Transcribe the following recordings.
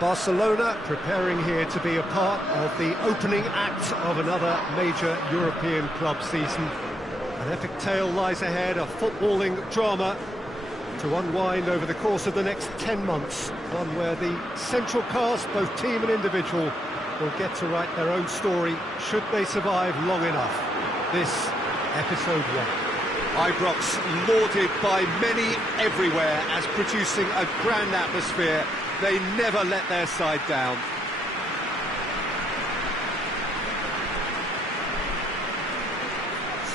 Barcelona preparing here to be a part of the opening act of another major European club season. An epic tale lies ahead, a footballing drama to unwind over the course of the next 10 months. One where the central cast, both team and individual, will get to write their own story should they survive long enough. This, episode 1. Ibrox lauded by many everywhere as producing a grand atmosphere. They never let their side down.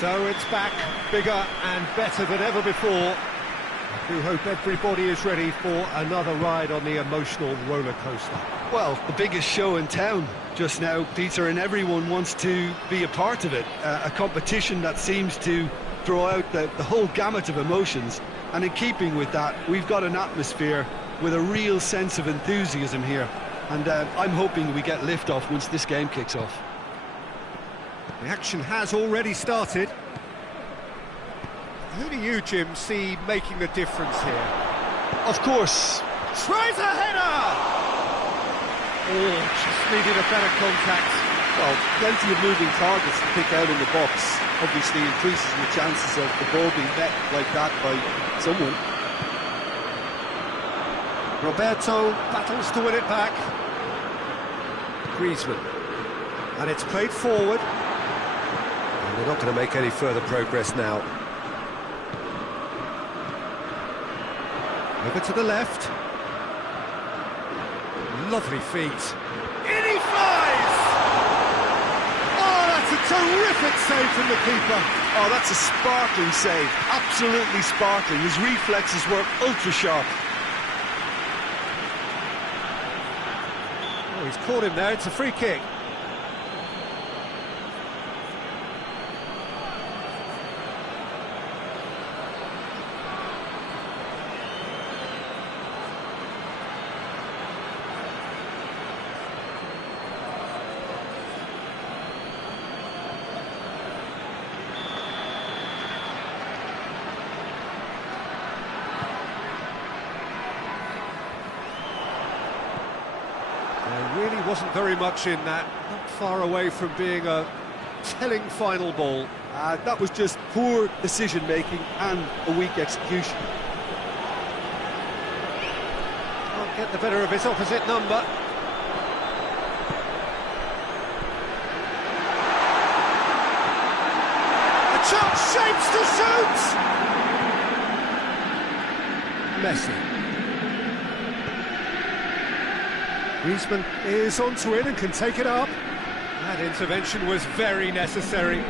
So it's back, bigger and better than ever before. I do hope everybody is ready for another ride on the emotional roller coaster. Well, the biggest show in town just now, Peter, and everyone wants to be a part of it. A competition that seems to throw out the whole gamut of emotions, and in keeping with that, we've got an atmosphere with a real sense of enthusiasm here, and I'm hoping we get liftoff once this game kicks off. The action has already started. Who do you, Jim, see making the difference here? Of course. Tries a header! Oh, just needed a better contact. Well, plenty of moving targets to pick out in the box. Obviously increases the chances of the ball being met like that by someone. Roberto battles to win it back. Griezmann. And it's played forward. And they're not going to make any further progress now. Over to the left. Lovely feet. In he flies! Oh, that's a terrific save from the keeper. Oh, that's a sparkling save. Absolutely sparkling. His reflexes were ultra sharp. Oh, he's caught him there. It's a free kick. There really wasn't very much in that, not far away from being a telling final ball. That was just poor decision-making and a weak execution. Can't get the better of his opposite number. A chance shapes to shoot! Messi. Griezmann is onto it and can take it up. That intervention was very necessary.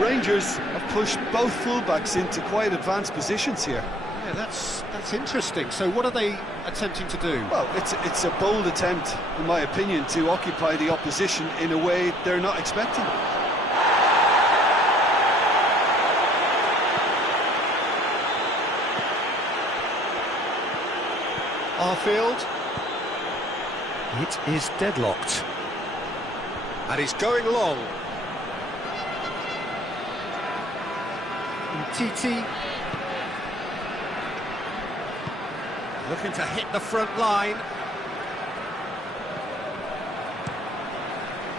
Rangers have pushed both fullbacks into quite advanced positions here. Yeah, that's interesting. So what are they attempting to do? Well, it's a bold attempt, in my opinion, to occupy the opposition in a way they're not expecting. Arfield. It is deadlocked. And he's going long. Titi. Looking to hit the front line.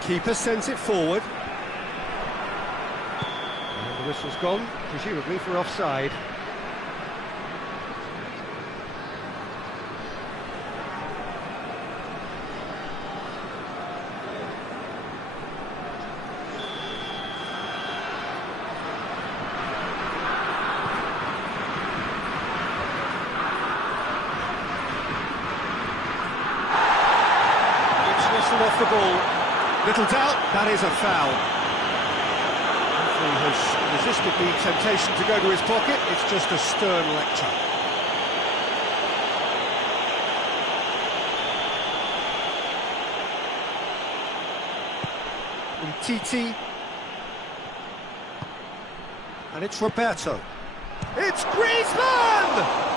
Keeper sends it forward. And the whistle's gone, presumably for offside. Off the ball. Little doubt, that is a foul. He has resisted the temptation to go to his pocket. It's just a stern lecture. Titi. And it's Roberto. It's Griezmann!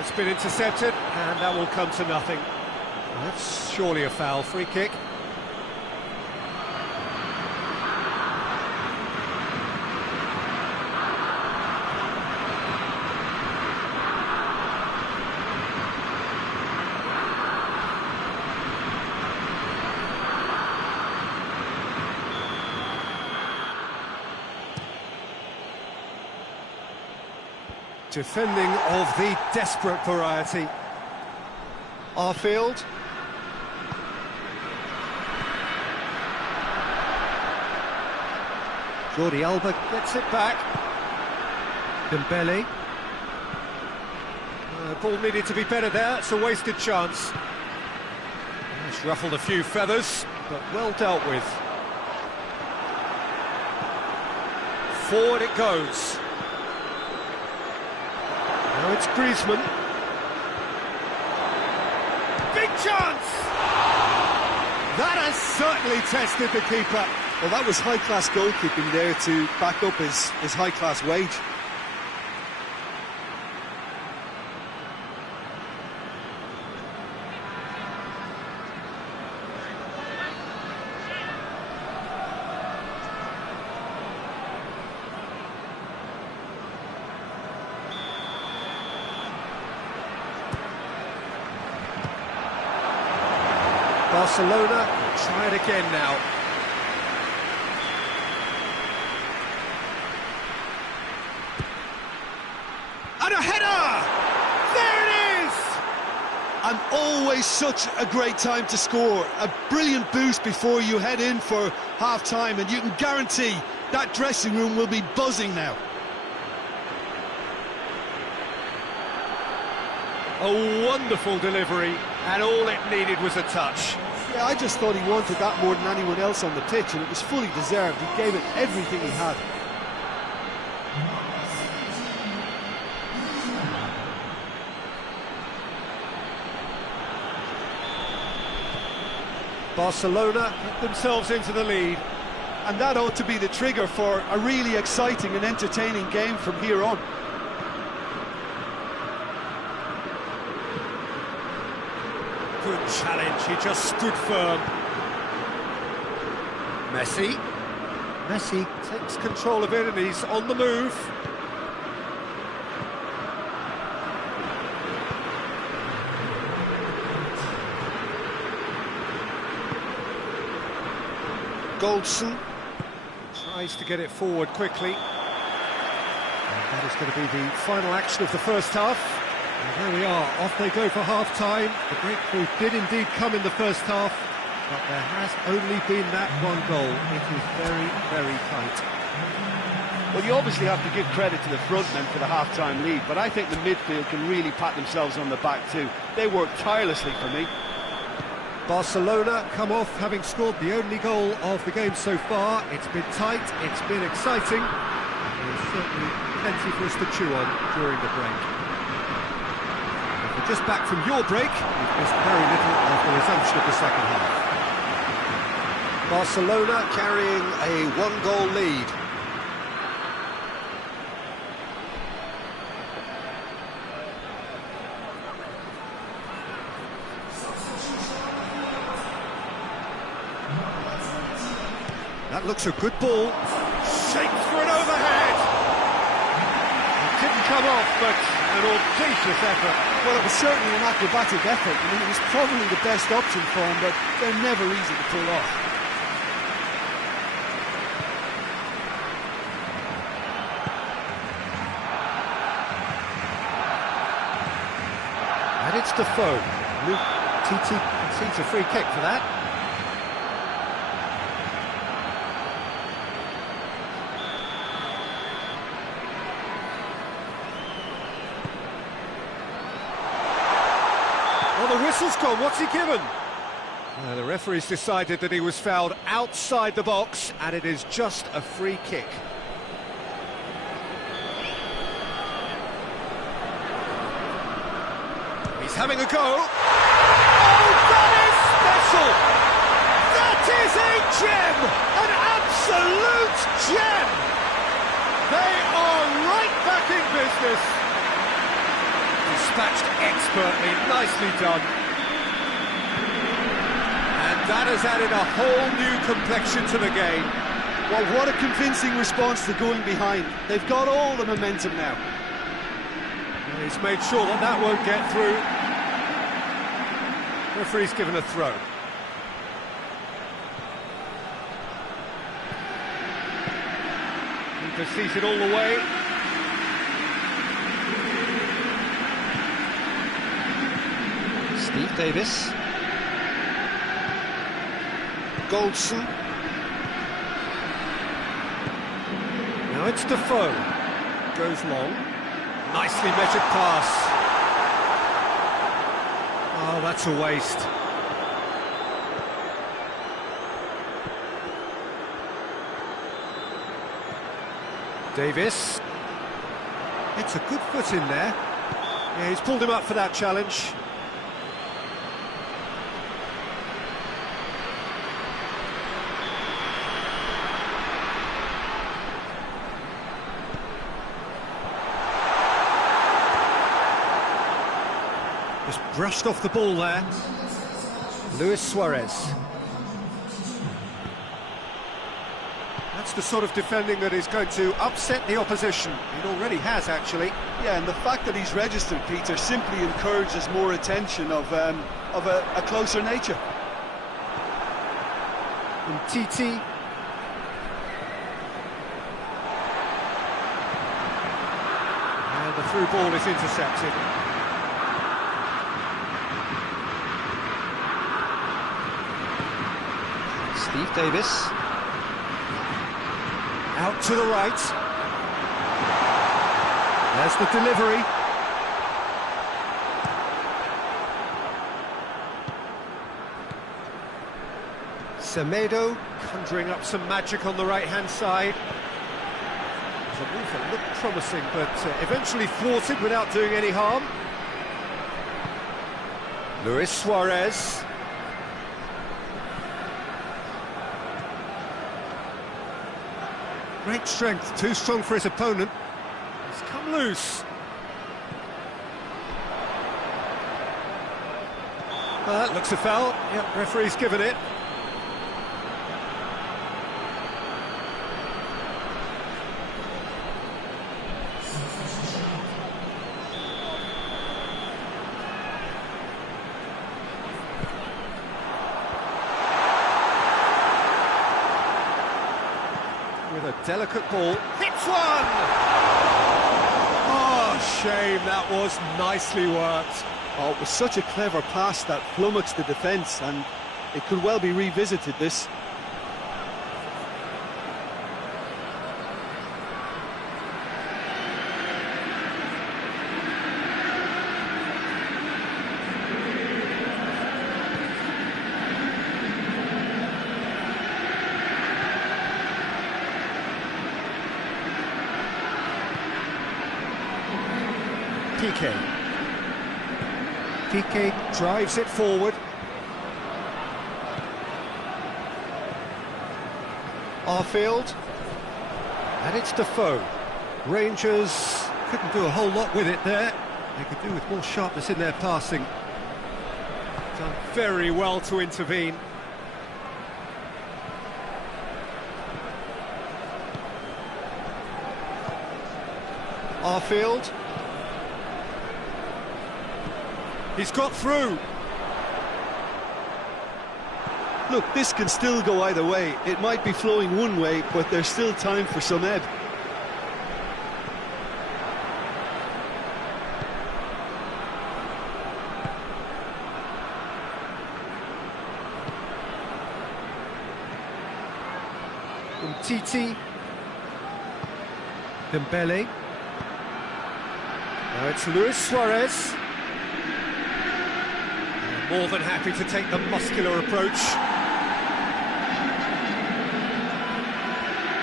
It's been intercepted, and that will come to nothing. That's surely a foul. Free kick. Defending of the desperate variety. Arfield. Jordi Alba gets it back. Dembele. Ball needed to be better there, it's a wasted chance. It's ruffled a few feathers, but well dealt with. Forward it goes. Now it's Griezmann. Big chance! That has certainly tested the keeper. Well, that was high-class goalkeeping there to back up his high-class wage. Barcelona will try it again now. And a header! There it is! And always such a great time to score. A brilliant boost before you head in for half-time, and you can guarantee that dressing room will be buzzing now. A wonderful delivery, and all it needed was a touch. Yeah, I just thought he wanted that more than anyone else on the pitch, and it was fully deserved. He gave it everything he had. Barcelona put themselves into the lead. And that ought to be the trigger for a really exciting and entertaining game from here on. Good challenge, he just stood firm. Messi takes control of it and he's on the move. Goldson tries to get it forward quickly. And that is going to be the final action of the first half. And there we are, off they go for half-time. The breakthrough did indeed come in the first half, but there has only been that one goal. It is very, very tight. Well, you obviously have to give credit to the front men for the half-time lead, but I think the midfield can really pat themselves on the back too. They worked tirelessly for me. Barcelona come off having scored the only goal of the game so far. It's been tight, it's been exciting. There's certainly plenty for us to chew on during the break. If we're just back from your break, you've missed very little of the resumption of the second half. Barcelona carrying a one-goal lead. That looks a good ball. Shaped for an overhead. It didn't come off, but an audacious effort. Well, it was certainly an acrobatic effort. I mean, it was probably the best option for him, but they're never easy to pull off. And it's Defoe. Luke Titi concedes a free kick for that. Well, the whistle's gone. What's he given? The referee's decided that he was fouled outside the box, and it is just a free kick. He's having a go. Oh, that is special! That is a gem! An absolute gem! They are right back in business. Dispatched expertly, nicely done. And that has added a whole new complexion to the game. Well, what a convincing response to going behind. They've got all the momentum now. He's made sure that that won't get through. Referee's given a throw. Keeper sees it all the way. Steve Davis. Goldson. Now it's Defoe. Goes long. Nicely measured pass. Oh, that's a waste. Davis. It's a good foot in there. Yeah, he's pulled him up for that challenge. Just brushed off the ball there. Luis Suarez. That's the sort of defending that is going to upset the opposition. It already has, actually. Yeah, and the fact that he's registered, Peter, simply encourages more attention of a closer nature. And Titi. And the through ball is intercepted. Steve Davis. Out to the right. There's the delivery. Semedo conjuring up some magic on the right-hand side. The move that looked promising, but eventually thwarted without doing any harm. Luis Suarez. Great strength, too strong for his opponent. He's come loose. That looks a foul. Yep, referee's given it. With a delicate ball, hits one! Oh, shame, that was nicely worked. Oh, it was such a clever pass that flummoxed the defence, and it could well be revisited, this. Piqué drives it forward. Arfield. And it's Defoe. Rangers couldn't do a whole lot with it there. They could do with more sharpness in their passing. Done very well to intervene. Arfield. He's got through. Look, this can still go either way. It might be flowing one way, but there's still time for some ebb. Titi. Dembele. Now it's Luis Suarez. More than happy to take the muscular approach.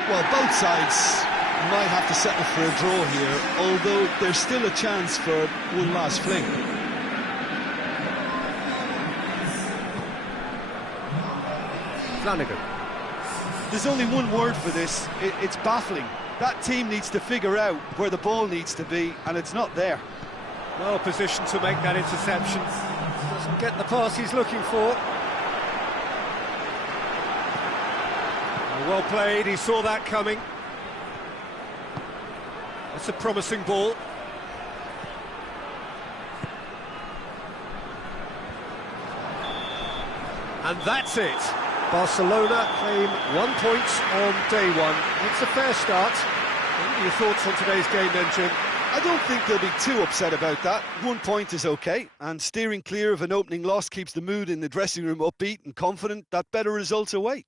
Well, both sides might have to settle for a draw here, although there's still a chance for one last fling. Flanagan. There's only one word for this. It's baffling. That team needs to figure out where the ball needs to be, and it's not there. Well positioned to make that interception. Doesn't get the pass he's looking for. Well played, he saw that coming. That's a promising ball. And that's it. Barcelona claim 1 point on day one. It's a fair start. What are your thoughts on today's game then, Jim? I don't think they'll be too upset about that. 1 point is okay, and steering clear of an opening loss keeps the mood in the dressing room upbeat and confident that better results await.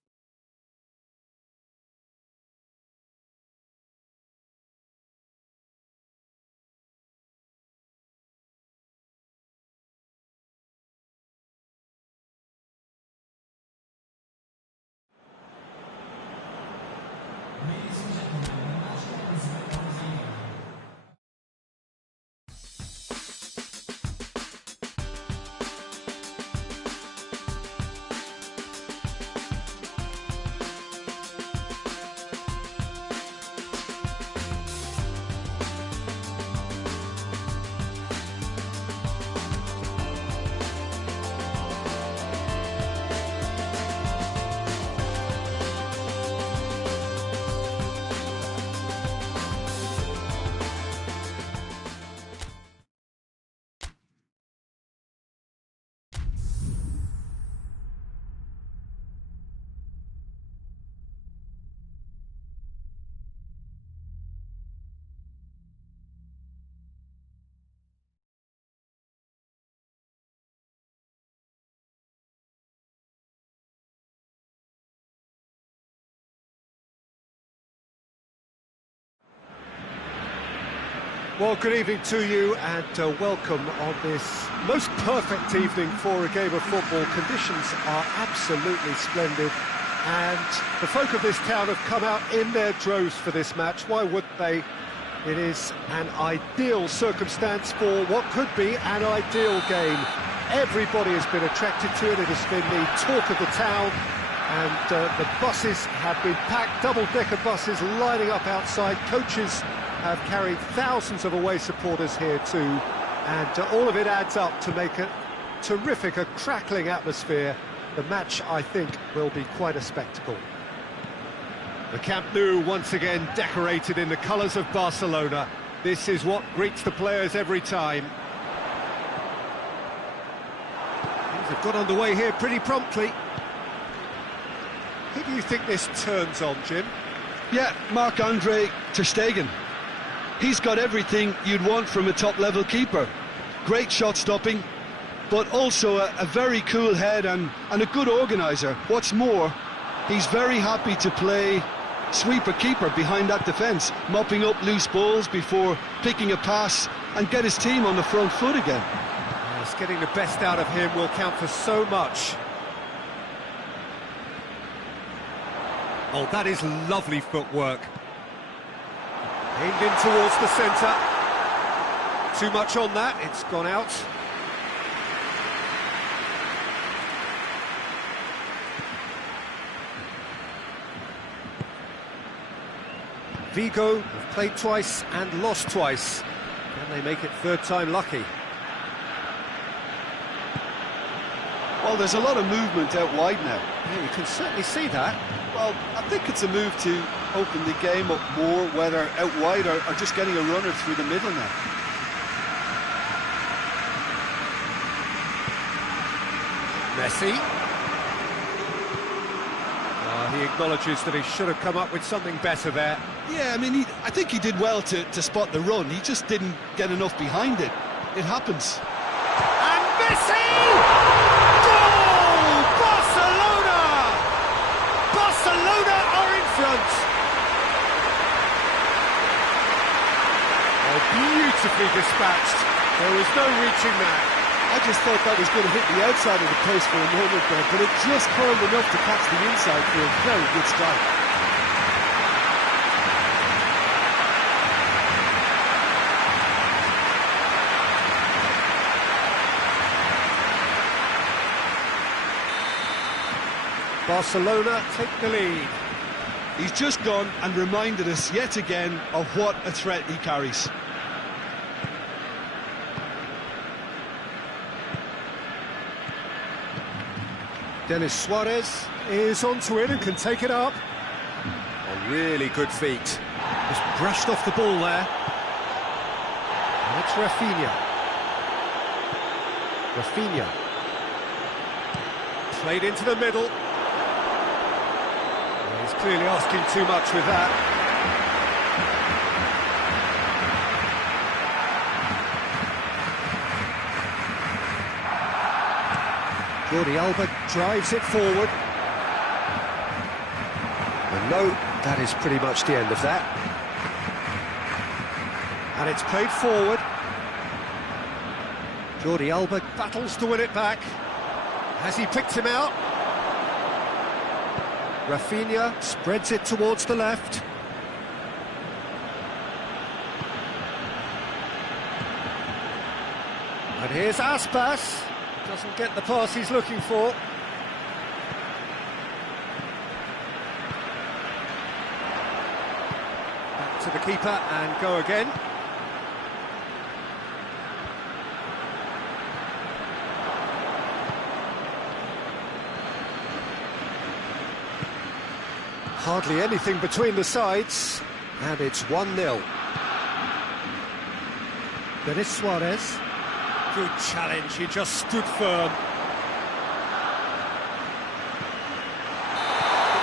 Well, good evening to you and welcome on this most perfect evening for a game of football. Conditions are absolutely splendid and the folk of this town have come out in their droves for this match. Why would they? It is an ideal circumstance for what could be an ideal game. Everybody has been attracted to it. It has been the talk of the town and the buses have been packed, double-decker buses lining up outside. Coaches have carried thousands of away supporters here too, and all of it adds up to make a terrific, a crackling atmosphere. The match, I think, will be quite a spectacle. The Camp Nou once again decorated in the colours of Barcelona. This is what greets the players every time. Things have got underway here pretty promptly. Who do you think this turns on, Jim? Yeah, Marc-Andre ter Stegen. He's got everything you'd want from a top-level keeper. Great shot-stopping, but also a very cool head and a good organiser. What's more, he's very happy to play sweeper-keeper behind that defence, mopping up loose balls before picking a pass and get his team on the front foot again. Yes, getting the best out of him will count for so much. Oh, that is lovely footwork. Aimed in towards the centre. Too much on that, it's gone out. Vigo have played twice and lost twice. Can they make it third time lucky? Well, there's a lot of movement out wide now. Yeah, you can certainly see that. Well, I think it's a move to open the game up more, whether out wide or just getting a runner through the middle now. Messi. He acknowledges that he should have come up with something better there. Yeah, I mean, I think he did well to spot the run. He just didn't get enough behind it. It happens. And Messi! Goal! Barcelona! Barcelona are in front. Oh, beautifully dispatched. There was no reaching that. I just thought that was going to hit the outside of the post for a moment there, but it just curled enough to catch the inside for a very good strike. Barcelona take the lead. He's just gone and reminded us yet again of what a threat he carries. Denis Suarez is onto it and can take it up. A really good feet. Just brushed off the ball there. And it's Rafinha. Rafinha. Played into the middle. Well, he's clearly asking too much with that. Jordi Alba drives it forward. And no, that is pretty much the end of that. And it's played forward. Jordi Alba battles to win it back. Has he picked him out? Rafinha spreads it towards the left. And here's Aspas. Doesn't get the pass he's looking for. Back to the keeper and go again. Hardly anything between the sides, and it's 1-0. Denis Suarez. Good challenge, he just stood firm.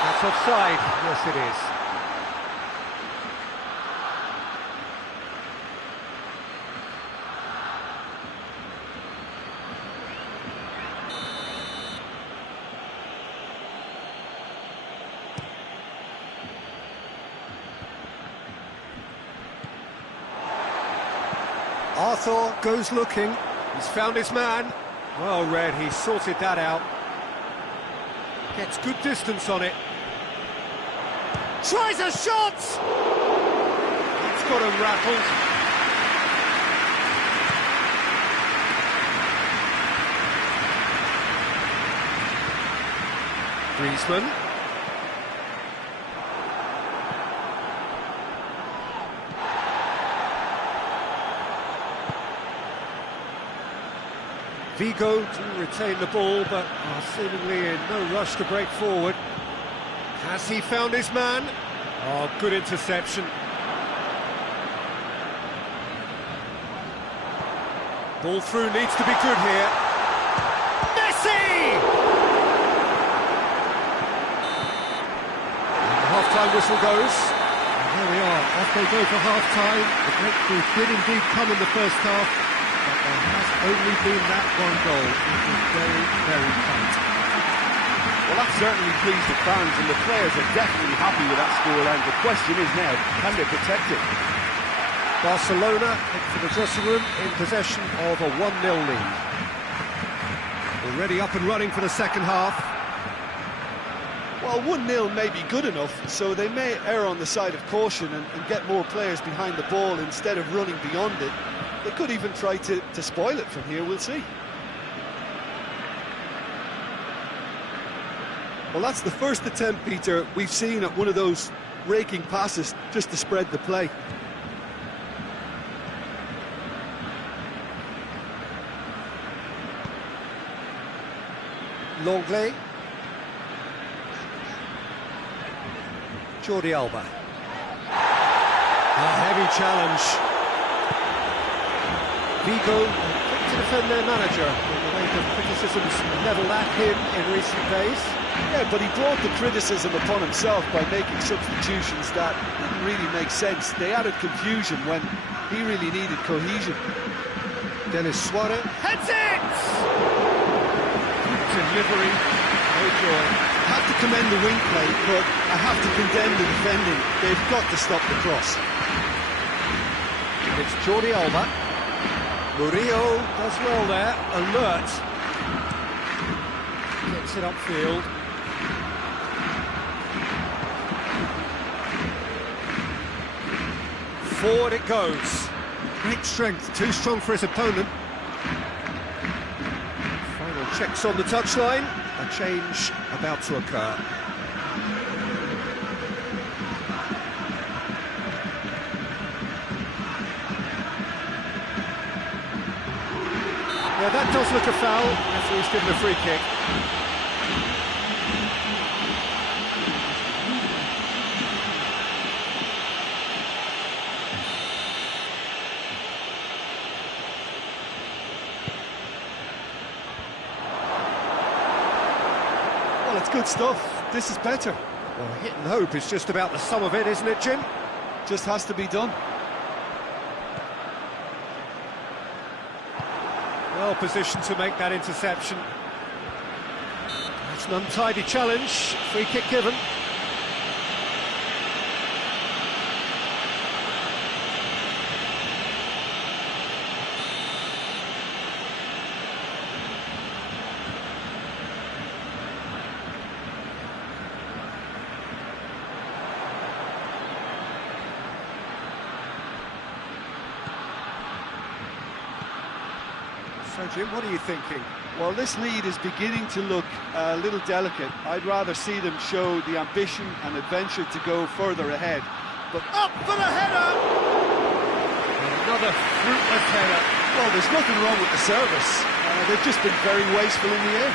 That's offside, yes it is. Arthur goes looking. He's found his man. Well read, he sorted that out. Gets good distance on it. Tries a shot! It's got him rattled. Griezmann. Vigo to retain the ball, but are seemingly in no rush to break forward. Has he found his man? Oh, good interception. Ball through needs to be good here. Messi! And the half-time whistle goes. And there we are, off they go for half-time. The breakthrough did indeed come in the first half. There has only been that one goal. It was very, very tight. Well, that certainly pleased the fans, and the players are definitely happy with that scoreline. The question is now, can they protect it? Barcelona head for the dressing room in possession of a 1-0 lead. Already up and running for the second half. Well, 1-0 may be good enough, so they may err on the side of caution and get more players behind the ball instead of running beyond it. They could even try to spoil it from here, we'll see. Well, that's the first attempt, Peter, we've seen at one of those raking passes just to spread the play. Longley. Jordi Alba. A heavy challenge. Vigo quick to defend their manager in the wake of criticisms levelled at him in recent days. Yeah, but he brought the criticism upon himself by making substitutions that didn't really make sense. They added confusion when he really needed cohesion. Denis Suarez heads it! Good delivery, no joy. I have to commend the wing play, but I have to condemn the defending. They've got to stop the cross. It's Jordi Alba. Murillo does well there, alert. Gets it upfield. Forward it goes. Great strength, too strong for his opponent. Final checks on the touchline. A change about to occur. Yeah, that does look a foul. Referee's given a free kick. Well, it's good stuff. This is better. Well, hit and hope is just about the sum of it, isn't it, Jim? Just has to be done. Well positioned to make that interception. an untidy challenge, free kick given. So Jim, what are you thinking? Well, this lead is beginning to look a little delicate. I'd rather see them show the ambition and adventure to go further ahead. But up for the header! Another fruitless header. Well, there's nothing wrong with the service. They've just been very wasteful in the air.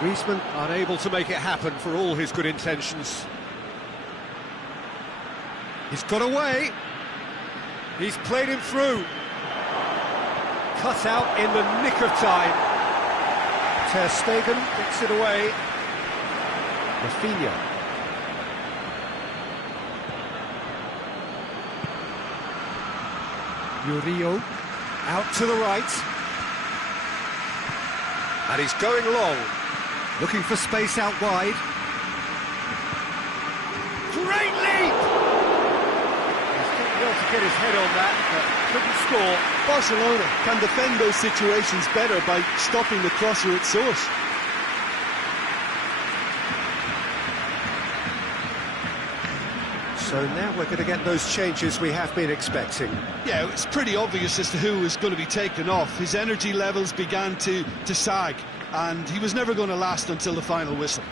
Griezmann unable to make it happen for all his good intentions. He's got away. He's played him through. Cut out in the nick of time. Ter Stegen gets it away. Rafinha. Murillo out to the right. And he's going long. Looking for space out wide. Great leap! Well to get his head on that, but couldn't score. Barcelona can defend those situations better by stopping the crosser at source. So now we're going to get those changes we have been expecting. Yeah, it's pretty obvious as to who was going to be taken off. His energy levels began to sag, and he was never going to last until the final whistle.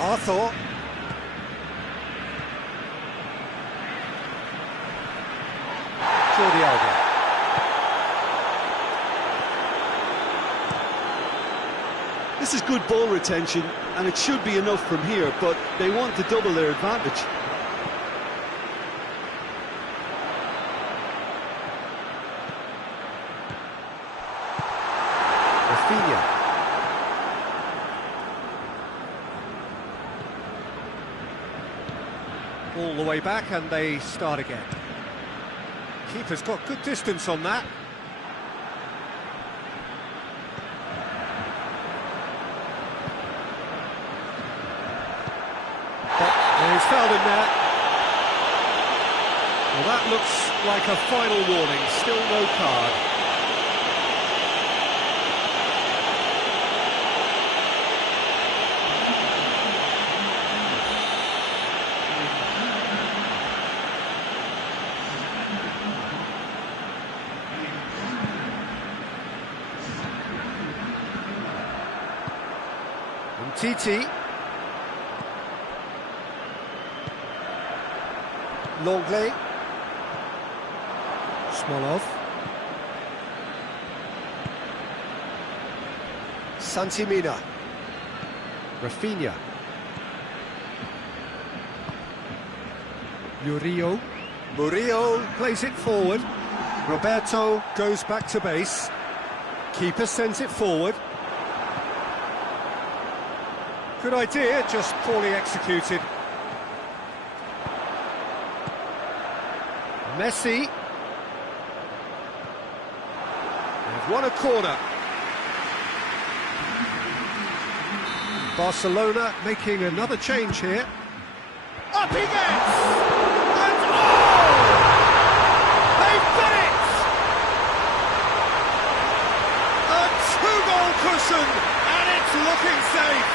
Arthur. Jordi Alba. This is good ball retention, and it should be enough from here, but they want to double their advantage. Rafinha. All the way back, and they start again. Keeper's got good distance on that. And he's fouled him there. Well, that looks like a final warning. Still no card. Titi. Longley. Smolov. Santimina. Rafinha. Murillo. Murillo plays it forward. Roberto goes back to base. Keeper sends it forward. Good idea, just poorly executed. Messi. They've won a corner. Barcelona making another change here. Up he gets! And oh! They've done it! A two-goal cushion, and it's looking safe.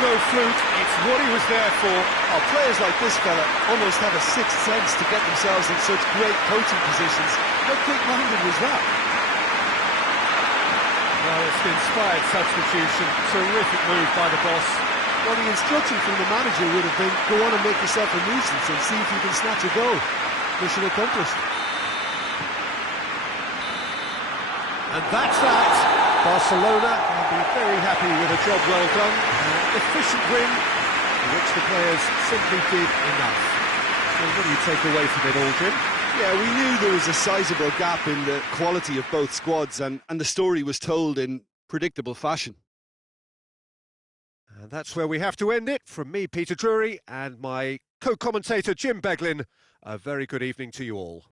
No fluke, it's what he was there for. Oh, players like this fella almost have a sixth sense to get themselves in such great coaching positions. How quick-minded was that? Well, it's an inspired substitution. Terrific move by the boss. Well, the instruction from the manager would have been, go on and make yourself a nuisance and see if you can snatch a goal. Mission accomplished. And that's that. Barcelona will be very happy with a job well done. An efficient win, in which the players simply did enough. So what do you take away from it all, Jim? Yeah, we knew there was a sizable gap in the quality of both squads, and the story was told in predictable fashion. And that's where we have to end it. From me, Peter Drury, and my co-commentator, Jim Beglin, a very good evening to you all.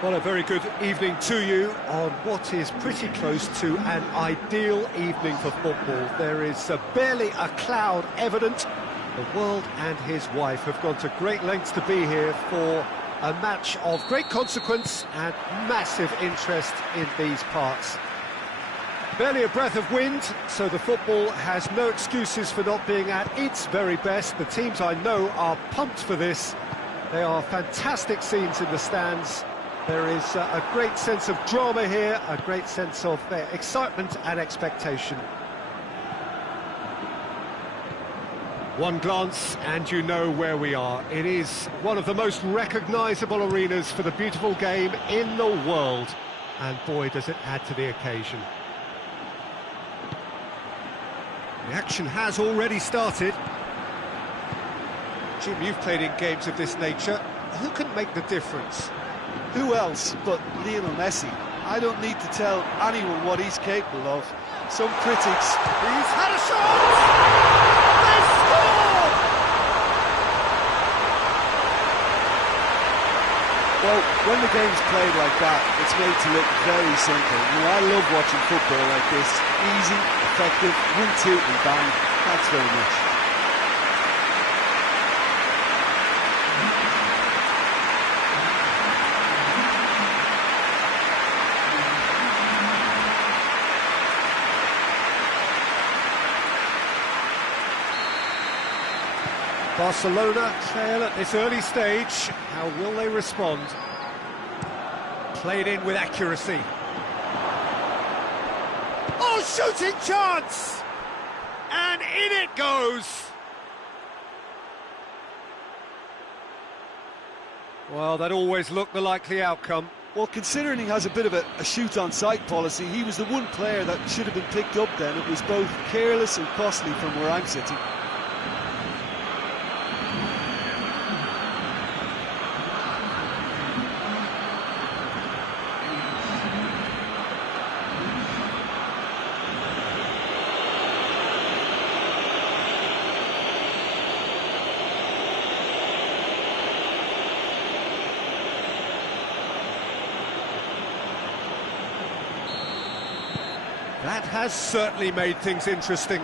Well, a very good evening to you on what is pretty close to an ideal evening for football. There is barely a cloud evident. The world and his wife have gone to great lengths to be here for a match of great consequence and massive interest in these parts. Barely a breath of wind, so the football has no excuses for not being at its very best. The teams I know are pumped for this. They are fantastic scenes in the stands. There is a great sense of drama here, a great sense of excitement and expectation. One glance and you know where we are. It is one of the most recognisable arenas for the beautiful game in the world. And boy, does it add to the occasion. The action has already started. Jim, you've played in games of this nature. Who can make the difference? Who else but Lionel Messi? I don't need to tell anyone what he's capable of. Some critics... He's had a shot! They scored! Well, when the game's played like that, it's made to look very simple. You know, I love watching football like this. Easy, effective, 1-2 and bang. Thanks very much. Barcelona trail at this early stage. How will they respond? Played in with accuracy. Oh, shooting chance! And in it goes! Well, that always looked the likely outcome. Well, considering he has a bit of a shoot-on-sight policy, he was the one player that should have been picked up then. It was both careless and costly from where I'm sitting. That has certainly made things interesting.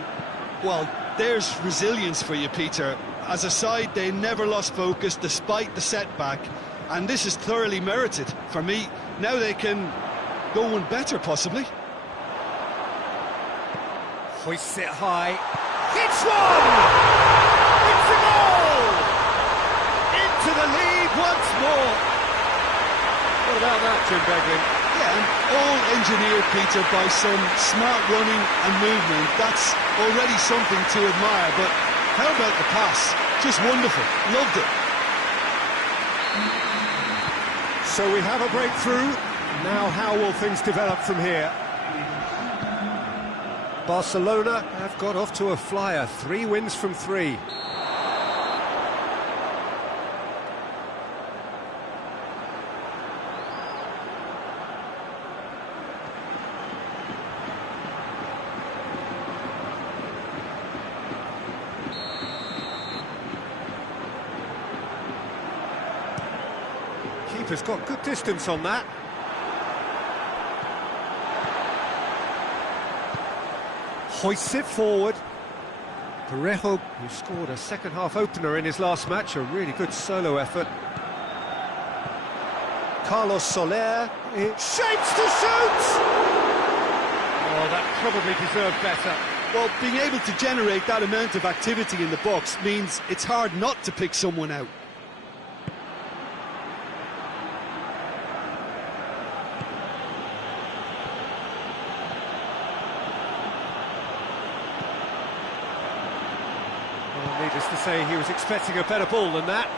Well, there's resilience for you, Peter. As a side, they never lost focus despite the setback, and this is thoroughly merited. For me, now they can go one better, possibly. Hoists it high. Hits one! It's a goal! Into the lead once more. What about that, Jim Beglin? Yeah, and all engineered, Peter, by some smart running and movement. That's already something to admire, but how about the pass? Just wonderful. Loved it. So we have a breakthrough. Now how will things develop from here? Barcelona have got off to a flyer. 3 wins from 3. Keeper's got good distance on that. Hoists it forward. Parejo, who scored a second-half opener in his last match, a really good solo effort. Carlos Soler, it shapes to shoot! Oh, that probably deserved better. Well, being able to generate that amount of activity in the box means it's hard not to pick someone out. Well, needless to say, he was expecting a better ball than that.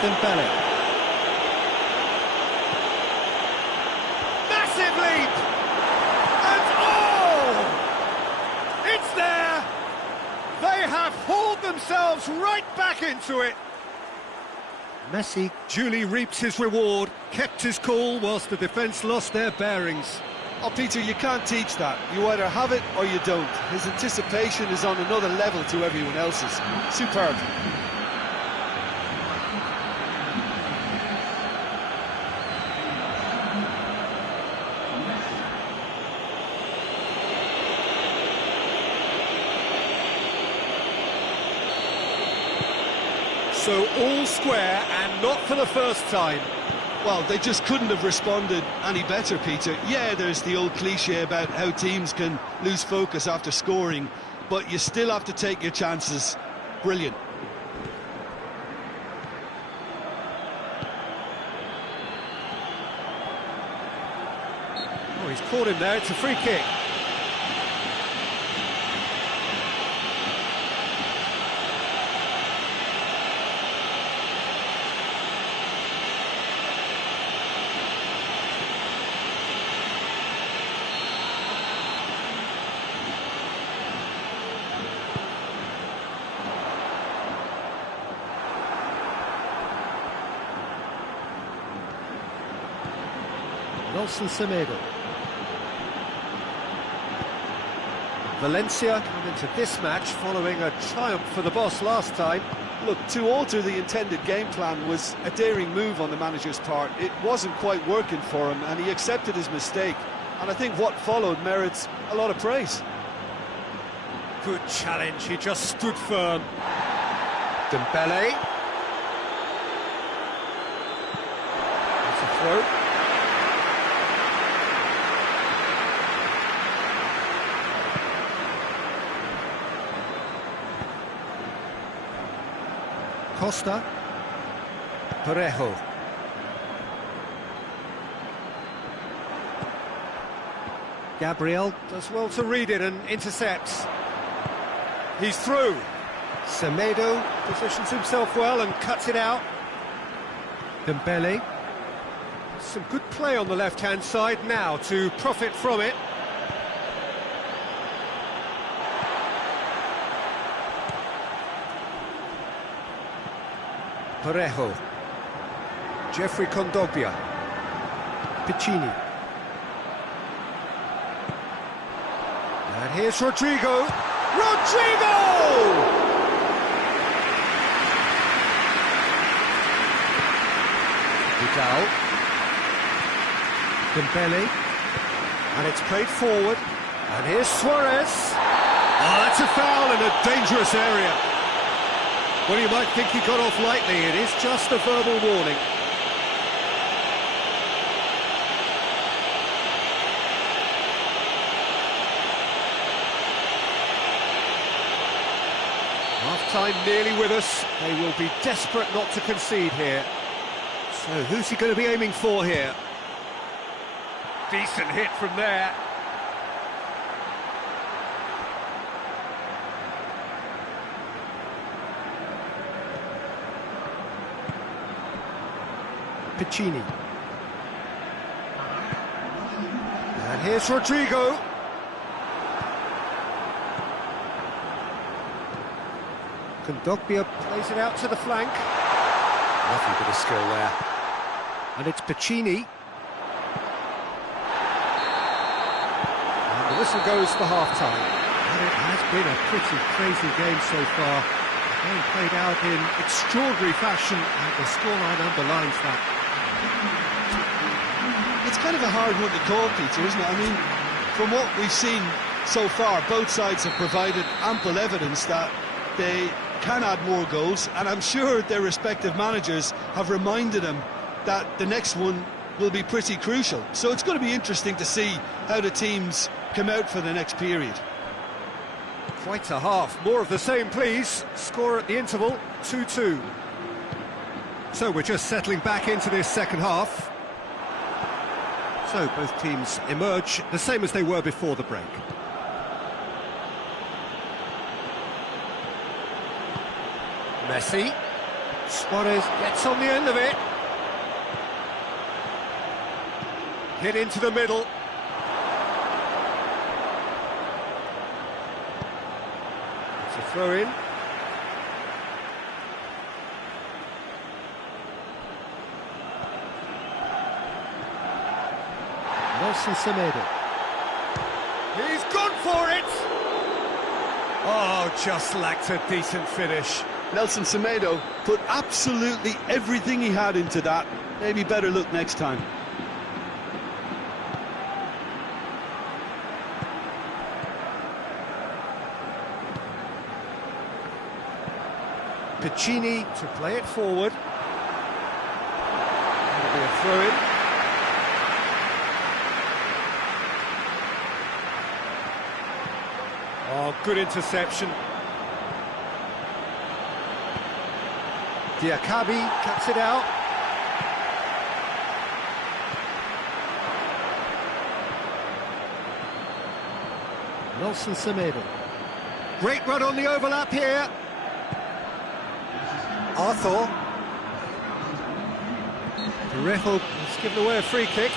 Dembele. Massive leap! And oh! It's there! They have hauled themselves right back into it! Messi duly reaps his reward, kept his cool whilst the defence lost their bearings. Oh, Peter, you can't teach that. You either have it or you don't. His anticipation is on another level to everyone else's. Superb. So all square, and not for the first time. Well, they just couldn't have responded any better, Peter. Yeah, there's the old cliche about how teams can lose focus after scoring, but you still have to take your chances. Brilliant. Oh, he's caught him there, it's a free kick. Nelson Semedo. Valencia come into this match following a triumph for the boss last time. Look, to alter the intended game plan was a daring move on the manager's part. It wasn't quite working for him, and he accepted his mistake. And I think what followed merits a lot of praise. Good challenge, he just stood firm. Dembele. It's a throw. Costa. Parejo. Gabriel does well to read it and intercepts. He's through. Semedo positions himself well and cuts it out. Dembele. Some good play on the left-hand side now to profit from it. Parejo. Jeffrey Kondogbia. Piccini. And here's Rodrigo. Rodrigo! Vidal. Dembele. And it's played forward. And here's Suarez. Oh, that's a foul in a dangerous area. Well, you might think he got off lightly. It is just a verbal warning. Half-time nearly with us. They will be desperate not to concede here. So who's he going to be aiming for here? Decent hit from there. Piccini. And here's Rodrigo. Kondogbia plays it out to the flank. Lovely bit of skill there. And it's Piccini. And the whistle goes for half-time. And it has been a pretty crazy game so far. The game played out in extraordinary fashion, and the scoreline underlines that. It's kind of a hard one to call, Peter, isn't it? I mean, from what we've seen so far, both sides have provided ample evidence that they can add more goals, and I'm sure their respective managers have reminded them that the next one will be pretty crucial. So it's going to be interesting to see how the teams come out for the next period. Quite a half. More of the same, please. Score at the interval, 2-2. So we're just settling back into this second half. So both teams emerge the same as they were before the break. Messi. Suarez gets on the end of it. Hit into the middle. It's a throw in. Nelson Semedo. He's gone for it! Oh, just lacked a decent finish. Nelson Semedo put absolutely everything he had into that. Maybe better look next time. Piccini to play it forward. That'll be a throw-in. Oh, good interception. Diakabi cuts it out. Nelson Semedo. Great run on the overlap here. Arthur. Parejo has given away a free kick.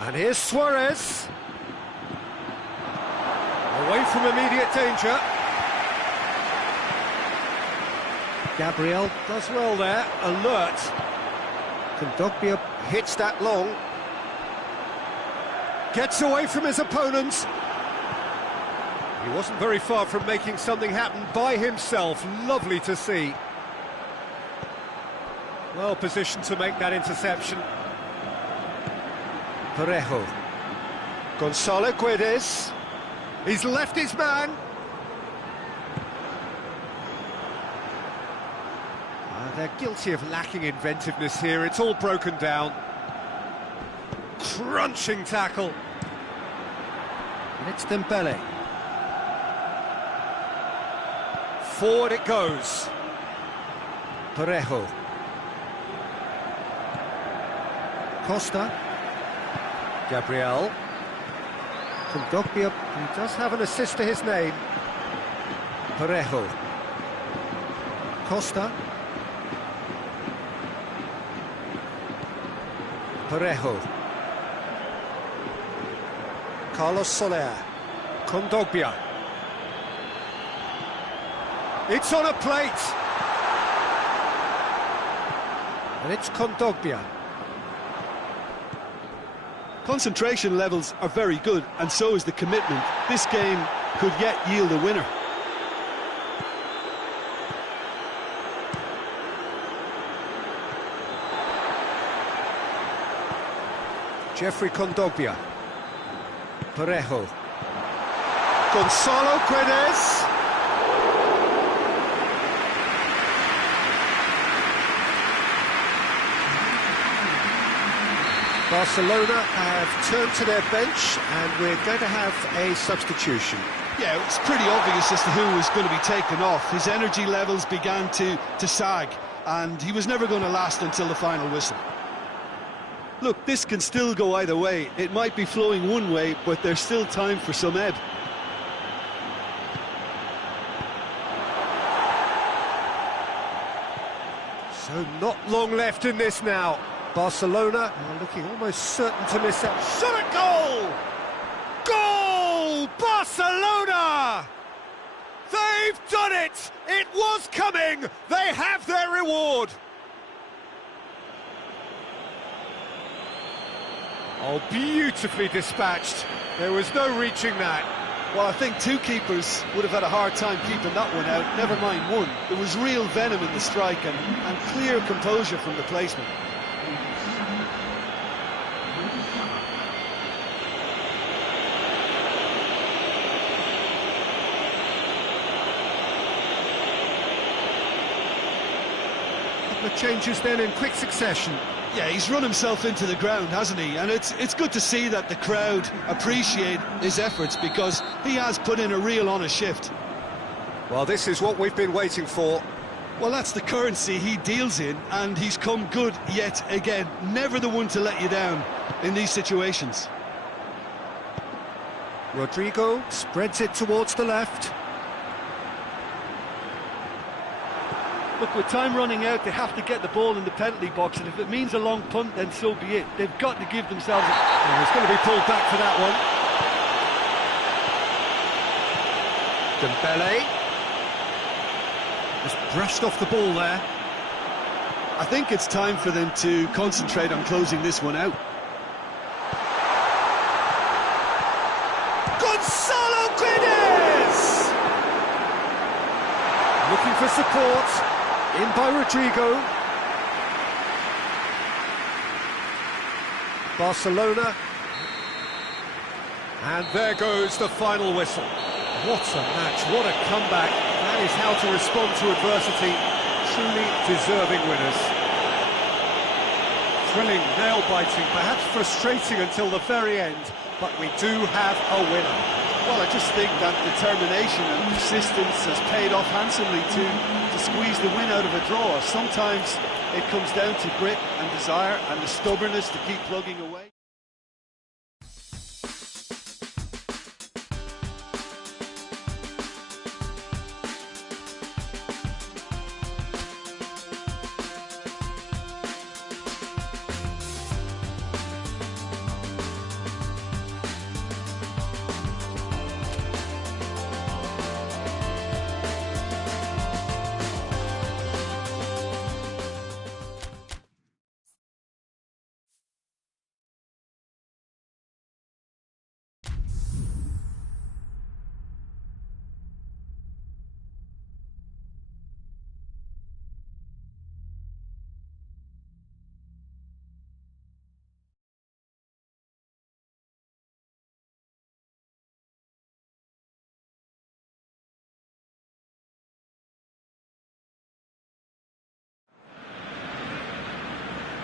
And here's Suarez. Away from immediate danger. Gabriel does well there, alert. Kondogbia hits that long. Gets away from his opponent. He wasn't very far from making something happen by himself. Lovely to see. Well positioned to make that interception. Parejo. Gonzalo Guedes. He's left his man. They're guilty of lacking inventiveness here. It's all broken down. Crunching tackle. And it's Dembele. Forward it goes. Parejo. Costa. Gabriel. Kondogbia, he does have an assist to his name. Parejo. Costa. Parejo. Carlos Soler. Kondogbia. It's on a plate. And it's Kondogbia. Concentration levels are very good, and so is the commitment. This game could yet yield a winner. Jeffrey Kondogbia. Parejo. Gonzalo Guedes. Barcelona have turned to their bench, and we're going to have a substitution. Yeah, it's pretty obvious as to who was going to be taken off. His energy levels began to sag, and he was never going to last until the final whistle. Look, this can still go either way. It might be flowing one way, but there's still time for some ebb. So not long left in this now. Barcelona are looking almost certain to miss that. Shot at goal! Goal! Barcelona! They've done it! It was coming! They have their reward! Oh, beautifully dispatched. There was no reaching that. Well, I think two keepers would have had a hard time keeping that one out, never mind one. There was real venom in the strike and clear composure from the placement. The changes then in quick succession. Yeah, he's run himself into the ground, hasn't he? And it's good to see that the crowd appreciate his efforts, because he has put in a real honest shift. Well, this is what we've been waiting for. Well, that's the currency he deals in, and he's come good yet again. Never the one to let you down in these situations. Rodrigo spreads it towards the left. Look, with time running out, they have to get the ball in the penalty box, and if it means a long punt, then so be it. They've got to give themselves a... Oh, he's going to be pulled back for that one. Dembele. Just brushed off the ball there. I think it's time for them to concentrate on closing this one out. Gonzalo Guedes! Looking for support. In by Rodrigo. Barcelona. And there goes the final whistle. What a match, what a comeback. That is how to respond to adversity. Truly deserving winners. Thrilling, nail-biting, perhaps frustrating until the very end, but we do have a winner. Well, I just think that determination and persistence has paid off handsomely to squeeze the win out of a draw. Sometimes it comes down to grit and desire and the stubbornness to keep plugging away.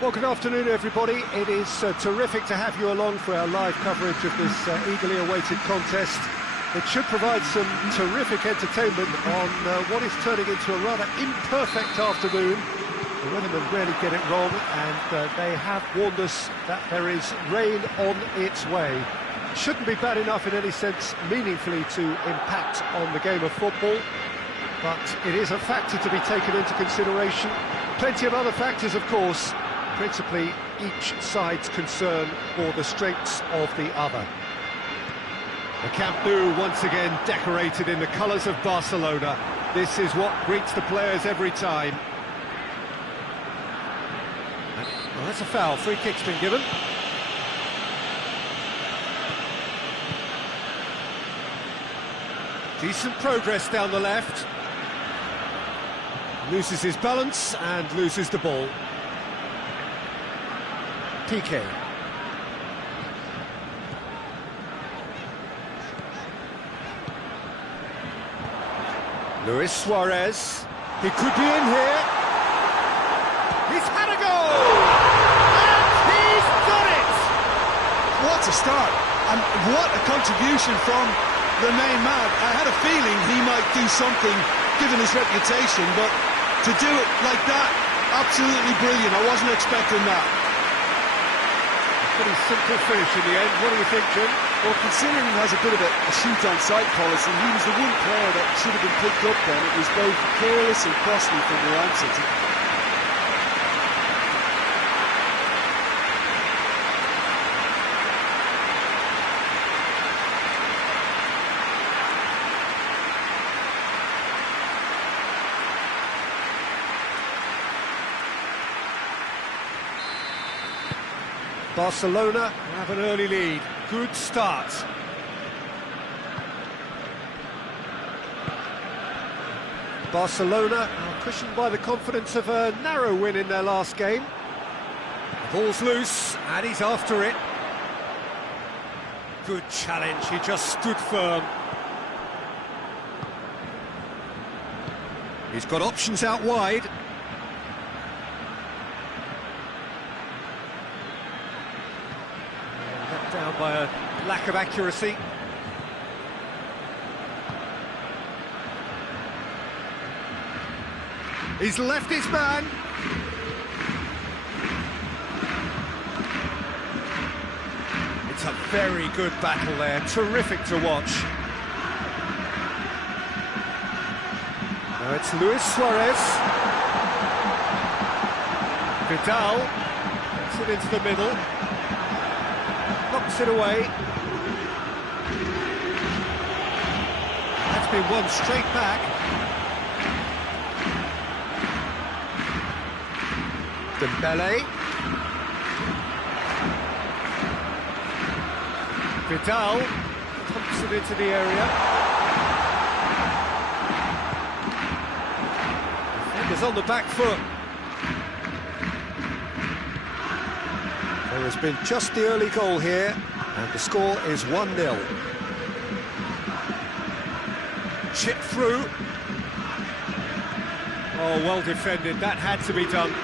Well, good afternoon, everybody. It is terrific to have you along for our live coverage of this eagerly awaited contest. It should provide some terrific entertainment on what is turning into a rather imperfect afternoon. The weathermen rarely get it wrong, and they have warned us that there is rain on its way. It shouldn't be bad enough in any sense meaningfully to impact on the game of football, but it is a factor to be taken into consideration. Plenty of other factors, of course, principally each side's concern for the strengths of the other. The Camp Nou once again decorated in the colours of Barcelona. This is what greets the players every time. Well, that's a foul. Free kick's been given. Decent progress down the left. Loses his balance and loses the ball. Piqué. Luis Suarez. He could be in here. He's had a goal! And he's done it! What a start, and what a contribution from the main man. I had a feeling he might do something, given his reputation, but to do it like that, absolutely brilliant. I wasn't expecting that. Pretty simple finish in the end. What do you think, Jim? Well, considering he has a bit of a shoot-on-sight policy, he was the one player that should have been picked up then. It was both careless and costly from the answer. Barcelona have an early lead. Good start. Barcelona are cushioned by the confidence of a narrow win in their last game. The ball's loose, and he's after it. Good challenge, he just stood firm. He's got options out wide. Let down by a lack of accuracy. He's left his man. It's a very good battle there, terrific to watch. Now it's Luis Suarez. Vidal gets it into the middle. Knocks it away. That's been won straight back. Dembele. Vidal pumps it into the area. Defenders on the back foot. There has been just the early goal here, and the score is 1-0. Chip through. Oh, well defended, that had to be done.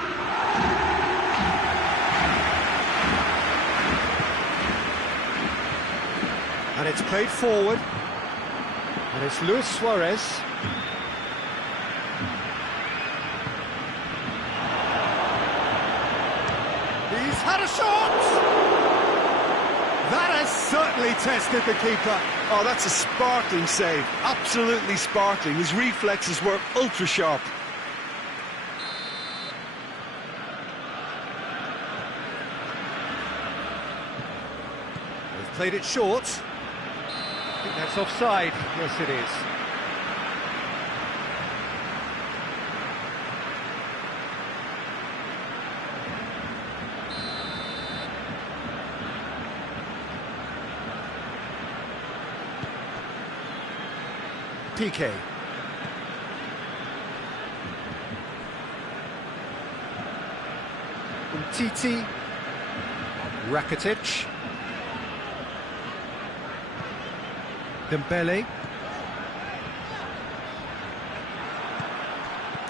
And it's played forward, and it's Luis Suarez. He's had a shot! That has certainly tested the keeper. Oh, that's a sparkling save, absolutely sparkling. His reflexes were ultra sharp. They've played it short. I think that's offside. Yes, it is. PK. Umtiti. Rakitic. Dembele.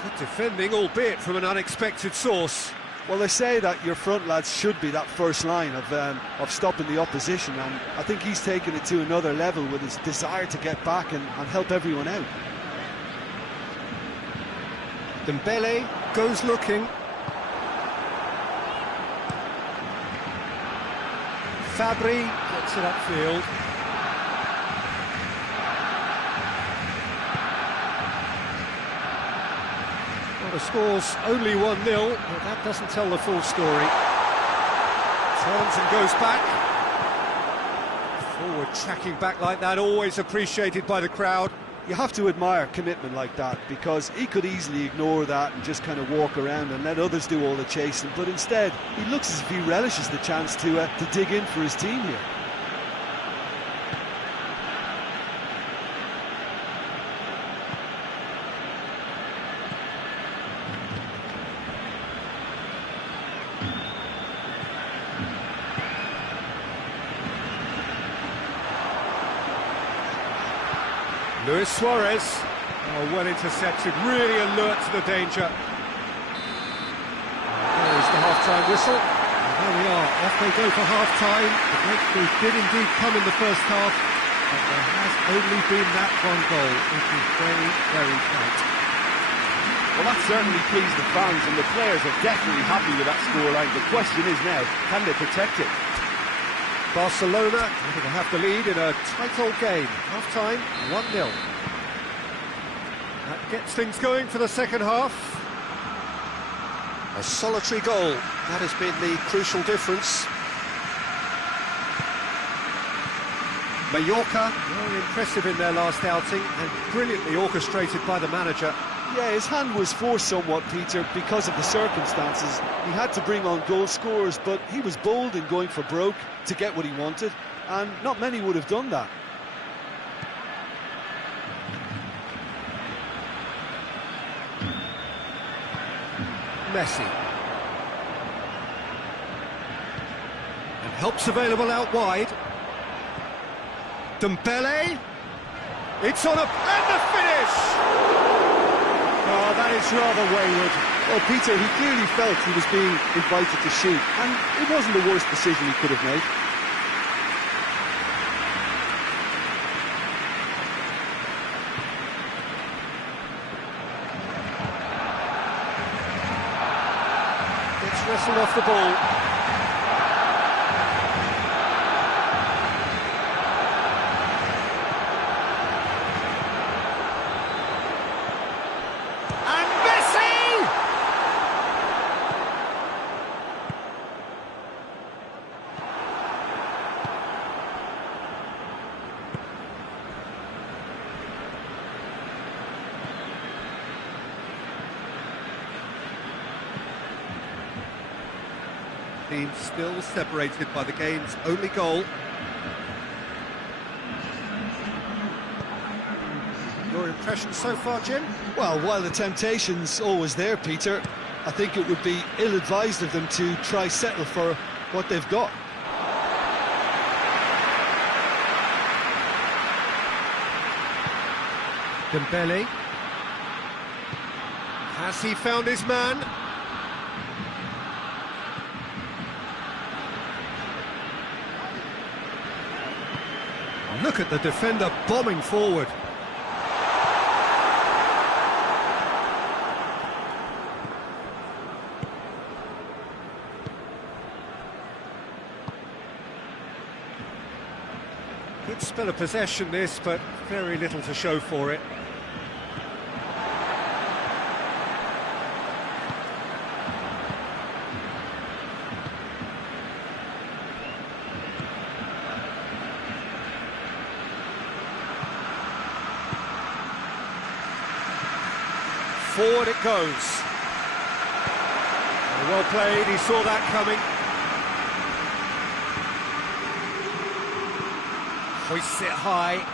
Good defending, albeit from an unexpected source. Well, they say that your front lads should be that first line of stopping the opposition, and I think he's taken it to another level with his desire to get back and help everyone out. Dembele goes looking. Fabri gets it upfield. Well, the score's only 1-0, but that doesn't tell the full story. Turns and goes back. Forward tracking back like that, always appreciated by the crowd. You have to admire commitment like that, because he could easily ignore that and just kind of walk around and let others do all the chasing, but instead he looks as if he relishes the chance to dig in for his team here. Luis Suarez, oh, well intercepted, really alert to the danger. There is the half-time whistle. And there we are, off they go for half-time. The breakthrough did indeed come in the first half, but there has only been that one goal. It is very, very tight. Well, that certainly pleased the fans, and the players are definitely happy with that scoreline. The question is now, can they protect it? Barcelona going to have the lead in a tight old game. Half-time, 1-0. That gets things going for the second half. A solitary goal, that has been the crucial difference. Mallorca, very impressive in their last outing and brilliantly orchestrated by the manager. Yeah, his hand was forced somewhat, Peter, because of the circumstances. He had to bring on goal scorers, but he was bold in going for broke to get what he wanted, and not many would have done that. Messi. And help's available out wide. Dembele. It's on and the finish! Oh, that is rather wayward. Well, Peter, he clearly felt he was being invited to shoot, and it wasn't the worst decision he could have made. It's wrestled off the ball. Team still separated by the game's only goal. Your impression so far, Jim? Well, while the temptation's always there, Peter, I think it would be ill-advised of them to try settle for what they've got. Dembele. Has he found his man? Look at the defender bombing forward. Good spell of possession this, but very little to show for it. Forward it goes. Well played, he saw that coming. Hoists it high.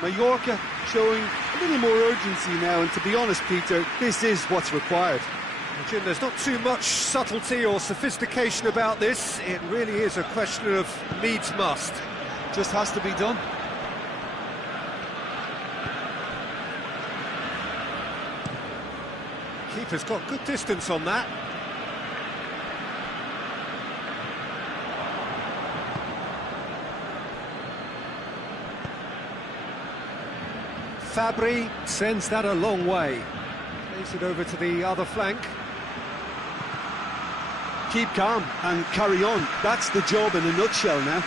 Mallorca showing a little more urgency now, and to be honest, Peter, this is what's required. Well, Jim, there's not too much subtlety or sophistication about this. It really is a question of needs must. Just has to be done. Keeper's got good distance on that. Fabri sends that a long way. Plays it over to the other flank. Keep calm and carry on. That's the job in a nutshell now.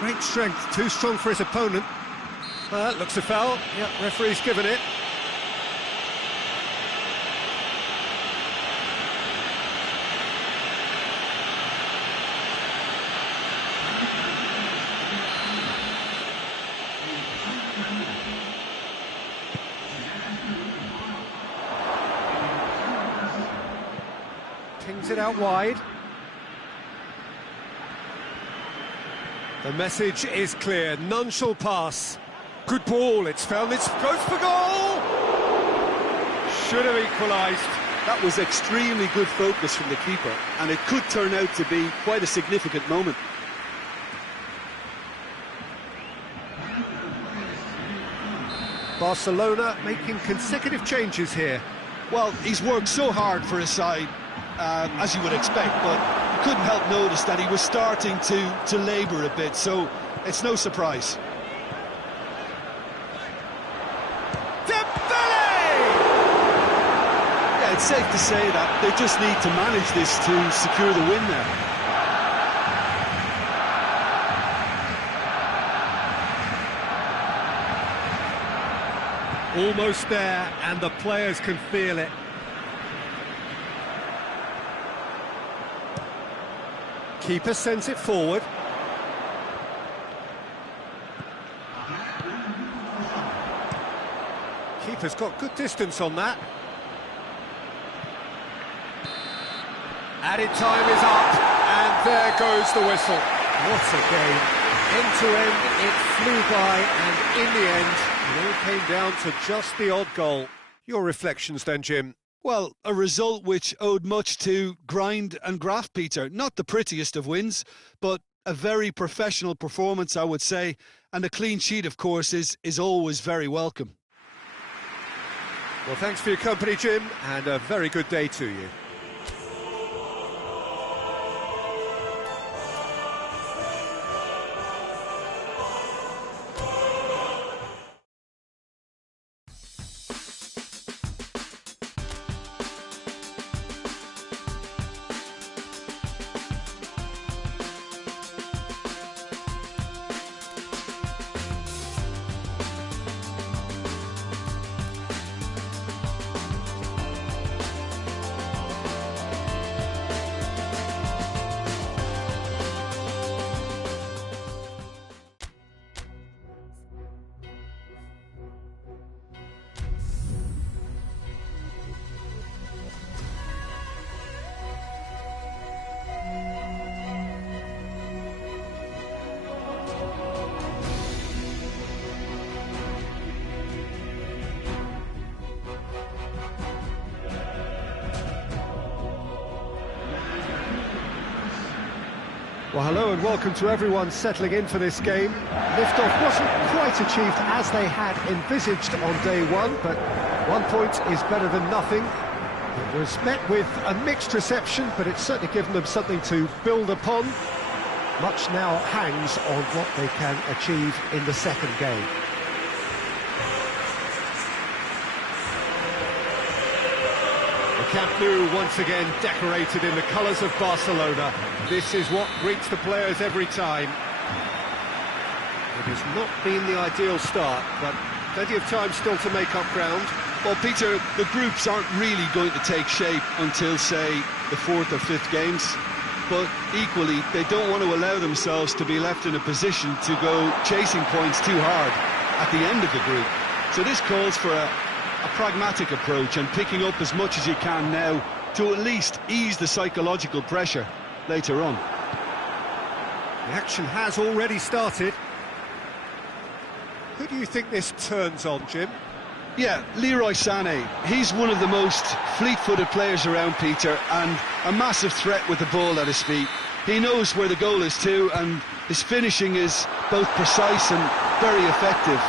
Great strength, too strong for his opponent. Looks a foul. Yep, referee's given it. Pings it out wide. The message is clear, none shall pass. Good ball, it's found, it goes for goal! Should have equalised. That was extremely good focus from the keeper, and it could turn out to be quite a significant moment. Barcelona making consecutive changes here. Well, he's worked so hard for his side, as you would expect, but you couldn't help notice that he was starting to labour a bit, so it's no surprise. Dembele! Yeah, it's safe to say that they just need to manage this to secure the win now. Almost there, and the players can feel it. Keeper sends it forward. Keeper's got good distance on that. Added time is up, and there goes the whistle. What a game. End to end, it flew by, and in the end, it all came down to just the odd goal. Your reflections then, Jim? Well, a result which owed much to grind and graft, Peter. Not the prettiest of wins, but a very professional performance, I would say. And a clean sheet, of course, is always very welcome. Well, thanks for your company, Jim, and a very good day to you. Well, hello and welcome to everyone settling in for this game. Liftoff wasn't quite achieved as they had envisaged on day one, but 1 point is better than nothing. It was met with a mixed reception, but it's certainly given them something to build upon. Much now hangs on what they can achieve in the second game. Camp Nou once again decorated in the colours of Barcelona. This is what greets the players every time. It has not been the ideal start, but plenty of time still to make up ground. Well, Peter, the groups aren't really going to take shape until, say, the 4th or 5th games. But equally, they don't want to allow themselves to be left in a position to go chasing points too hard at the end of the group. So this calls for a pragmatic approach and picking up as much as you can now to at least ease the psychological pressure later on. The action has already started. Who do you think this turns on, Jim? Yeah, Leroy Sané. He's one of the most fleet-footed players around, Peter, and a massive threat with the ball at his feet. He knows where the goal is too, and his finishing is both precise and very effective.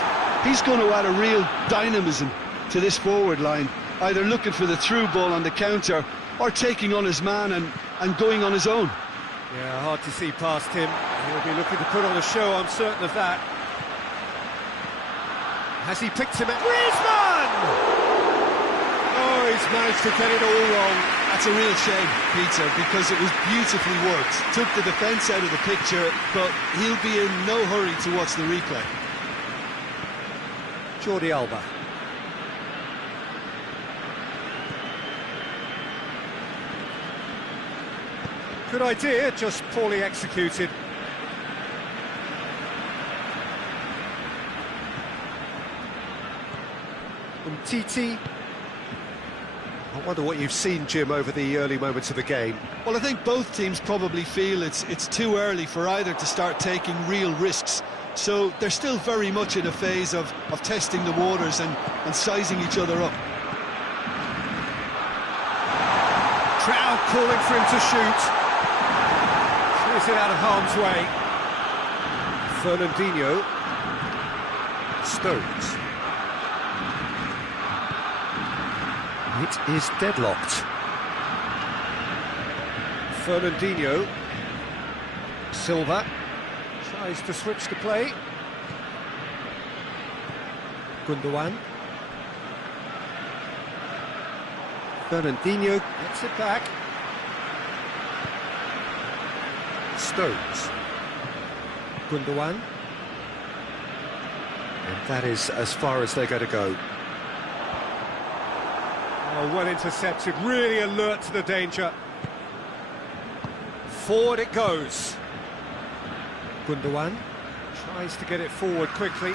He's going to add a real dynamism to this forward line, either looking for the through ball on the counter or taking on his man and going on his own. Yeah, hard to see past him. He'll be looking to put on a show, I'm certain of that. Has he picked him at Griezmann? Oh, he's managed to get it all wrong. That's a real shame, Peter, because it was beautifully worked. Took the defence out of the picture, but he'll be in no hurry to watch the replay. Jordi Alba. Good idea, just poorly executed. Titi. I wonder what you've seen, Jim, over the early moments of the game. Well, I think both teams probably feel it's too early for either to start taking real risks. So they're still very much in a phase of testing the waters and sizing each other up. Crowd calling for him to shoot. Clears it out of harm's way. Fernandinho. Stones. It is deadlocked. Fernandinho. Silva tries to switch the play. Gundogan. Fernandinho gets it back. Stones. Gundogan. And that is as far as they're going to go. Oh, well intercepted, really alert to the danger. Forward it goes. Gundogan tries to get it forward quickly.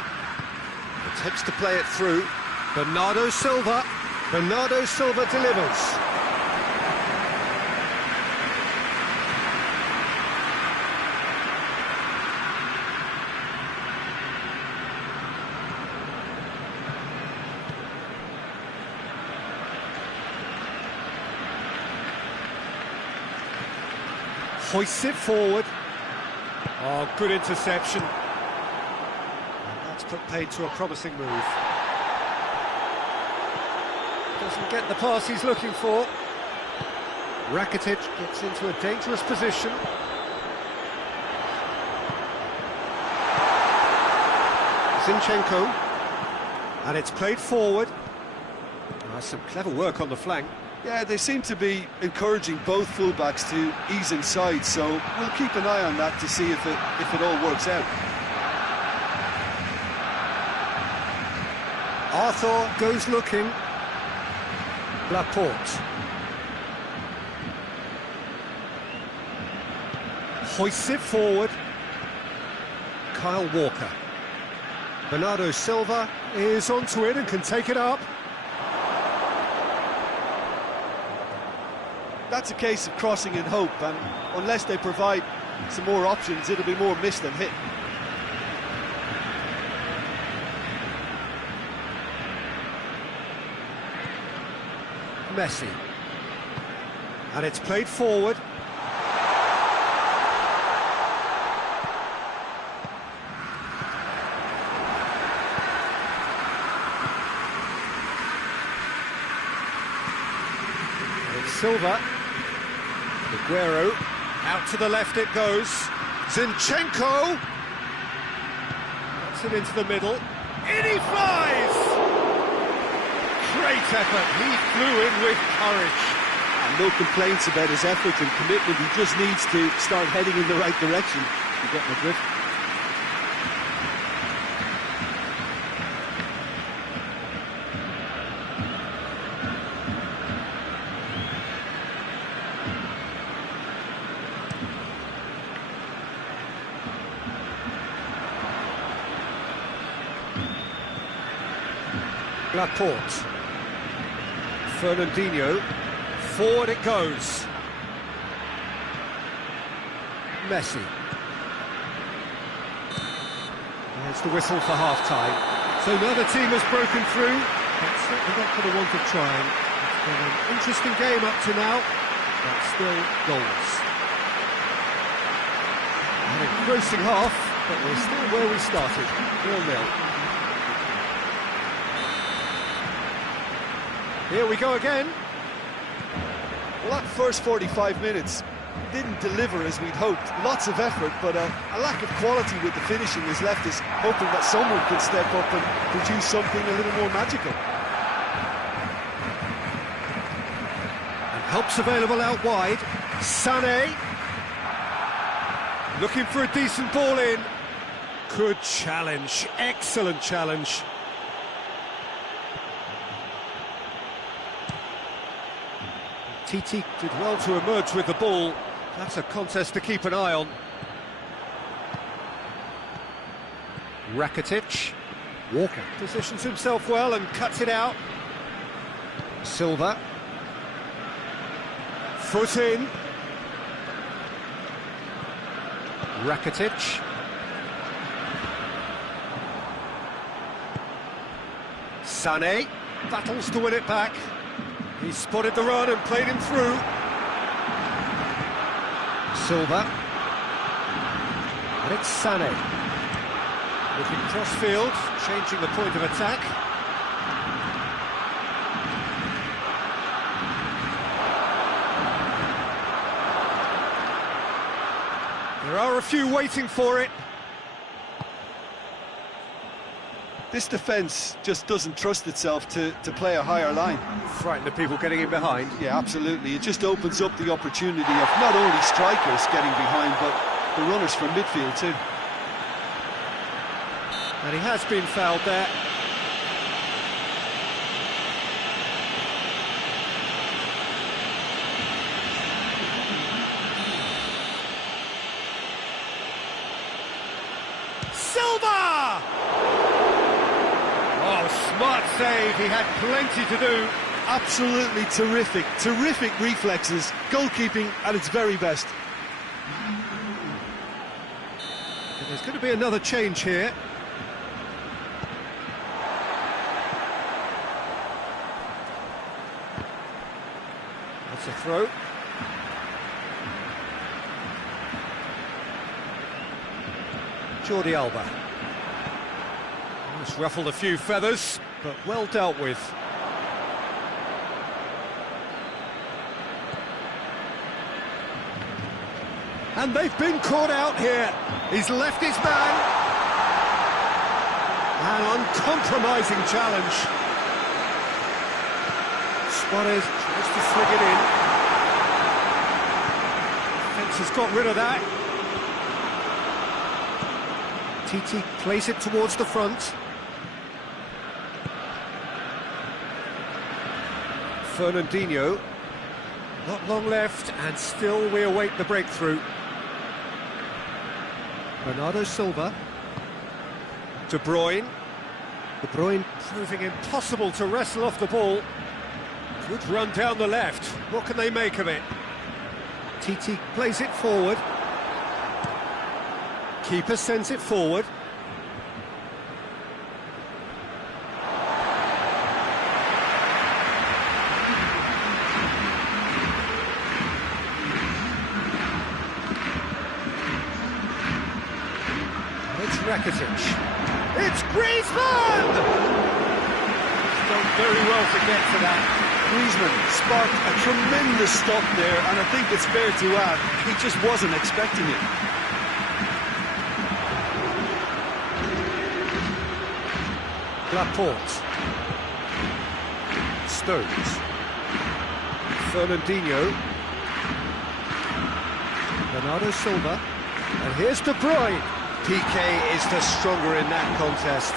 Attempts to play it through. Bernardo Silva. Bernardo Silva delivers. Hoists it forward. Oh, good interception. And that's put paid to a promising move. Doesn't get the pass he's looking for. Rakitic gets into a dangerous position. Zinchenko. And it's played forward. Some clever work on the flank. Yeah, they seem to be encouraging both fullbacks to ease inside, so we'll keep an eye on that to see if it all works out. Arthur goes looking. Laporte. Hoists it forward. Kyle Walker. Bernardo Silva is onto it and can take it up. That's a case of crossing in hope, and unless they provide some more options, it'll be more miss than hit. Messi. And it's played forward. And it's Silva. Aguero. Out to the left it goes. Zinchenko. Gets it into the middle. In he flies! Great effort, he flew in with courage. And no complaints about his effort and commitment, he just needs to start heading in the right direction to get the drift. Laporte. Fernandinho. Forward it goes. Messi. There's the whistle for half-time. So now the team has broken through, but certainly not for the want of trying. It's been an interesting game up to now, but still goals. An engrossing half, but we're still where we started, 0-0. Here we go again. Well, that first 45 minutes didn't deliver as we'd hoped. Lots of effort, but a lack of quality with the finishing has left us hoping that someone could step up and produce something a little more magical. And help's available out wide. Sané. Looking for a decent ball in. Good challenge. Excellent challenge. Titi did well to emerge with the ball. That's a contest to keep an eye on. Rakitic. Walker positions himself well and cuts it out. Silva. Foot in. Rakitic. Sané battles to win it back. He spotted the run and played him through. Silva. And it's Sané. Looking cross-field, changing the point of attack. There are a few waiting for it. This defence just doesn't trust itself to play a higher line. Frighten the people getting in behind. Yeah, absolutely. It just opens up the opportunity of not only strikers getting behind, but the runners from midfield too. And he has been fouled there. Silva! Smart save, he had plenty to do. Absolutely terrific reflexes, goalkeeping at its very best. And there's going to be another change here. That's a throw. MicheDelva. It's ruffled a few feathers, but well dealt with. And they've been caught out here. He's left his man. An uncompromising challenge. Suarez tries to flick it in. Defence has got rid of that. Titi plays it towards the front. Fernandinho. Not long left, and still we await the breakthrough. Bernardo Silva. De Bruyne. De Bruyne proving impossible to wrestle off the ball. Good run down the left. What can they make of it? Titi plays it forward. Keeper sends it forward. It's Rakitic. It's Griezmann! He's done very well to get to that. Griezmann sparked a tremendous stop there, and I think it's fair to add, he just wasn't expecting it. Laporte. Stones. Fernandinho. Bernardo Silva. And here's De Bruyne. PK is the stronger in that contest.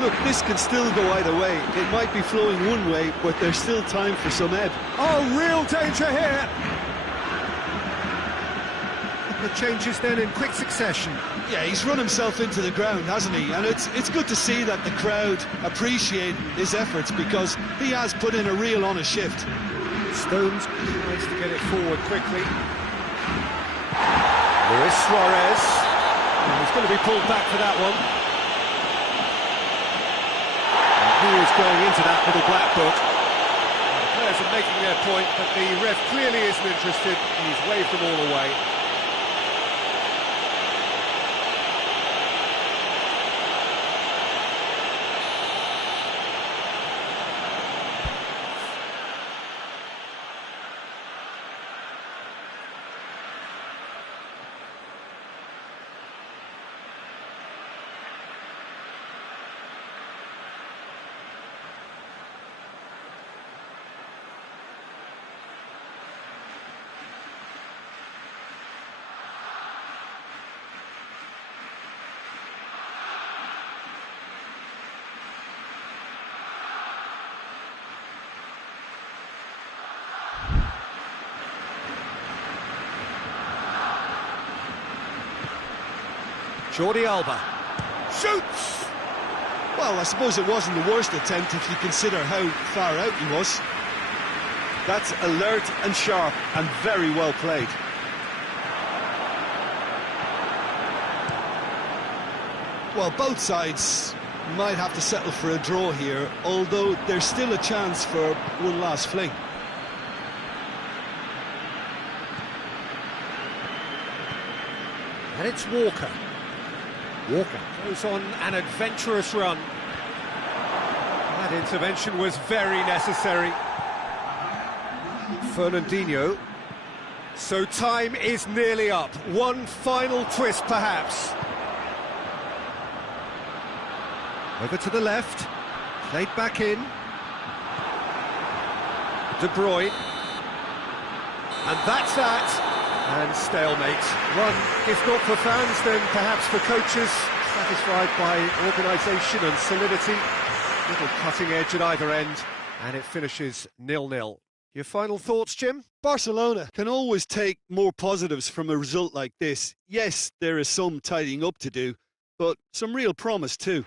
Look, this can still go either way. It might be flowing one way, but there's still time for some ebb. Oh, real danger here! The changes then in quick succession. Yeah, he's run himself into the ground, hasn't he? And it's good to see that the crowd appreciate his efforts, because he has put in a real honest shift. Stones tries to get it forward quickly. Luis Suarez. And he's going to be pulled back for that one. And he is going into that little black book. The players are making their point, but the ref clearly isn't interested. He's waved them all away. MicheDelva shoots! Well, I suppose it wasn't the worst attempt if you consider how far out he was. That's alert and sharp and very well played. Well, both sides might have to settle for a draw here, although there's still a chance for one last fling. And it's Walker. Walker goes on an adventurous run. That intervention was very necessary. Fernandinho. So time is nearly up. One final twist, perhaps. Over to the left. Played back in. De Bruyne. And that's that. And stalemate. One, if not for fans, then perhaps for coaches, satisfied by organisation and solidity. Little cutting edge at either end, and it finishes 0-0. Your final thoughts, Jim? Barcelona can always take more positives from a result like this. Yes, there is some tidying up to do, but some real promise too.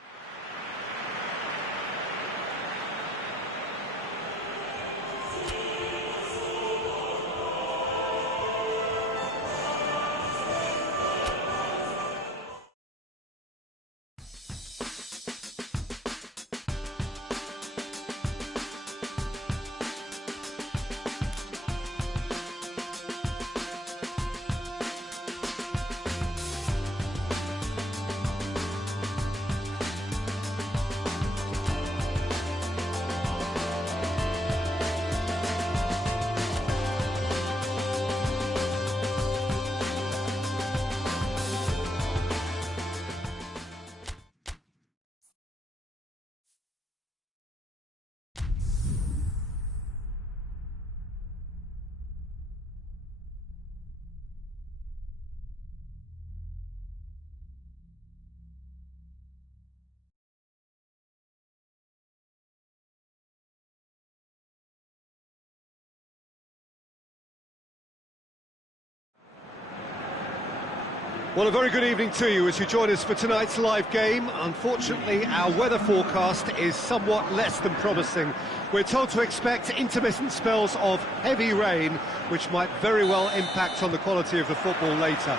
Well, a very good evening to you as you join us for tonight's live game. Unfortunately, our weather forecast is somewhat less than promising. We're told to expect intermittent spells of heavy rain, which might very well impact on the quality of the football later.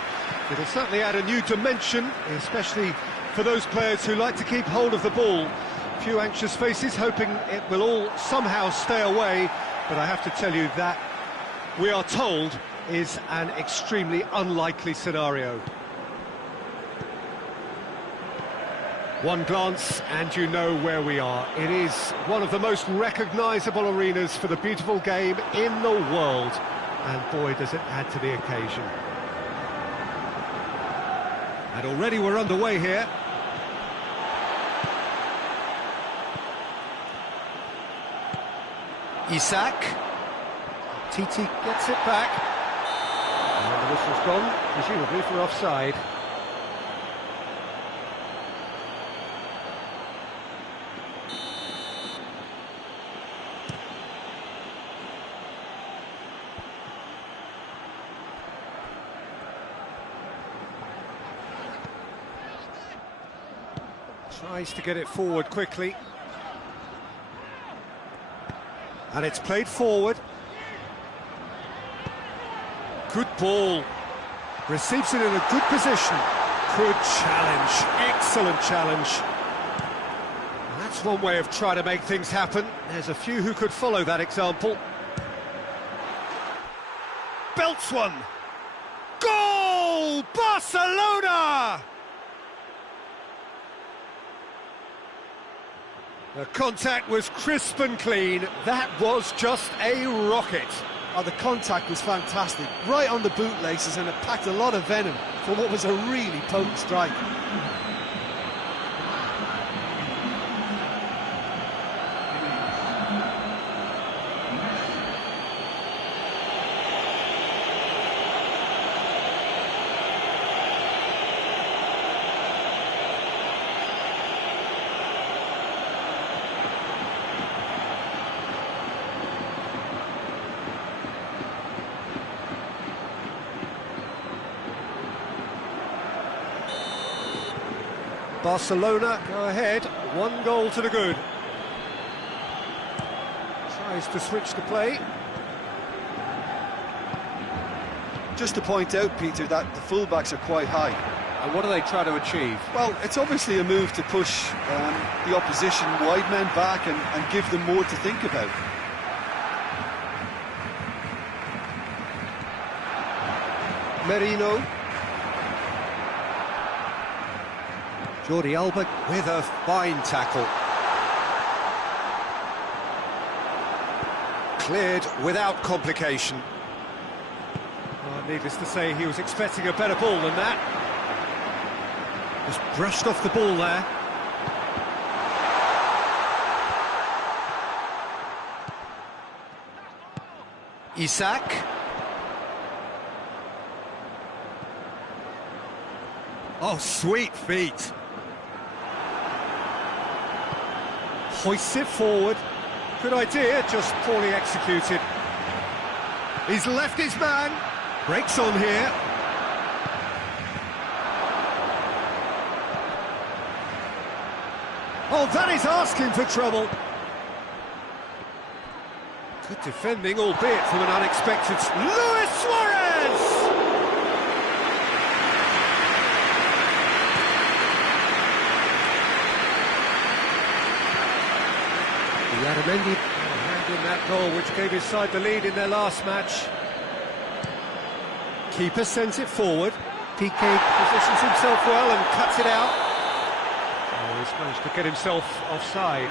It'll certainly add a new dimension, especially for those players who like to keep hold of the ball. A few anxious faces hoping it will all somehow stay away, but I have to tell you that we are told is an extremely unlikely scenario. One glance and you know where we are. It is one of the most recognisable arenas for the beautiful game in the world. And boy, does it add to the occasion. And already we're underway here. Isak. Titi gets it back. And the whistle's gone, presumably for offside. Tries to get it forward quickly. And it's played forward. Good ball. Receives it in a good position. Good challenge. Excellent challenge. And that's one way of trying to make things happen. There's a few who could follow that example. Belts one. Goal! Barcelona! The contact was crisp and clean. That was just a rocket. Oh, the contact was fantastic, right on the bootlaces, and it packed a lot of venom for what was a really potent strike. Barcelona go ahead, 1 goal to the good. Tries to switch the play. Just to point out, Peter, that the fullbacks are quite high. And what do they try to achieve? Well, it's obviously a move to push the opposition wide men back and give them more to think about. Merino. Jordi Alba with a fine tackle. Cleared without complication. Well, needless to say, he was expecting a better ball than that. Just brushed off the ball there. Isak. Oh, sweet feet. Hoists it forward. Good idea, just poorly executed. He's left his man. Breaks on here. Oh, that is asking for trouble. Good defending, albeit from an unexpected... Luis Suarez! Yaramendi had a hand in that goal, which gave his side the lead in their last match. Keeper sends it forward. Piqué positions himself well and cuts it out. Oh, he's managed to get himself offside.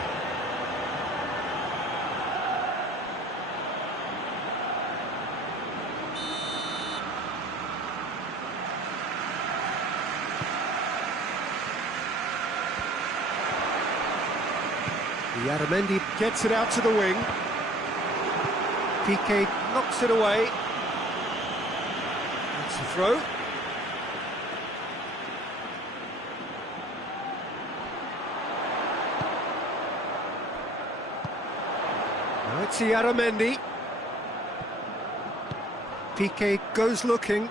Yaramendi gets it out to the wing. Piqué knocks it away. That's a throw. Now it's Yaramendi. Piqué goes looking.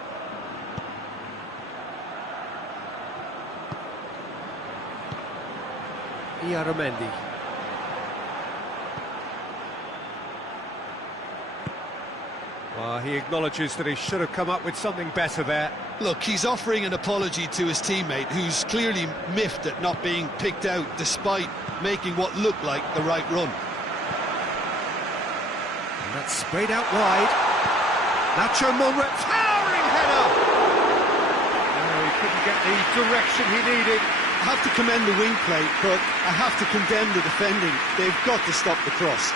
Iaramendi. Well, he acknowledges that he should have come up with something better there. Look, he's offering an apology to his teammate, who's clearly miffed at not being picked out despite making what looked like the right run. And that's sprayed out wide. Nacho Monreal, towering header! No, he couldn't get the direction he needed. I have to commend the wing play, but I have to condemn the defending. They've got to stop the cross.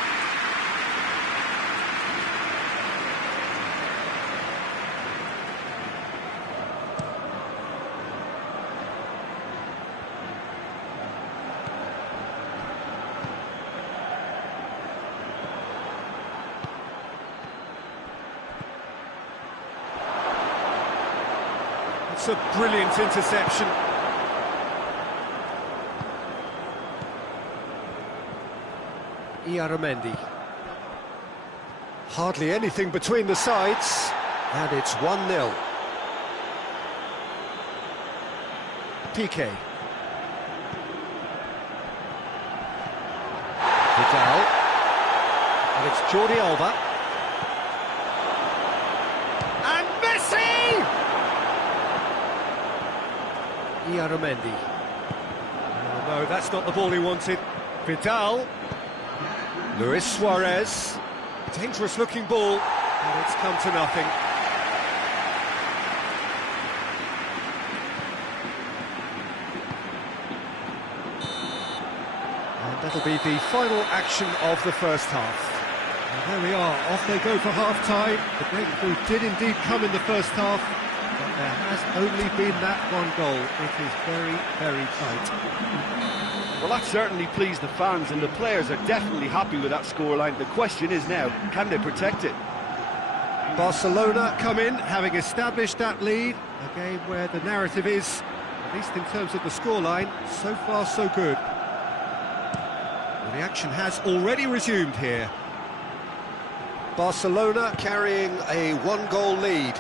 It's a brilliant interception. Iaramendi. Hardly anything between the sides, and it's 1-0. Piqué. Vidal. And it's Jordi Alba. And Messi! Iaramendi. Oh, no, that's not the ball he wanted. Vidal. Luis Suarez. Dangerous looking ball, and it's come to nothing. And that'll be the final action of the first half. And there we are, off they go for half-time. The breakthrough did indeed come in the first half, but there has only been that one goal. It is very, very tight. Well, that certainly pleased the fans, and the players are definitely happy with that scoreline. The question is now, can they protect it? Barcelona come in, having established that lead. A game where the narrative is, at least in terms of the scoreline, so far so good. Well, the action has already resumed here. Barcelona carrying a one-goal lead.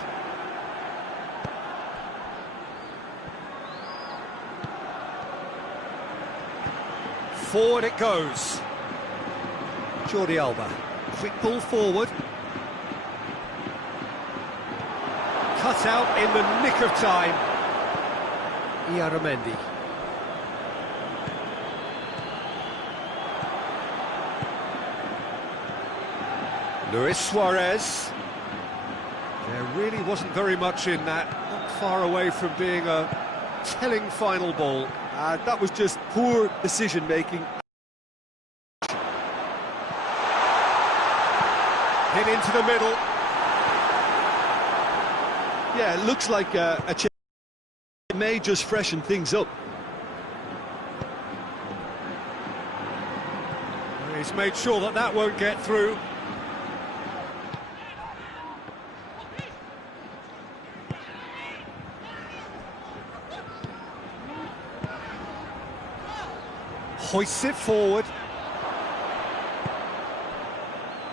Forward it goes. Jordi Alba. Quick ball forward. Cut out in the nick of time. Iaramendi. Luis Suarez. There really wasn't very much in that. Not far away from being a telling final ball. That was just poor decision-making. Hit into the middle. Yeah, it looks like a change. It may just freshen things up. He's made sure that that won't get through. Hoists it forward.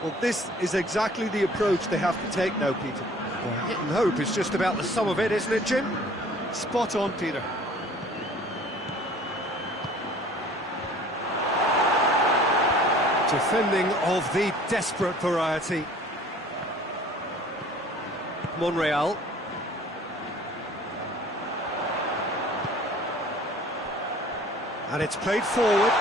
Well, this is exactly the approach they have to take now, Peter. Well, hit and hope is just about the sum of it, isn't it, Jim? Spot on, Peter. Defending of the desperate variety. Monreal. And it's played forward.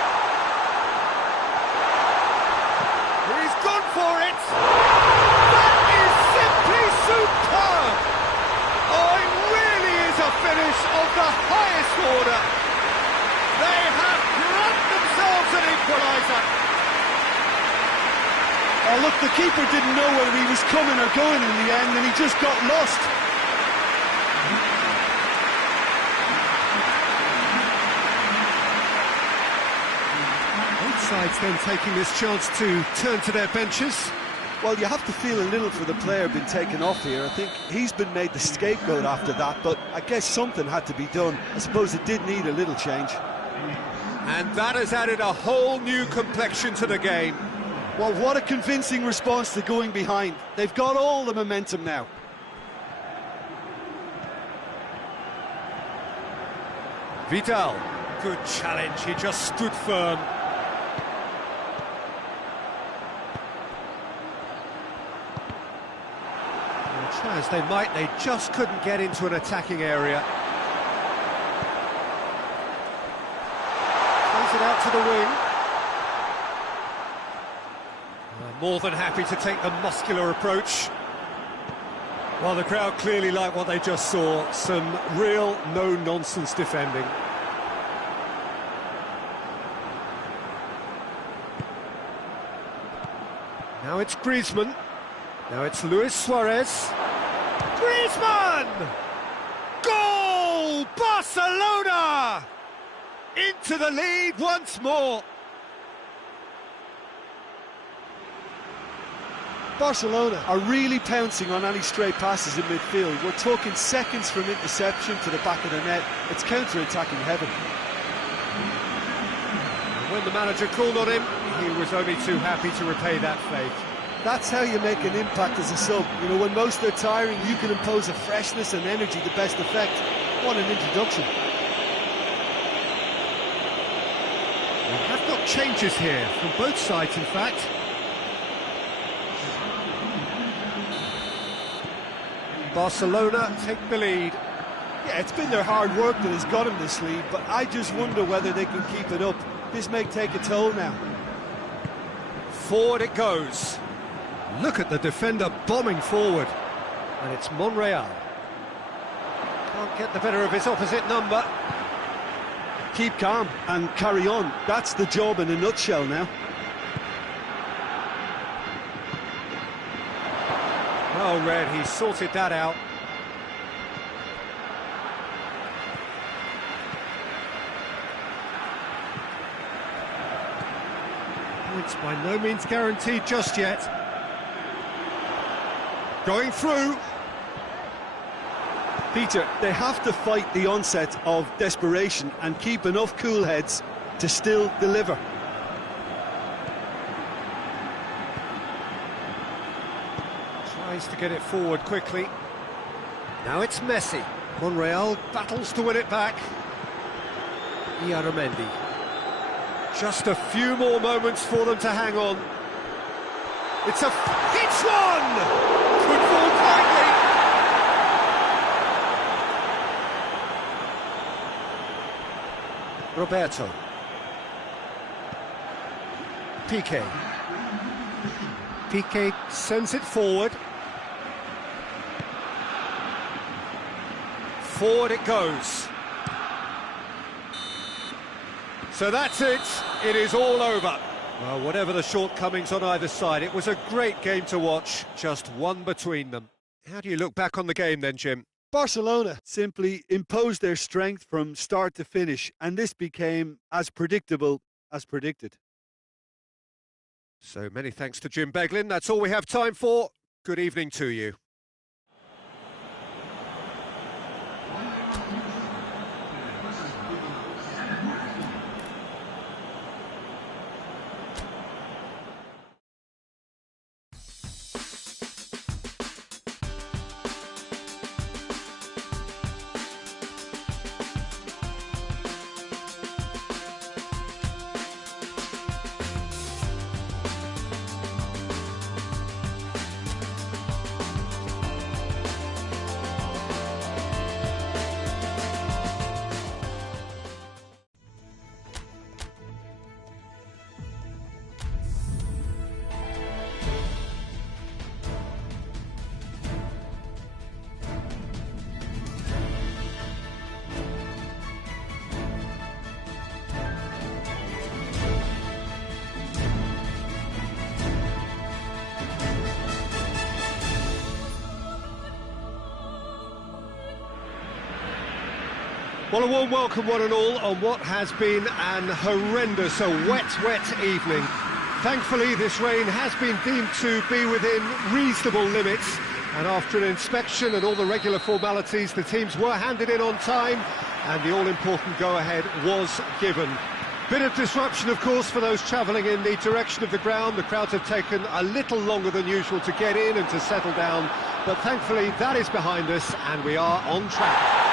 He's gone for it! That is simply superb! Oh, it really is a finish of the highest order. They have grabbed themselves an equaliser. Oh, look, the keeper didn't know whether he was coming or going in the end, and he just got lost. Sides then taking this chance to turn to their benches. Well, you have to feel a little for the player being taken off here. I think he's been made the scapegoat after that, but I guess something had to be done. I suppose it did need a little change. And that has added a whole new complexion to the game. Well, what a convincing response to going behind. They've got all the momentum now. Vidal. Good challenge, he just stood firm. Well, try as they might, they just couldn't get into an attacking area. Plays it out to the wing. More than happy to take the muscular approach. Well, the crowd clearly like what they just saw. Some real no-nonsense defending. Now it's Griezmann. Now it's Luis Suarez. Griezmann! Goal! Barcelona! Into the lead once more. Barcelona are really pouncing on any stray passes in midfield. We're talking seconds from interception to the back of the net. It's counter-attacking heaven. When the manager called on him, he was only too happy to repay that faith. That's how you make an impact as a sub. You know, when most are tiring, you can impose a freshness and energy to best effect. What an introduction. We have got changes here, from both sides in fact. Barcelona take the lead. Yeah, it's been their hard work that has got them this lead, but I just wonder whether they can keep it up. This may take a toll now. Forward it goes. Look at the defender bombing forward. And it's Monreal. Can't get the better of his opposite number. Keep calm and carry on. That's the job in a nutshell now. Well read, he sorted that out. Points by no means guaranteed just yet. Going through. Peter, they have to fight the onset of desperation and keep enough cool heads to still deliver. Tries to get it forward quickly. Now it's Messi. Monreal battles to win it back. Iaramendi. Just a few more moments for them to hang on. It's one! Could fall quietly. Roberto. Piqué. Piqué sends it forward. Forward it goes. So that's it. It is all over. Well, whatever the shortcomings on either side, it was a great game to watch. Just one between them. How do you look back on the game then, Jim? Barcelona simply imposed their strength from start to finish, and this became as predictable as predicted. So many thanks to Jim Beglin. That's all we have time for. Good evening to you. Well, a warm welcome one and all on what has been an horrendous, wet evening. Thankfully, this rain has been deemed to be within reasonable limits, and after an inspection and all the regular formalities, the teams were handed in on time, and the all-important go-ahead was given. Bit of disruption, of course, for those travelling in the direction of the ground. The crowds have taken a little longer than usual to get in and to settle down, but thankfully that is behind us, and we are on track.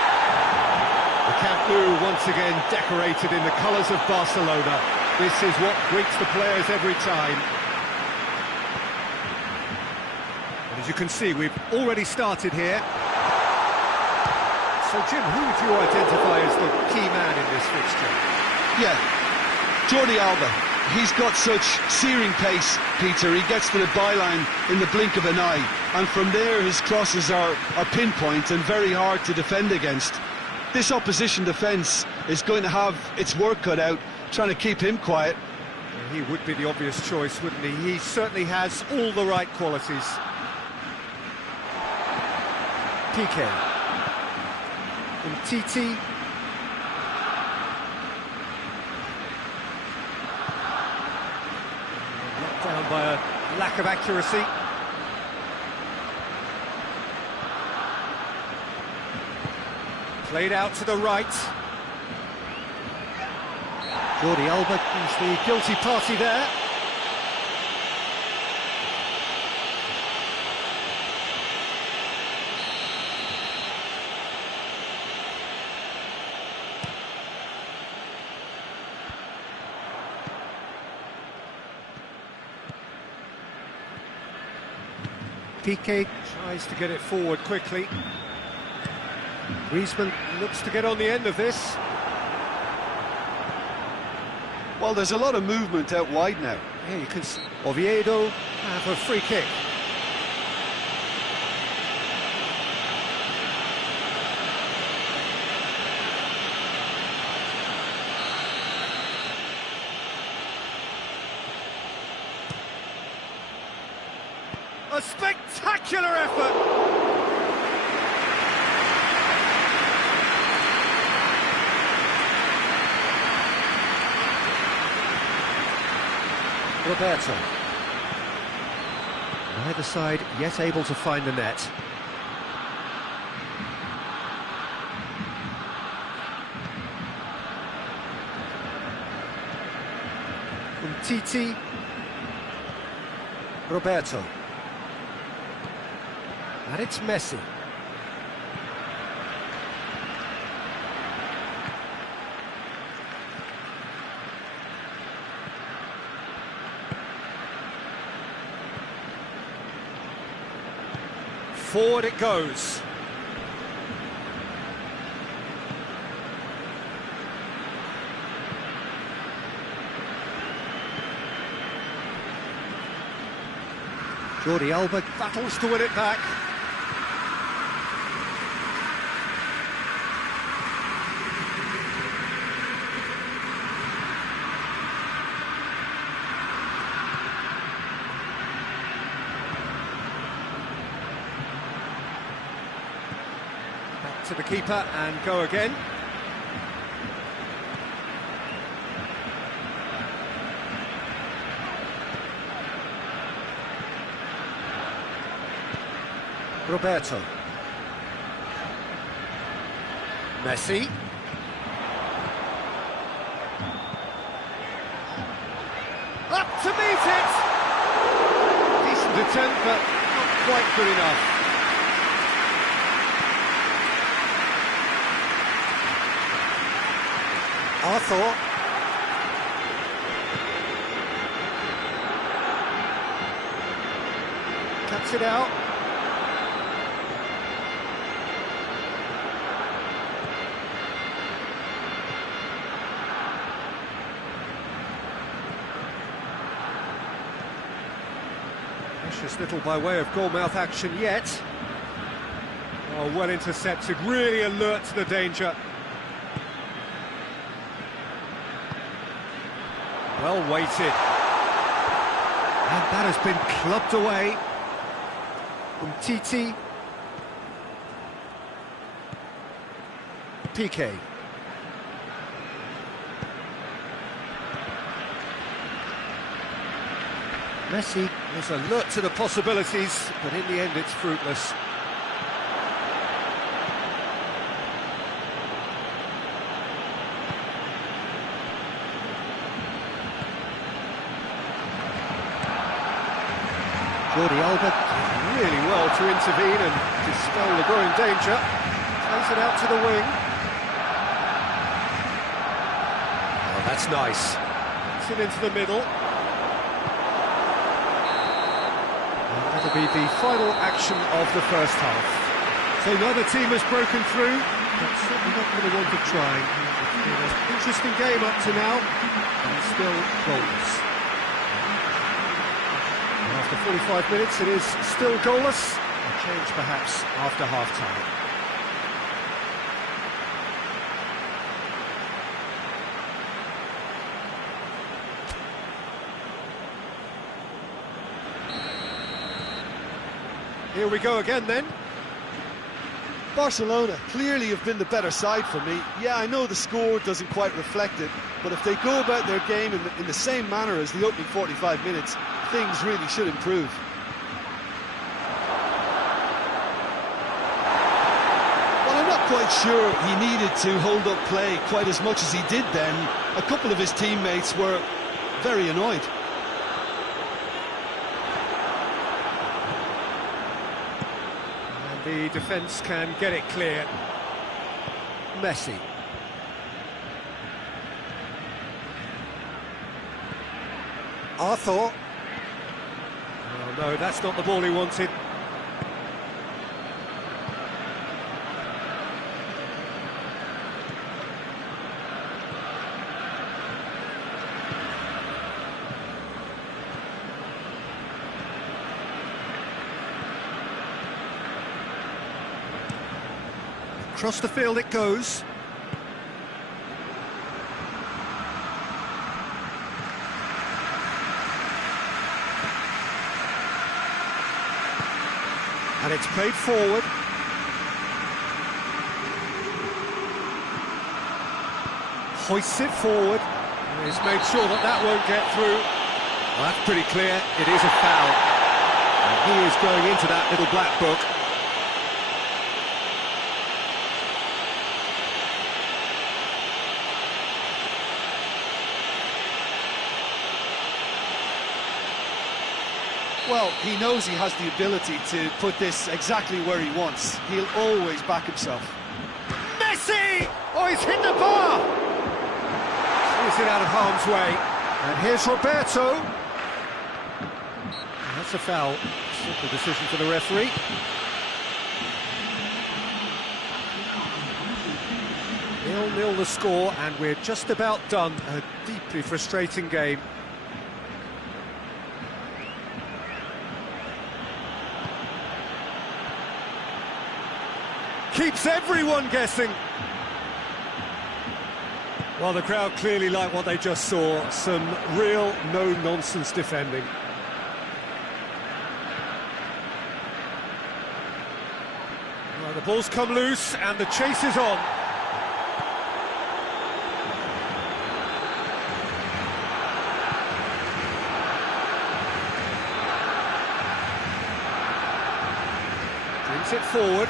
The Camp Nou once again decorated in the colours of Barcelona. This is what greets the players every time. And as you can see, we've already started here. So, Jim, who would you identify as the key man in this fixture? Yeah, Jordi Alba. He's got such searing pace, Peter. He gets to the byline in the blink of an eye, and from there his crosses are pinpoint and very hard to defend against. This opposition defence is going to have its work cut out trying to keep him quiet. He would be the obvious choice, wouldn't he? He certainly has all the right qualities. Piqué. Titi. Let down by a lack of accuracy. Played out to the right. Jordi Alba is the guilty party there. Piqué tries to get it forward quickly. Griezmann looks to get on the end of this. Well, there's a lot of movement out wide now. Yeah, you can see Oviedo have a free kick. A spectacular effort! Roberto. Neither side yet able to find the net. Titi. Roberto. And it's Messi. Forward it goes. Jordi Alba battles to win it back. To the keeper and go again. Roberto. Messi. Up to meet it! Decent attempt, but not quite good enough. Arthur. Cuts it out. Precious little by way of goalmouth action yet. Oh, well intercepted, really alert to the danger. Well weighted. And that has been clubbed away from Titi. Piqué. Messi is alert to the possibilities, but in the end it's fruitless. Jordi Alba did really well to intervene and dispel the growing danger. Plays it out to the wing. That's nice. It's it into the middle. And that'll be the final action of the first half. So neither team has broken through, but certainly not going to want to try. It's been an interesting game up to now, and still goalless. And after 45 minutes, it is still goalless. A change perhaps after half-time. Here we go again then. Barcelona clearly have been the better side for me. Yeah, I know the score doesn't quite reflect it, but if they go about their game in the same manner as the opening 45 minutes, things really should improve. Well, I'm not quite sure he needed to hold up play quite as much as he did then. A couple of his teammates were very annoyed. The defence can get it clear. Messi. Arthur. Oh no, that's not the ball he wanted. Across the field it goes. And it's played forward. Hoists it forward. And he's made sure that that won't get through. Well, that's pretty clear. It is a foul. And he is going into that little black book. Well, he knows he has the ability to put this exactly where he wants. He'll always back himself. Messi! Oh, he's hit the bar! He's it out of harm's way. And here's Roberto. That's a foul. Simple decision for the referee. Nil-nil the score, and we're just about done. A deeply frustrating game. Keeps everyone guessing. Well, the crowd clearly like what they just saw. Some real no-nonsense defending. Well, the ball's come loose and the chase is on. Brings it forward.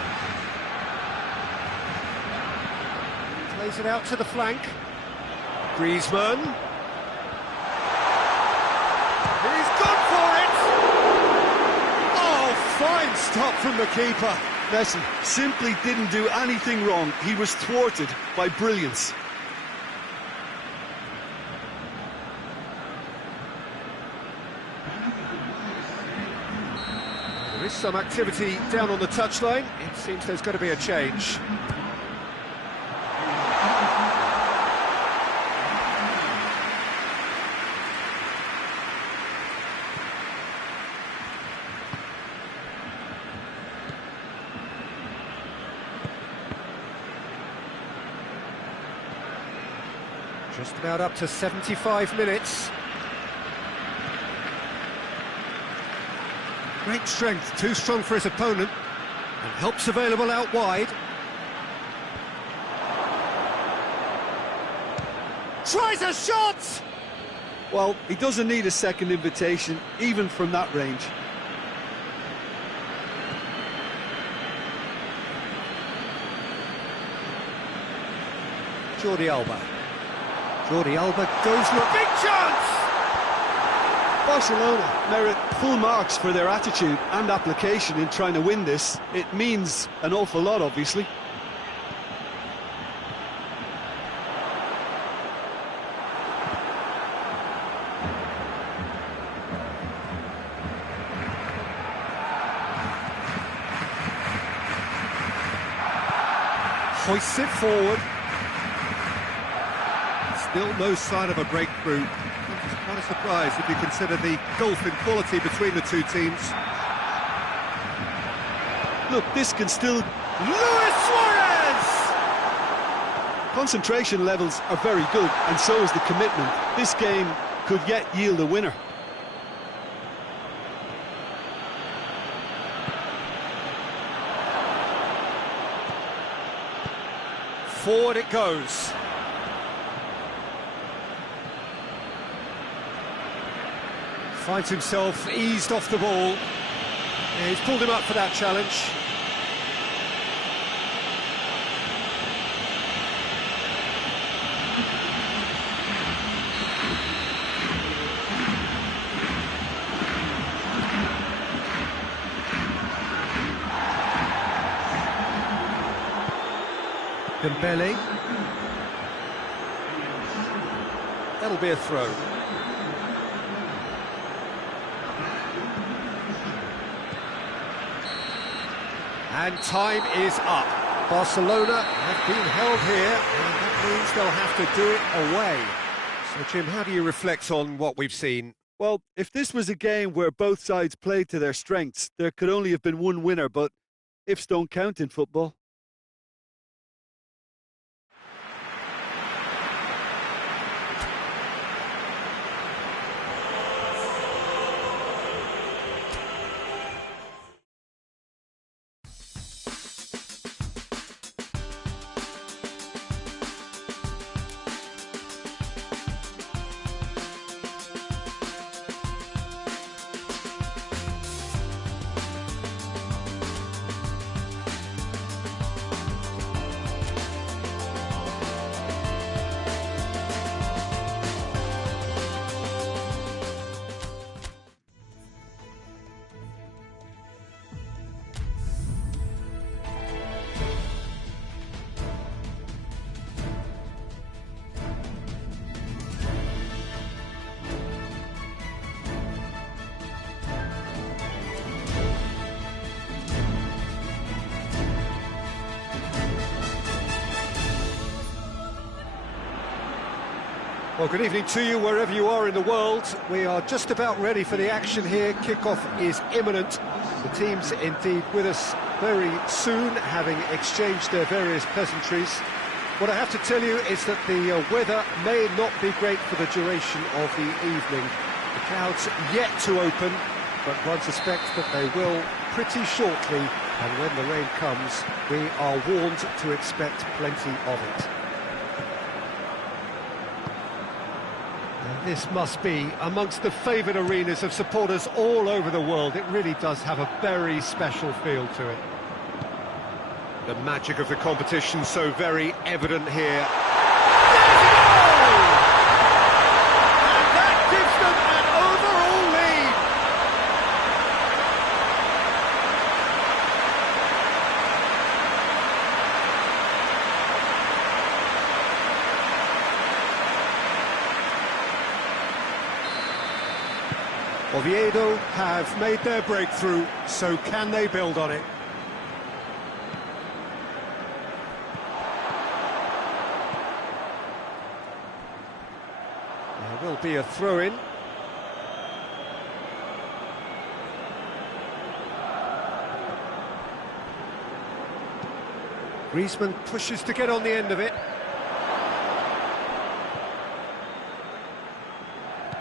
Plays it out to the flank. Griezmann. He's gone for it! Oh, fine stop from the keeper. Messi simply didn't do anything wrong. He was thwarted by brilliance. There is some activity down on the touchline. It seems there's got to be a change. Just about up to 75 minutes. Great strength, too strong for his opponent, and help's available out wide. Tries a shot! Well, he doesn't need a second invitation, even from that range. Jordi Alba. Jordi Alba goes for a big chance! Barcelona merit full marks for their attitude and application in trying to win this. It means an awful lot, obviously. hoists it forward. Still no sign of a breakthrough. It's quite a surprise if you consider the gulf in quality between the two teams. Look, this can still... Luis Suarez! Concentration levels are very good, and so is the commitment. This game could yet yield a winner. Forward it goes. Finds himself eased off the ball. Yeah, he's pulled him up for that challenge. Dembele. That'll be a throw. And time is up. Barcelona have been held here, and that means they'll have to do it away. So, Jim, how do you reflect on what we've seen? Well, if this was a game where both sides played to their strengths, there could only have been one winner, but ifs don't count in football. Well, good evening to you wherever you are in the world. We are just about ready for the action here. Kickoff is imminent. The teams indeed with us very soon, having exchanged their various pleasantries. What I have to tell you is that the weather may not be great for the duration of the evening. The clouds yet to open, but one suspects that they will pretty shortly, and when the rain comes, we are warned to expect plenty of it. This must be amongst the favoured arenas of supporters all over the world. It really does have a very special feel to it. The magic of the competition so very evident here. There's a goal! And that gives them an overall lead. Oviedo have made their breakthrough, so can they build on it? There will be a throw-in. Griezmann pushes to get on the end of it.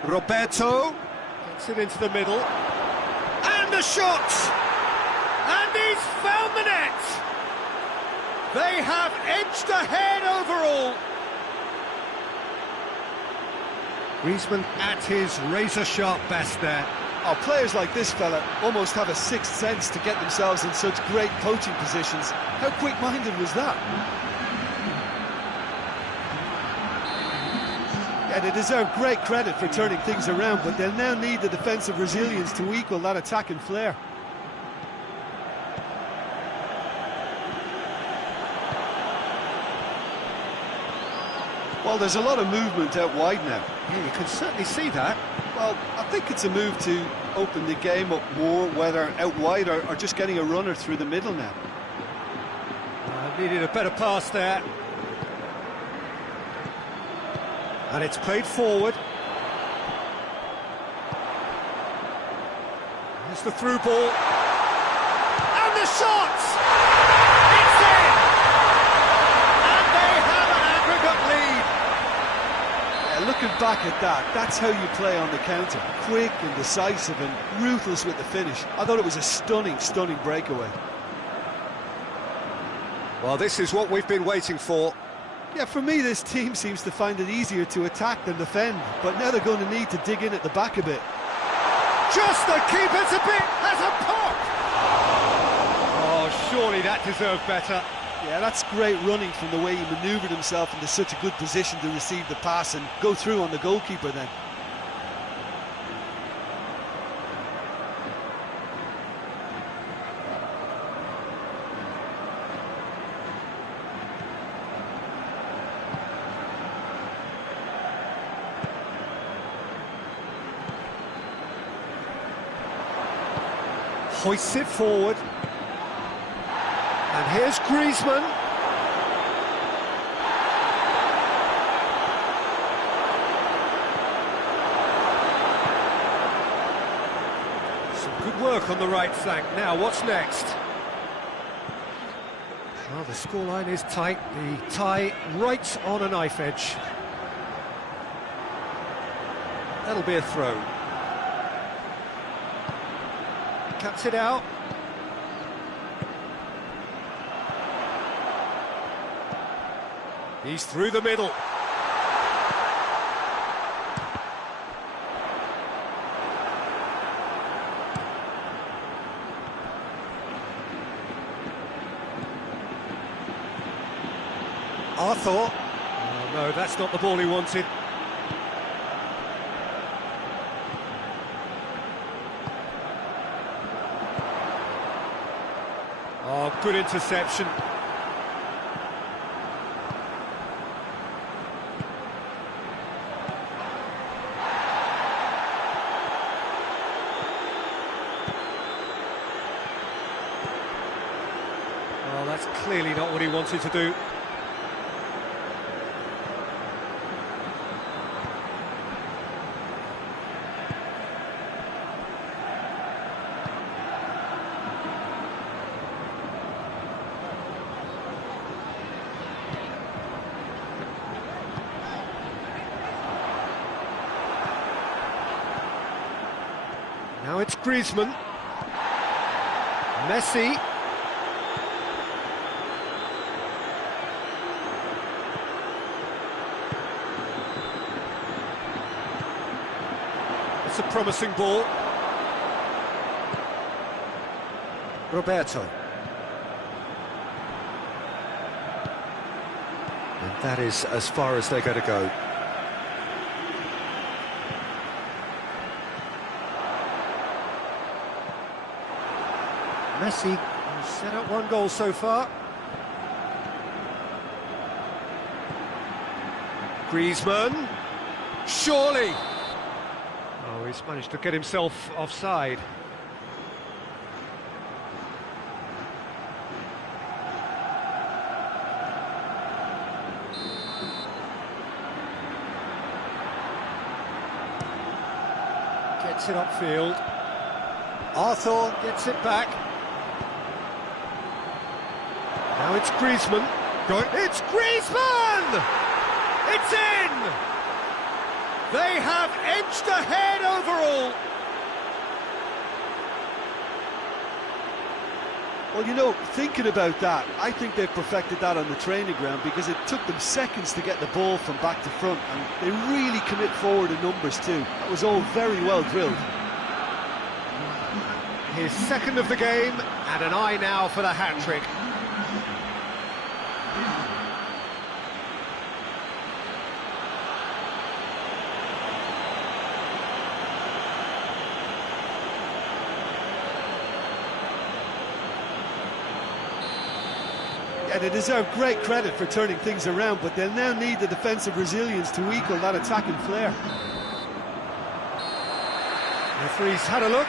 Roberto gets it into the middle. And the shot! And he's found the net! They have edged ahead overall. Griezmann at his razor-sharp best there. Oh, players like this fella almost have a sixth sense to get themselves in such great coaching positions. How quick-minded was that? Yeah, they deserve great credit for turning things around, but they'll now need the defensive resilience to equal that attacking flair. Well, there's a lot of movement out wide now. Yeah, you can certainly see that. Well, I think it's a move to open the game up more, whether out wide or just getting a runner through the middle now. Needed a better pass there. And it's played forward. Here's the through ball. And the shot! It's in! And they have an aggregate lead. Yeah, looking back at that, that's how you play on the counter. Quick and decisive and ruthless with the finish. I thought it was a stunning, stunning breakaway. Well, this is what we've been waiting for. Yeah, for me, this team seems to find it easier to attack than defend, but now they're going to need to dig in at the back a bit. Just the keeper's a bit has a pop! Oh, surely that deserved better. Yeah, that's great running from the way he manoeuvred himself into such a good position to receive the pass and go through on the goalkeeper then. Hoists it forward. And here's Griezmann. Some good work on the right flank. Now, what's next? Well, the scoreline is tight. The tie right on a knife edge. That'll be a throw. Cuts it out. He's through the middle. Arthur. Oh, no, that's not the ball he wanted. Oh, good interception. Oh, that's clearly not what he wanted to do. Now it's Griezmann. Messi. It's a promising ball. Roberto. And that is as far as they're going to go. Messi has set up one goal so far. Griezmann, surely! Oh, he's managed to get himself offside. Gets it upfield. Arthur gets it back. Now it's Griezmann. It's Griezmann! It's in! They have edged ahead overall. Well, you know, thinking about that, I think they've perfected that on the training ground because it took them seconds to get the ball from back to front, and they really commit forward in numbers too. That was all very well drilled. His second of the game, and an eye now for the hat-trick. Yeah, they deserve great credit for turning things around, but they'll now need the defensive resilience to equal that attacking flair. Referee's had a look,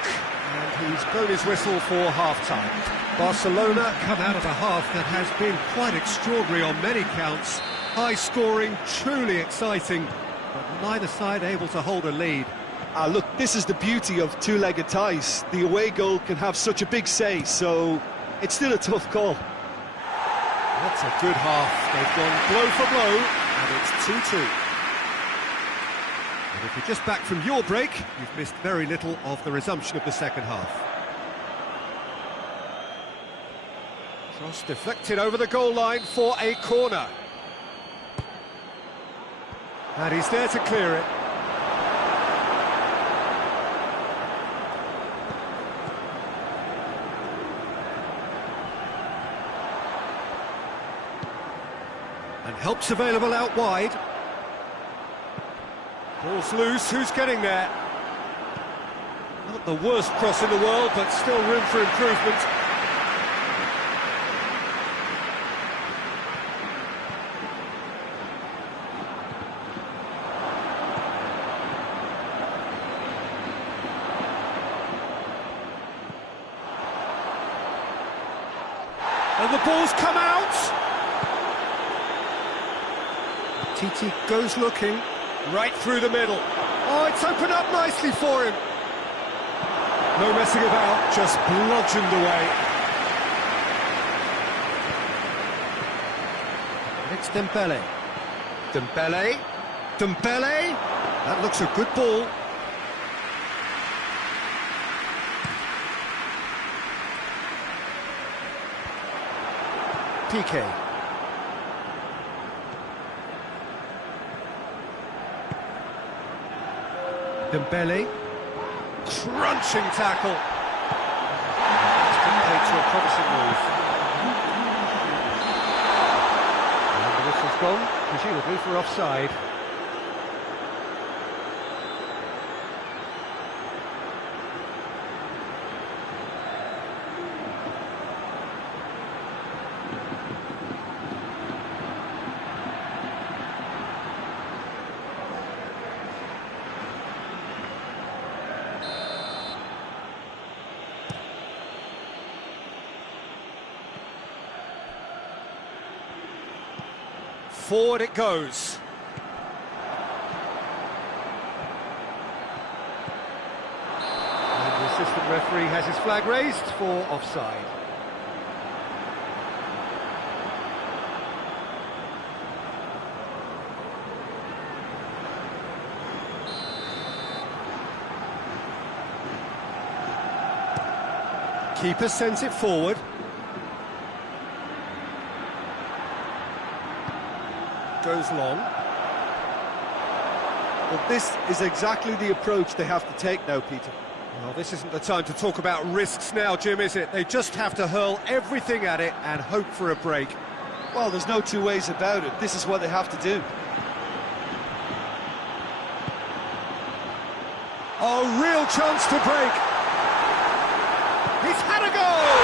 And he's blown his whistle for half-time. Barcelona come out of a half that has been quite extraordinary on many counts. High-scoring, truly exciting, but neither side able to hold a lead. Look, this is the beauty of two-legged ties. The away goal can have such a big say, so it's still a tough call. That's a good half. They've gone blow for blow, and it's 2-2. And if you're just back from your break, you've missed very little of the resumption of the second half. Cross deflected over the goal line for a corner. And he's there to clear it. And help's available out wide. Ball's loose, who's getting there? Not the worst cross in the world, but still room for improvement. And the ball's come out! Titi goes looking, right through the middle. Oh, it's opened up nicely for him. No messing about, just bludgeoned away. It's Dembele. Dembele. Dembele. That looks a good ball. Piqué. Dembele, crunching tackle. It's been paid to a promising move. And the whistle's gone, presumably for offside. Forward it goes. And the assistant referee has his flag raised for offside. Keeper sends it forward. Goes long. Well, this is exactly the approach they have to take now, Peter. Well, this isn't the time to talk about risks now, Jim, is it? They just have to hurl everything at it and hope for a break. Well, there's no two ways about it. This is what they have to do. A real chance to break. He's had a goal!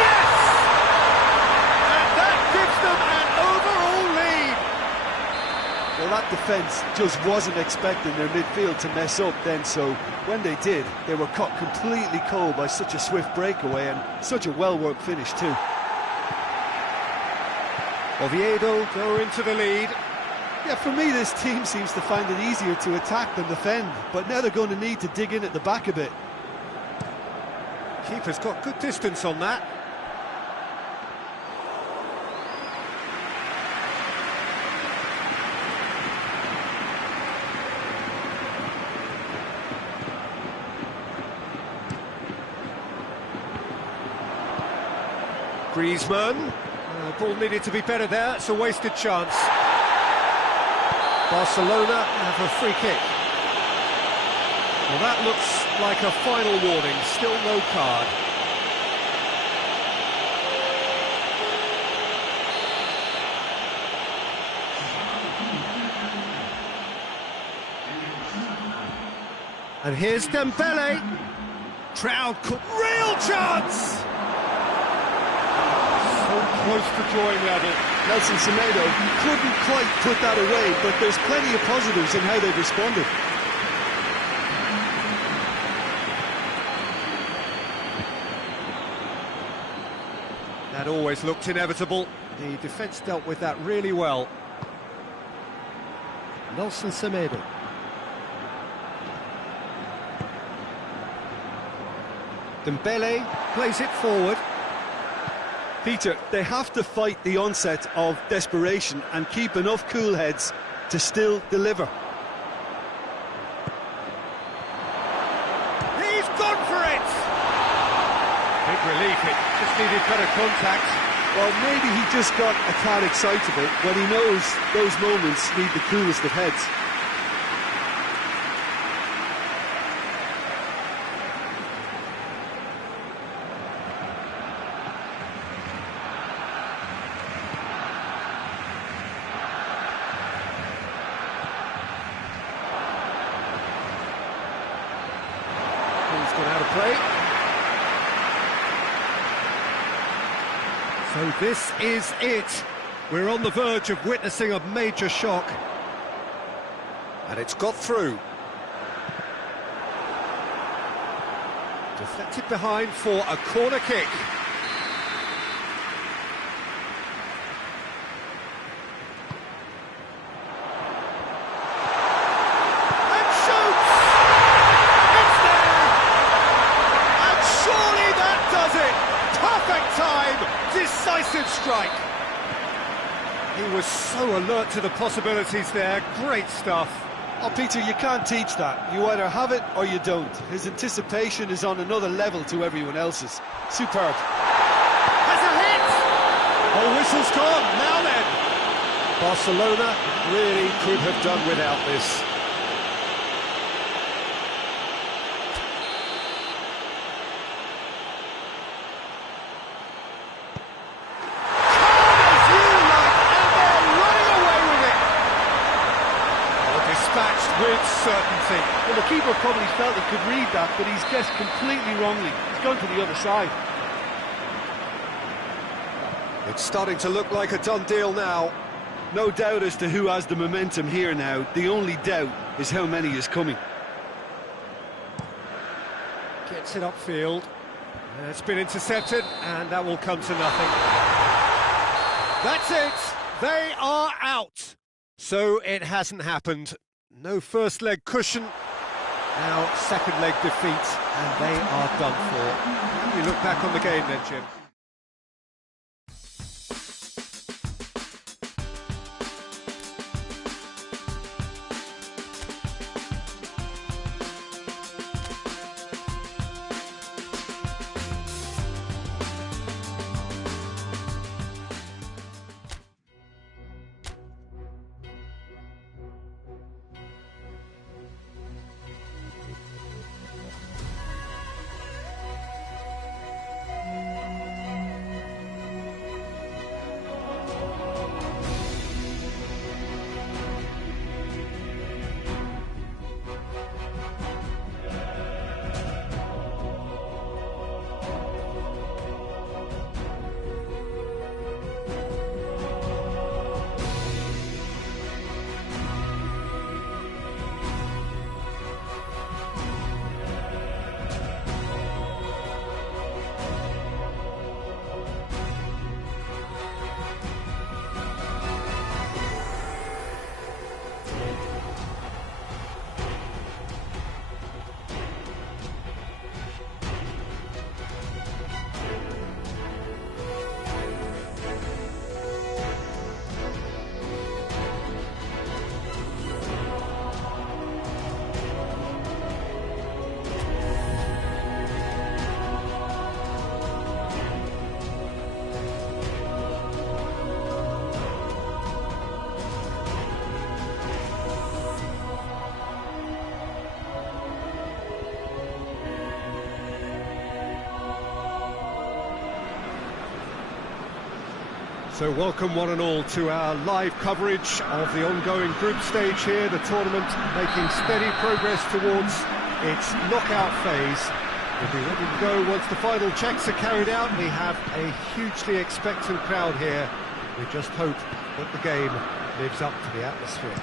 Yes! And that gives them an overall lead. Well, that defence just wasn't expecting their midfield to mess up then, so when they did, they were caught completely cold by such a swift breakaway and such a well-worked finish too. Oviedo go into the lead. Yeah, for me, this team seems to find it easier to attack than defend, but now they're going to need to dig in at the back a bit. Keeper's got good distance on that. Griezmann. The ball needed to be better there. It's a wasted chance. Barcelona have a free kick. Well, that looks like a final warning. Still no card. And here's Dembele. Crowd, real chance! Close to drawing level. Nelson Semedo couldn't quite put that away, but there's plenty of positives in how they've responded. always looked inevitable. The defence dealt with that really well. Nelson Semedo. Dembele plays it forward. Peter, they have to fight the onset of desperation and keep enough cool heads to still deliver. He's gone for it! Big relief, it just needed better contact. Well, maybe he just got a tad excitable when he knows those moments need the coolest of heads. Ball's gone out of play. So this is it. We're on the verge of witnessing a major shock. And it's got through. Deflected behind for a corner kick. And shoots! It's there! And surely that does it! Perfect time! Decisive strike! He was so alert to the possibilities there. Great stuff. Oh, Peter, you can't teach that. You either have it or you don't. His anticipation is on another level to everyone else's. Superb. Has a hit! Oh, whistle's gone. Now then. Barcelona really could have done without this. With certainty. Well, the keeper probably felt he could read that, but he's guessed completely wrongly. He's gone to the other side. It's starting to look like a done deal now. No doubt as to who has the momentum here now. The only doubt is how many is coming. Gets it upfield. It's been intercepted, and that will come to nothing. That's it! They are out! So it hasn't happened. No first leg cushion, now second leg defeat, and they are done for. How do you look back on the game then, Jim? So welcome one and all to our live coverage of the ongoing group stage here, the tournament making steady progress towards its knockout phase. We'll be ready to go once the final checks are carried out. We have a hugely expectant crowd here. We just hope that the game lives up to the atmosphere.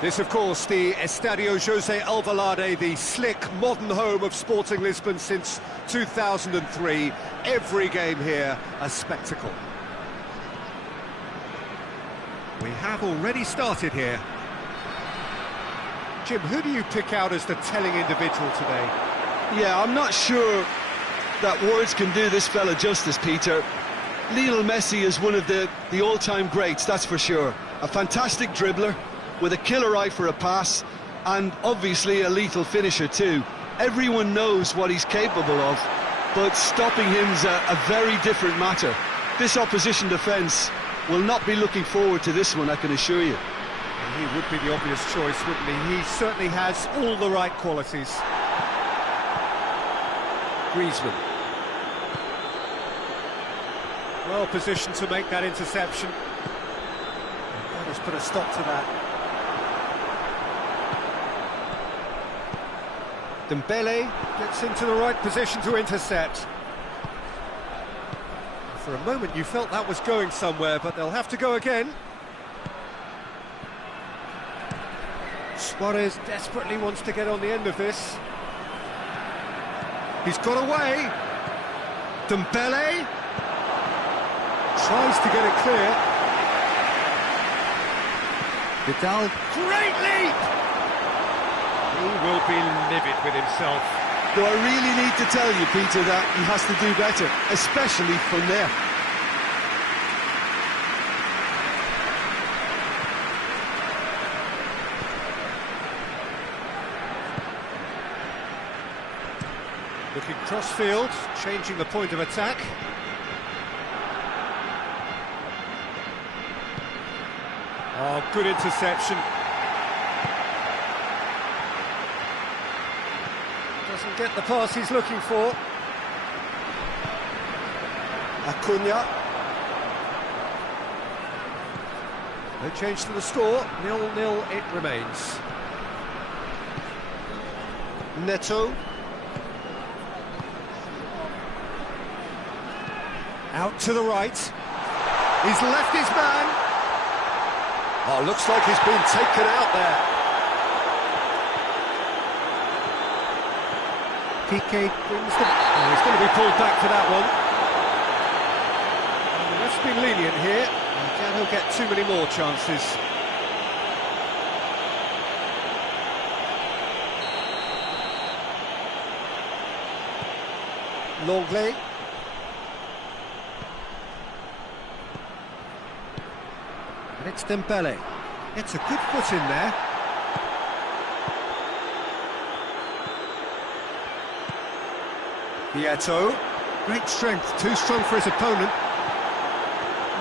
This, of course, the Estadio José Alvalade, the slick, modern home of Sporting Lisbon since 2003. Every game here a spectacle. We have already started here. Jim, who do you pick out as the telling individual today? Yeah, I'm not sure that words can do this fella justice, Peter. Lionel Messi is one of the all-time greats, that's for sure. A fantastic dribbler, with a killer eye for a pass, and obviously a lethal finisher too. Everyone knows what he's capable of, but stopping him's a very different matter. This opposition defence will not be looking forward to this one, I can assure you. He would be the obvious choice, wouldn't he? He certainly has all the right qualities. Griezmann. Well positioned to make that interception. That has put a stop to that. Dembele gets into the right position to intercept. For a moment you felt that was going somewhere, but they'll have to go again. Suarez desperately wants to get on the end of this. He's got away. Dembele tries to get it clear. Vidal, great leap! He will be livid with himself. Do I really need to tell you, Peter, that he has to do better, especially from there? Looking cross-field, changing the point of attack. Oh, good interception. Doesn't get the pass he's looking for. Acuna. No change to the score, 0-0 it remains. Neto. Out to the right. He's left his man. Oh, looks like he's been taken out there. Piqué brings the... Oh, he's going to be pulled back for that one. And the ref's been lenient here. I doubt he'll get too many more chances. Longley. And it's Dembele. It's a good foot in there. Vieto. Great strength, too strong for his opponent.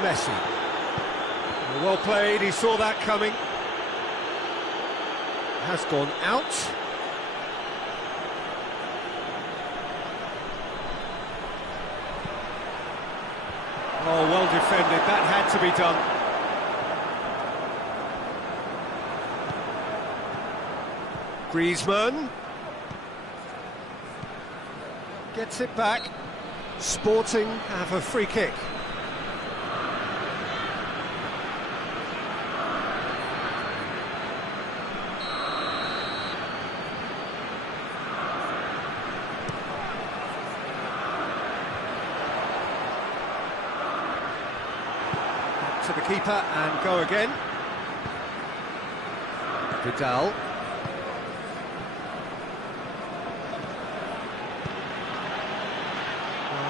Messi. Well played, he saw that coming. Has gone out. Oh, well defended, that had to be done. Griezmann gets it back. Sporting have a free kick. Back to the keeper and go again. Vidal.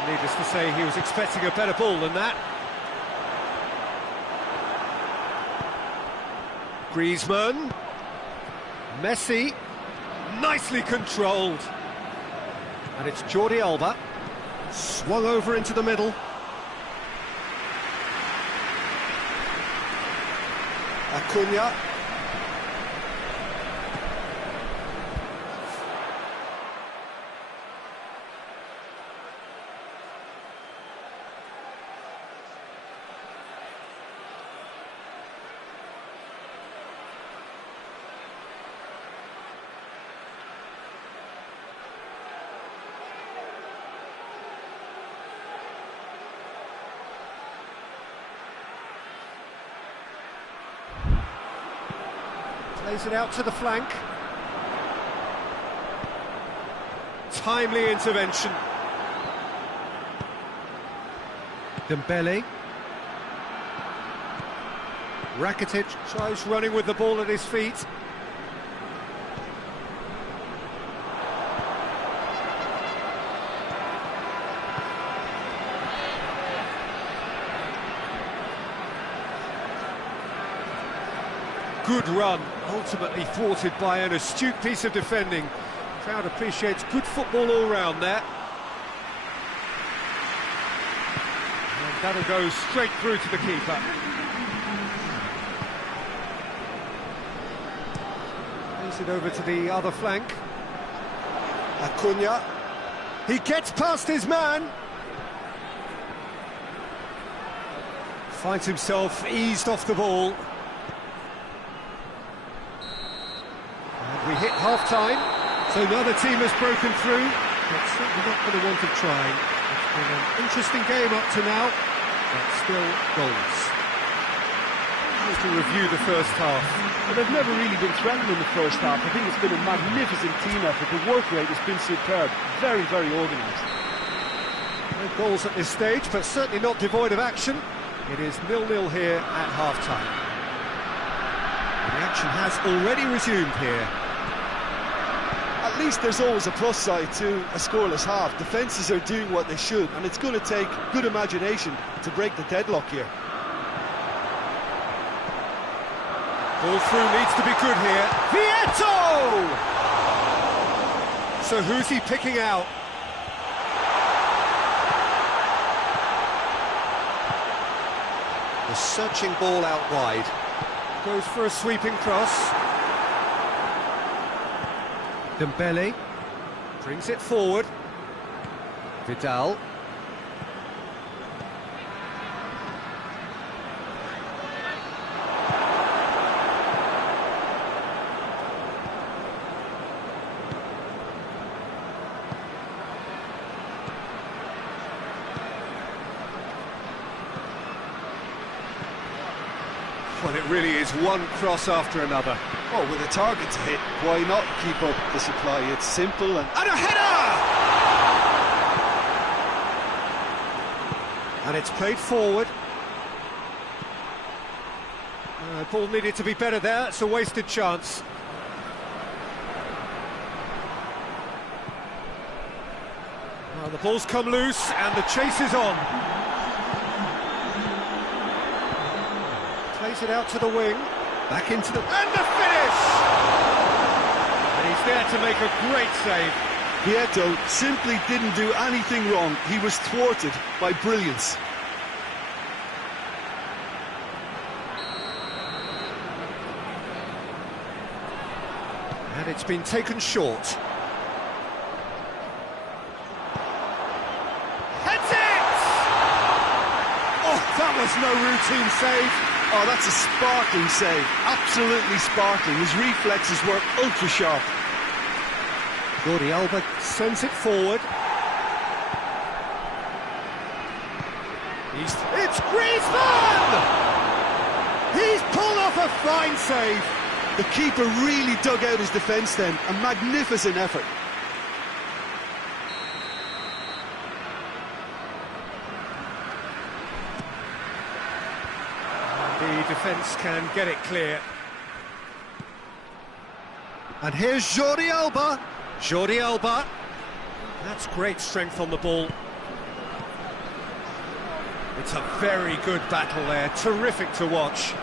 Needless to say, he was expecting a better ball than that. Griezmann. Messi. Nicely controlled. And it's Jordi Alba. Swung over into the middle. Acuna. Plays it out to the flank. Timely intervention. Dembele. Rakitic tries running with the ball at his feet. Good run, ultimately thwarted by an astute piece of defending. Crowd appreciates good football all round there. And that'll go straight through to the keeper. Plays it over to the other flank. Acuna. He gets past his man. Finds himself eased off the ball. And we hit half-time, so neither team has broken through, but certainly not for the want of trying. It's been an interesting game up to now, but still goals. Just to review the first half. Well, they've never really been threatened in the first half. I think it's been a magnificent team effort. The work rate has been superb. Very, very organised. No goals at this stage, but certainly not devoid of action. It is 0-0 here at half-time. The action has already resumed here. At least there's always a plus side to a scoreless half. Defences are doing what they should, and it's going to take good imagination to break the deadlock here. Ball through needs to be good here. Vieto! So who's he picking out? The searching ball out wide. Goes for a sweeping cross. Dembele brings it forward. Vidal. Well, it really is one cross after another. Oh, with a target to hit, why not keep up the supply? It's simple and And a header! And it's played forward. Ball needed to be better there, it's a wasted chance. Well, the ball's come loose and the chase is on. Plays it out to the wing, back into the... and the finish! And he's there to make a great save. Vieto simply didn't do anything wrong. He was thwarted by brilliance. And it's been taken short. Heads it! Oh, that was no routine save. Oh, that's a sparkling save. Absolutely sparkling. His reflexes were ultra sharp. Jordi Alba sends it forward. It's Griezmann! He's pulled off a fine save. The keeper really dug out his defence then. A magnificent effort. The defence can get it clear. And here's Jordi Alba. Jordi Alba. That's great strength on the ball. It's a very good battle there. Terrific to watch.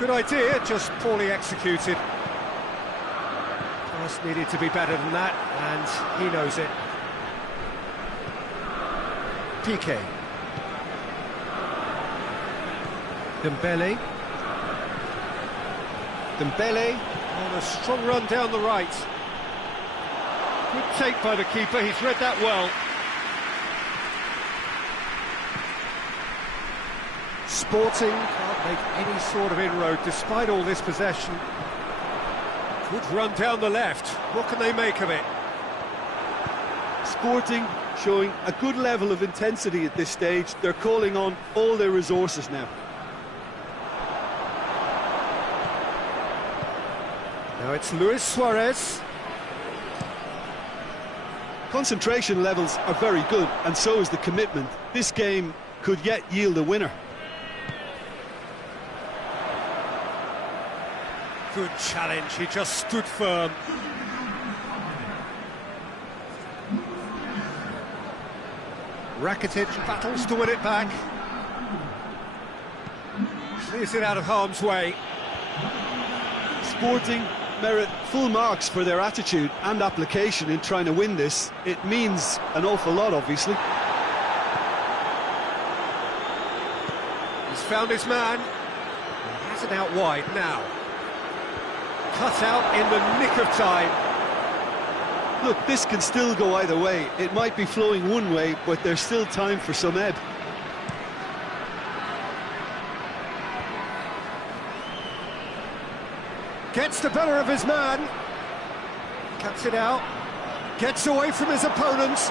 Good idea, just poorly executed. Pass needed to be better than that, and he knows it. Piqué. Dembele. Dembele on a strong run down the right. Good take by the keeper, he's read that well. Sporting can't make any sort of inroad despite all this possession. Good run down the left. What can they make of it? Sporting showing a good level of intensity at this stage. They're calling on all their resources now. Now it's Luis Suarez. Concentration levels are very good, and so is the commitment. This game could yet yield a winner. Good challenge, he just stood firm. Rakitic battles to win it back. Clears it out of harm's way. Sporting merit full marks for their attitude and application in trying to win this. It means an awful lot, obviously. He's found his man. He has it out wide now. Cut out in the nick of time. Look, this can still go either way. It might be flowing one way, but there's still time for some ebb. Gets the better of his man. Cuts it out. Gets away from his opponents.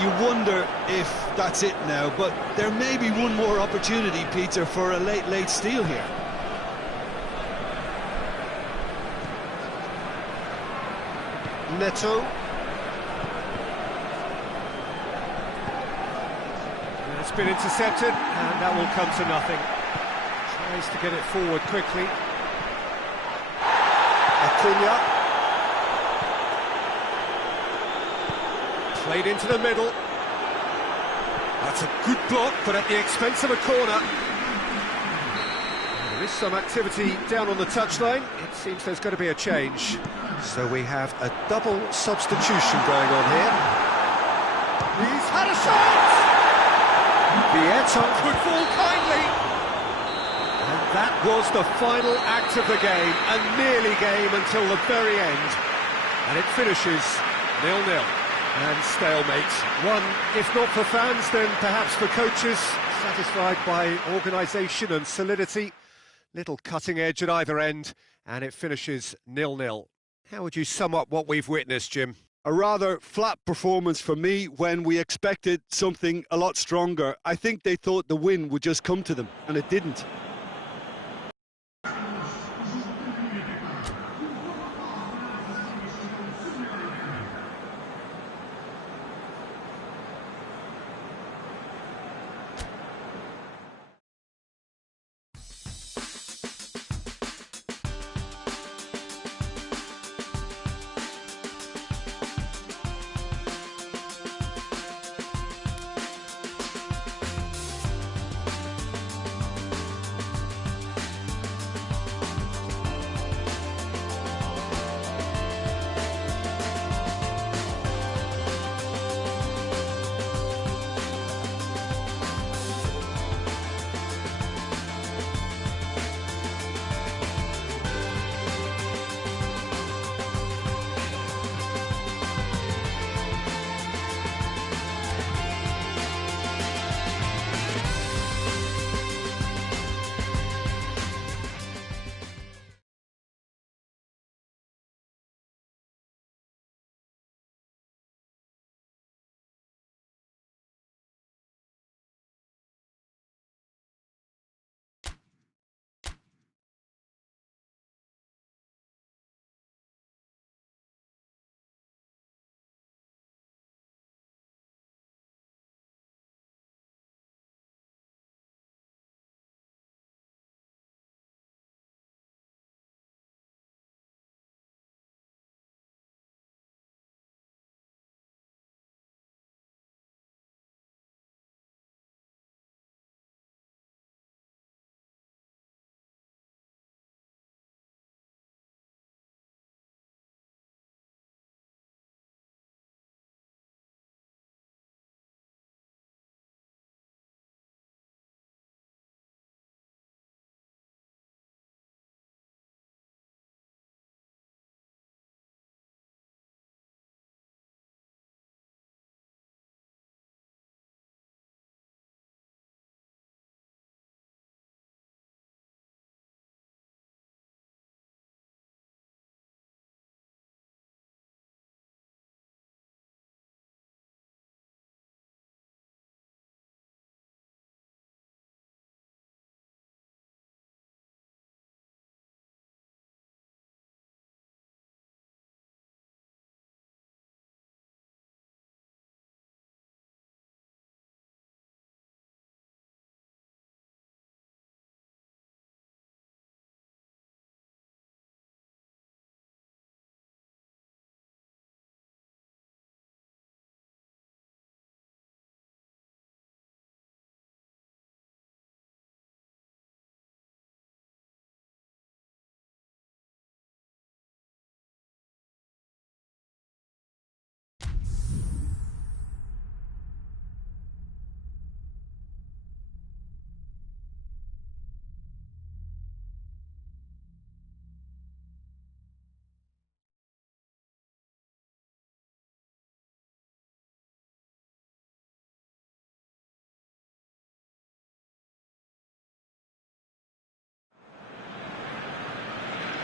You wonder if that's it now, but there may be one more opportunity, Peter, for a late steal here. Neto. And it's been intercepted, and that will come to nothing. Tries to get it forward quickly. Acuna. Played into the middle. That's a good block, but at the expense of a corner. There is some activity down on the touchline. It seems there's going to be a change. So we have a double substitution going on here. He's had a shot! Vieto could fall kindly. And that was the final act of the game, a nearly game until the very end. And it finishes 0-0. And stalemate. One, if not for fans, then perhaps for coaches, satisfied by organisation and solidity. Little cutting edge at either end, and it finishes 0-0. How would you sum up what we've witnessed, Jim? A rather flat performance for me when we expected something a lot stronger. I think they thought the win would just come to them, and it didn't.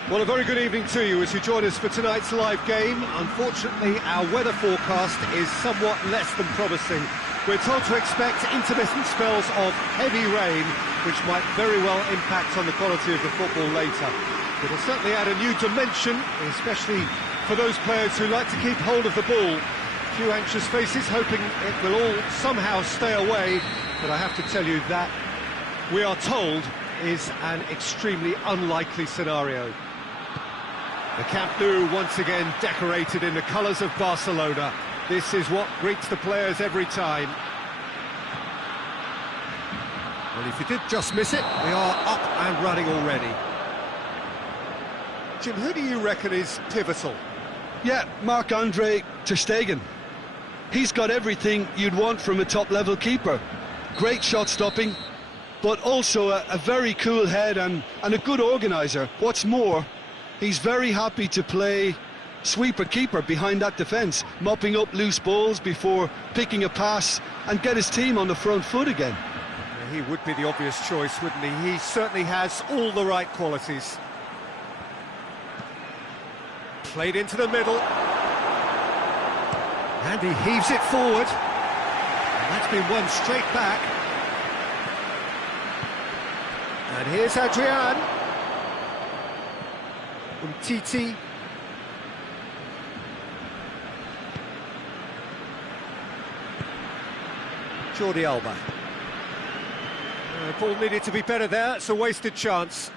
Well, a very good evening to you as you join us for tonight's live game. Unfortunately, our weather forecast is somewhat less than promising. We're told to expect intermittent spells of heavy rain, which might very well impact on the quality of the football later. It'll certainly add a new dimension, especially for those players who like to keep hold of the ball. A few anxious faces hoping it will all somehow stay away, but I have to tell you that we are told is an extremely unlikely scenario. The Camp Nou once again decorated in the colours of Barcelona. This is what greets the players every time. Well, if you did just miss it, we are up and running already. Jim, who do you reckon is pivotal? Yeah, Marc-Andre ter Stegen. He's got everything you'd want from a top-level keeper. Great shot stopping, but also a very cool head and a good organiser. What's more, he's very happy to play sweeper-keeper behind that defence, mopping up loose balls before picking a pass and get his team on the front foot again. Yeah, he would be the obvious choice, wouldn't he? He certainly has all the right qualities. Played into the middle. And he heaves it forward. And that's been won straight back. And here's Adrian. Titi. Jordi Alba. Ball needed to be better there, it's a wasted chance.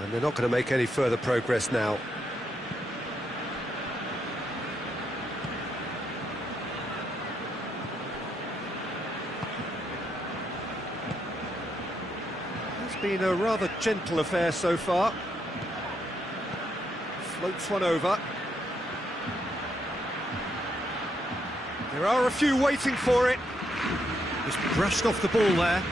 And they're not going to make any further progress now. It's been a rather gentle affair so far. Floats one over. There are a few waiting for it. Just brushed off the ball there.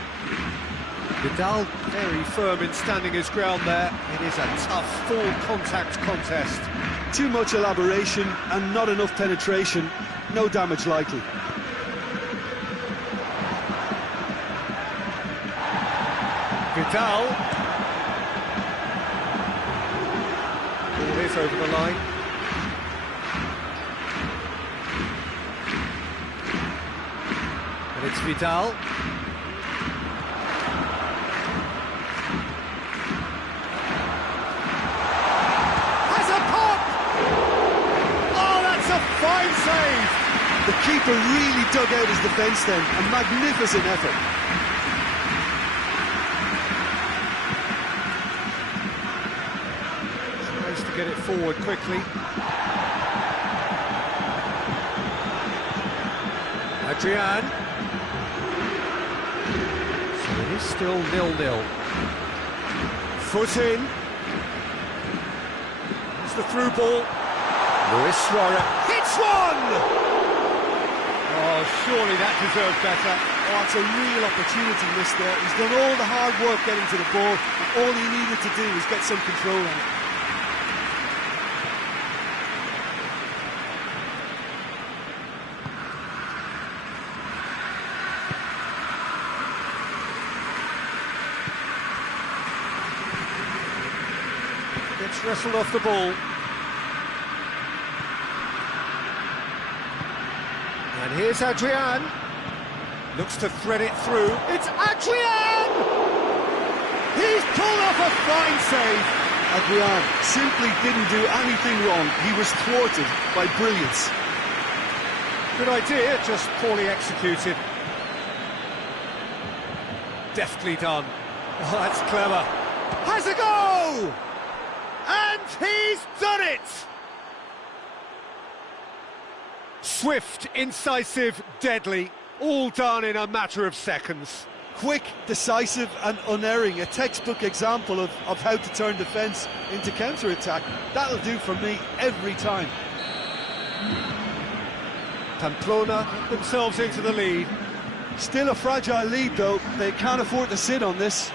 Vidal very firm in standing his ground there. It is a tough full contact contest. Too much elaboration and not enough penetration. No damage likely. Vidal. Ball is over the line. And it's Vidal. Has a pop! Oh, that's a fine save! The keeper really dug out his defence then. A magnificent effort. Get it forward quickly. Adrian. So it is still 0-0. Foot in. It's the through ball. Luis Suarez hits one! Oh, surely that deserved better. Oh, it's a real opportunity missed there. He's done all the hard work getting to the ball, and all he needed to do was get some control on it. Gets wrestled off the ball. And here's Adrian. Looks to thread it through. It's Adrian! He's pulled off a fine save. Adrian simply didn't do anything wrong. He was thwarted by brilliance. Good idea, just poorly executed. Deftly done. Oh, that's clever. Has a go! And he's done it! Swift, incisive, deadly, all done in a matter of seconds. Quick, decisive and unerring, a textbook example of how to turn defence into counter-attack. That'll do for me every time. Pamplona themselves into the lead. Still a fragile lead though, they can't afford to sit on this.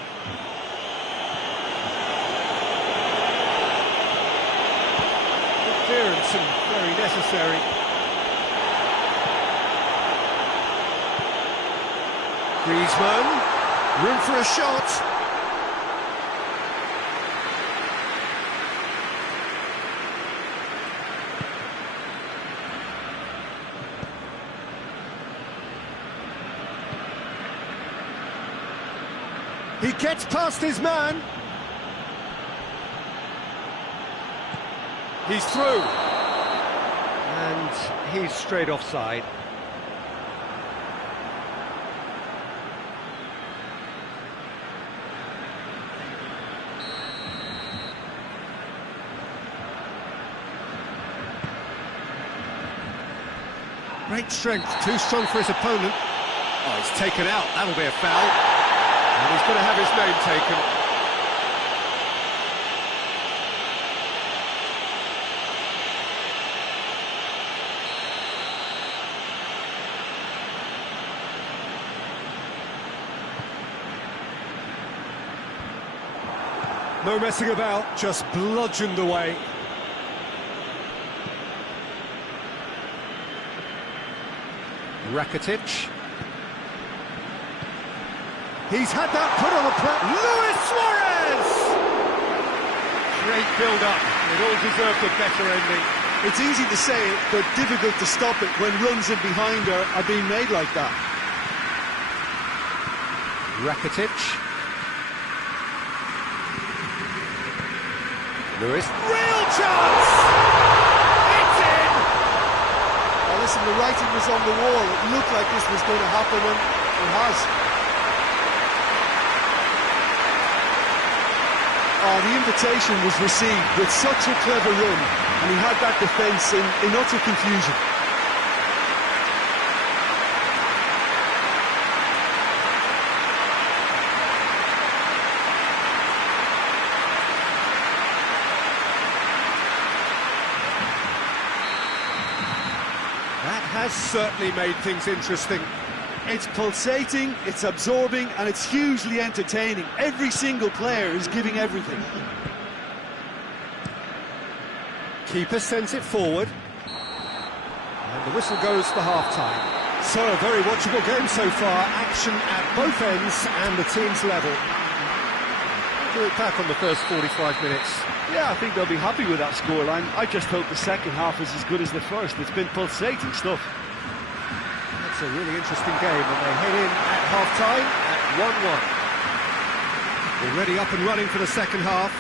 Clearance and very necessary. Griezmann, room for a shot. He gets past his man. He's through. And he's straight offside. Great strength, too strong for his opponent. Oh, he's taken out. That'll be a foul. And he's going to have his name taken. No messing about, just bludgeoned away. Rakitic. He's had that put on a plate. Luis Suarez! Great build-up. It all deserved a better ending. It's easy to say it, but difficult to stop it when runs in behind are being made like that. Rakitic. Lewis. Real chance! It's in! Well, listen, the writing was on the wall. It looked like this was going to happen, and it has. Oh, the invitation was received with such a clever run, and he had that defence in utter confusion. That has certainly made things interesting. It's pulsating, it's absorbing, and it's hugely entertaining. Every single player is giving everything. Keeper sends it forward. And the whistle goes for half-time. So, a very watchable game so far. Action at both ends and the team's level. Do it back on the first 45 minutes. Yeah, I think they'll be happy with that scoreline. I just hope the second half is as good as the first. It's been pulsating stuff. It's a really interesting game, and they head in at half-time at 1-1. Already up and running for the second half.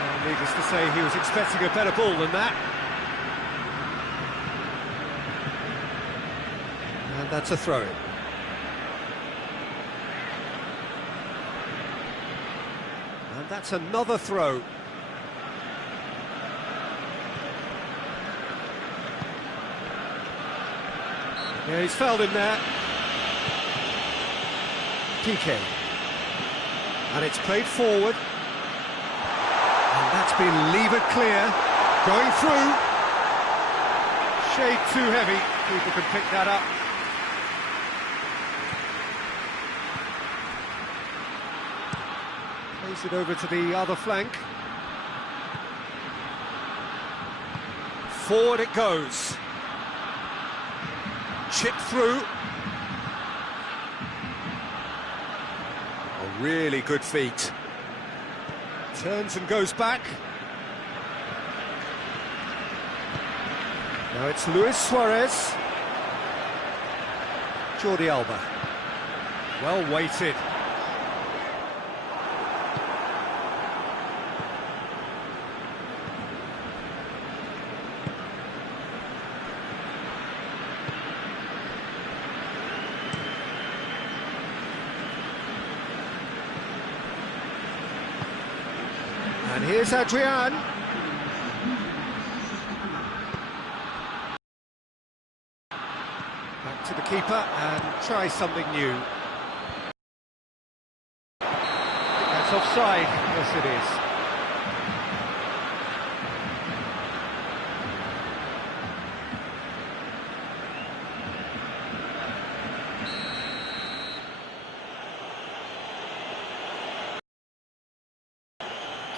And needless to say, he was expecting a better ball than that. And that's a throw-in. And that's another throw. Yeah, he's fouled him there. PK. And it's played forward. And that's been levered clear. Going through. Shade too heavy. People can pick that up. Plays it over to the other flank. Forward it goes. Chip through. A really good feat. Turns and goes back. Now it's Luis Suarez. Jordi Alba. Well weighted. And here's Adrian. Back to the keeper and try something new. That's offside. Yes, it is.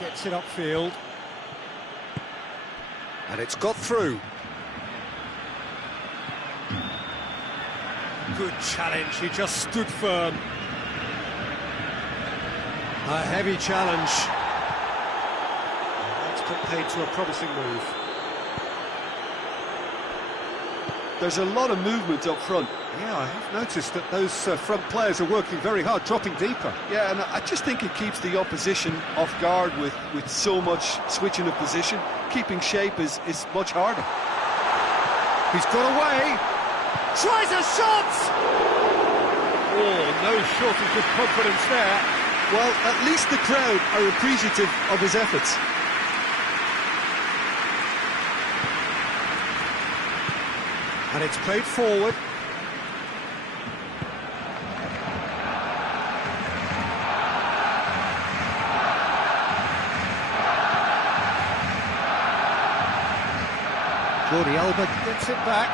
Gets it upfield. And it's got through. Good challenge, he just stood firm. A heavy challenge. That's put paid to a promising move. There's a lot of movement up front. Yeah, I have noticed that those front players are working very hard, dropping deeper. Yeah, and I just think it keeps the opposition off guard with so much switching of position. Keeping shape is much harder. He's got away. Tries a shot! Oh, no shortage of confidence there. Well, at least the crowd are appreciative of his efforts. And it's played forward. Jordi Alba gets it back.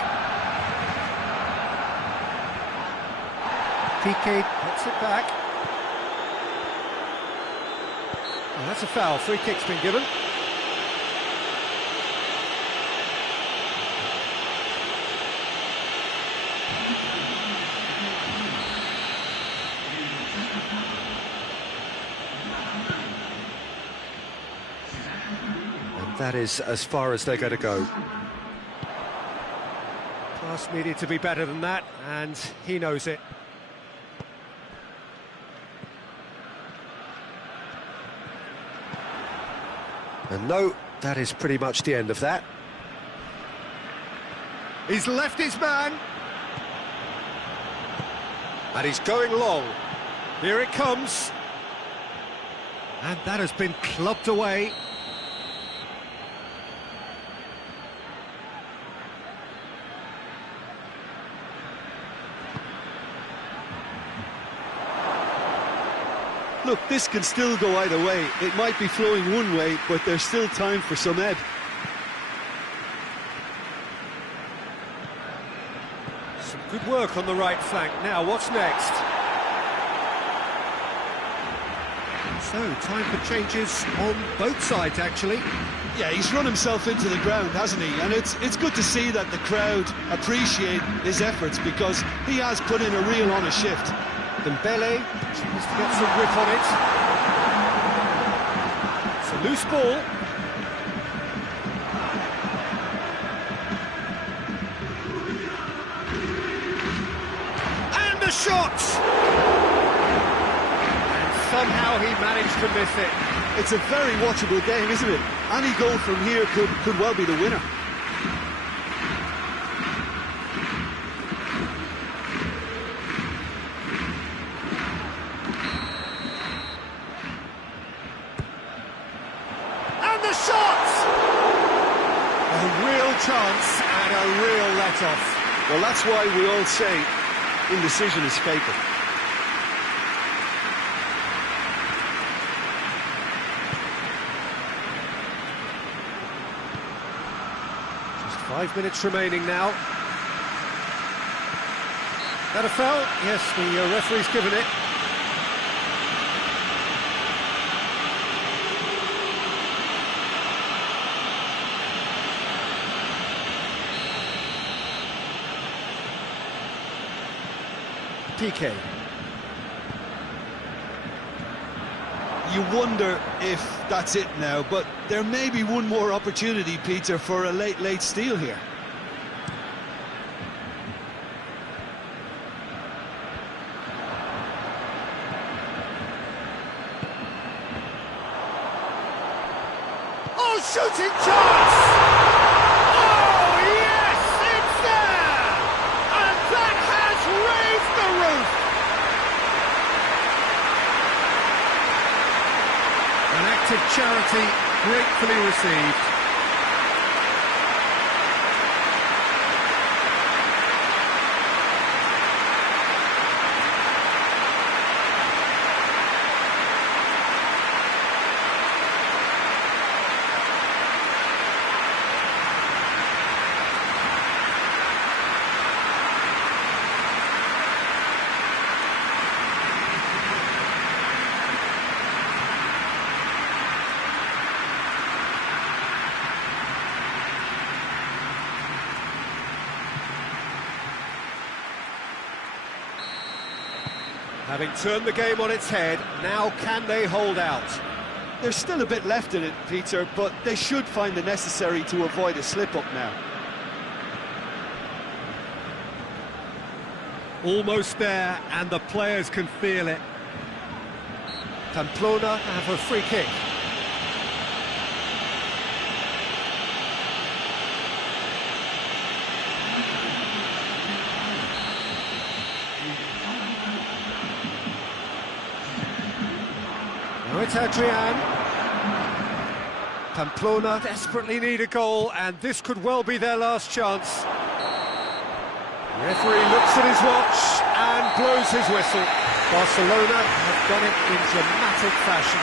Piqué gets it back. Oh, that's a foul. Free kick's been given. And that is as far as they're going to go. Pass needed to be better than that, and he knows it. And no, that is pretty much the end of that. He's left his man. And he's going long. Here it comes. And that has been clubbed away. Look, this can still go either way. It might be flowing one way, but there's still time for some ebb. Some good work on the right flank. Now, what's next? So, time for changes on both sides, actually. Yeah, he's run himself into the ground, hasn't he? And it's good to see that the crowd appreciate his efforts, because he has put in a real honest shift. Dembele tries to get some grip on it. It's a loose ball. And the shot! And somehow he managed to miss it. It's a very watchable game, isn't it? Any goal from here could well be the winner. Chance and a real let-off. Well, that's why we all say indecision is fatal. Just 5 minutes remaining now. That a foul? Yes, the referee's given it. Piqué. You wonder if that's it now, but there may be one more opportunity, Peter, for a late steal here. Oh, shooting chance! Oh, yes, it's there! And that has raised the roof! An act of charity gratefully received. Having turned the game on its head, now can they hold out? There's still a bit left in it, Peter, but they should find the necessary to avoid a slip-up now. Almost there, and the players can feel it. Pamplona have a free kick. Now it's Adrian. Pamplona desperately need a goal, and this could well be their last chance. The referee looks at his watch and blows his whistle. Barcelona have done it in dramatic fashion.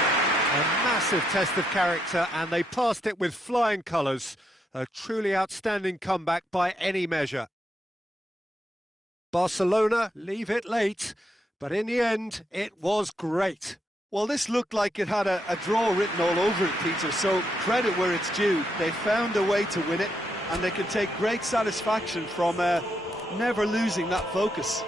A massive test of character, and they passed it with flying colours. A truly outstanding comeback by any measure. Barcelona leave it late, but in the end, it was great. Well, this looked like it had a draw written all over it, Peter, so credit where it's due. They found a way to win it, and they can take great satisfaction from never losing that focus.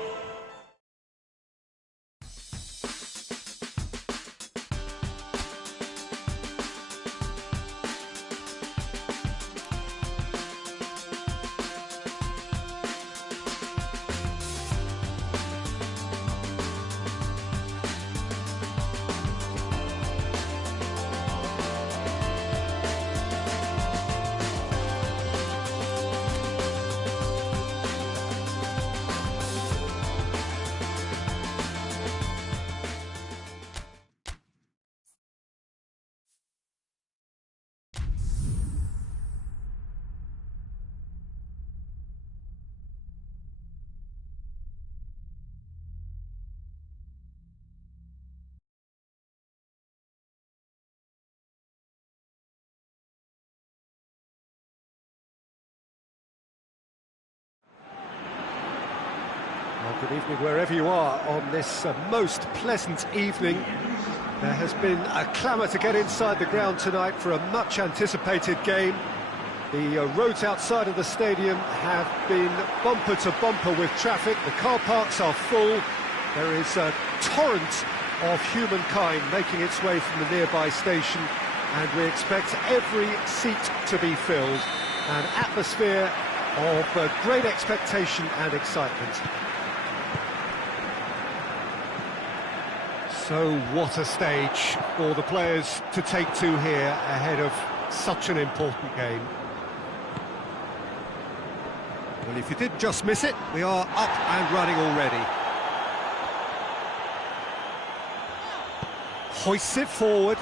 Well, good evening wherever you are on this most pleasant evening. There has been a clamour to get inside the ground tonight for a much anticipated game. The roads outside of the stadium have been bumper to bumper with traffic. The car parks are full. There is a torrent of humankind making its way from the nearby station, and we expect every seat to be filled. An atmosphere of great expectation and excitement. So what a stage for the players to take to here ahead of such an important game. Well, if you did just miss it, we are up and running already. Hoists it forward.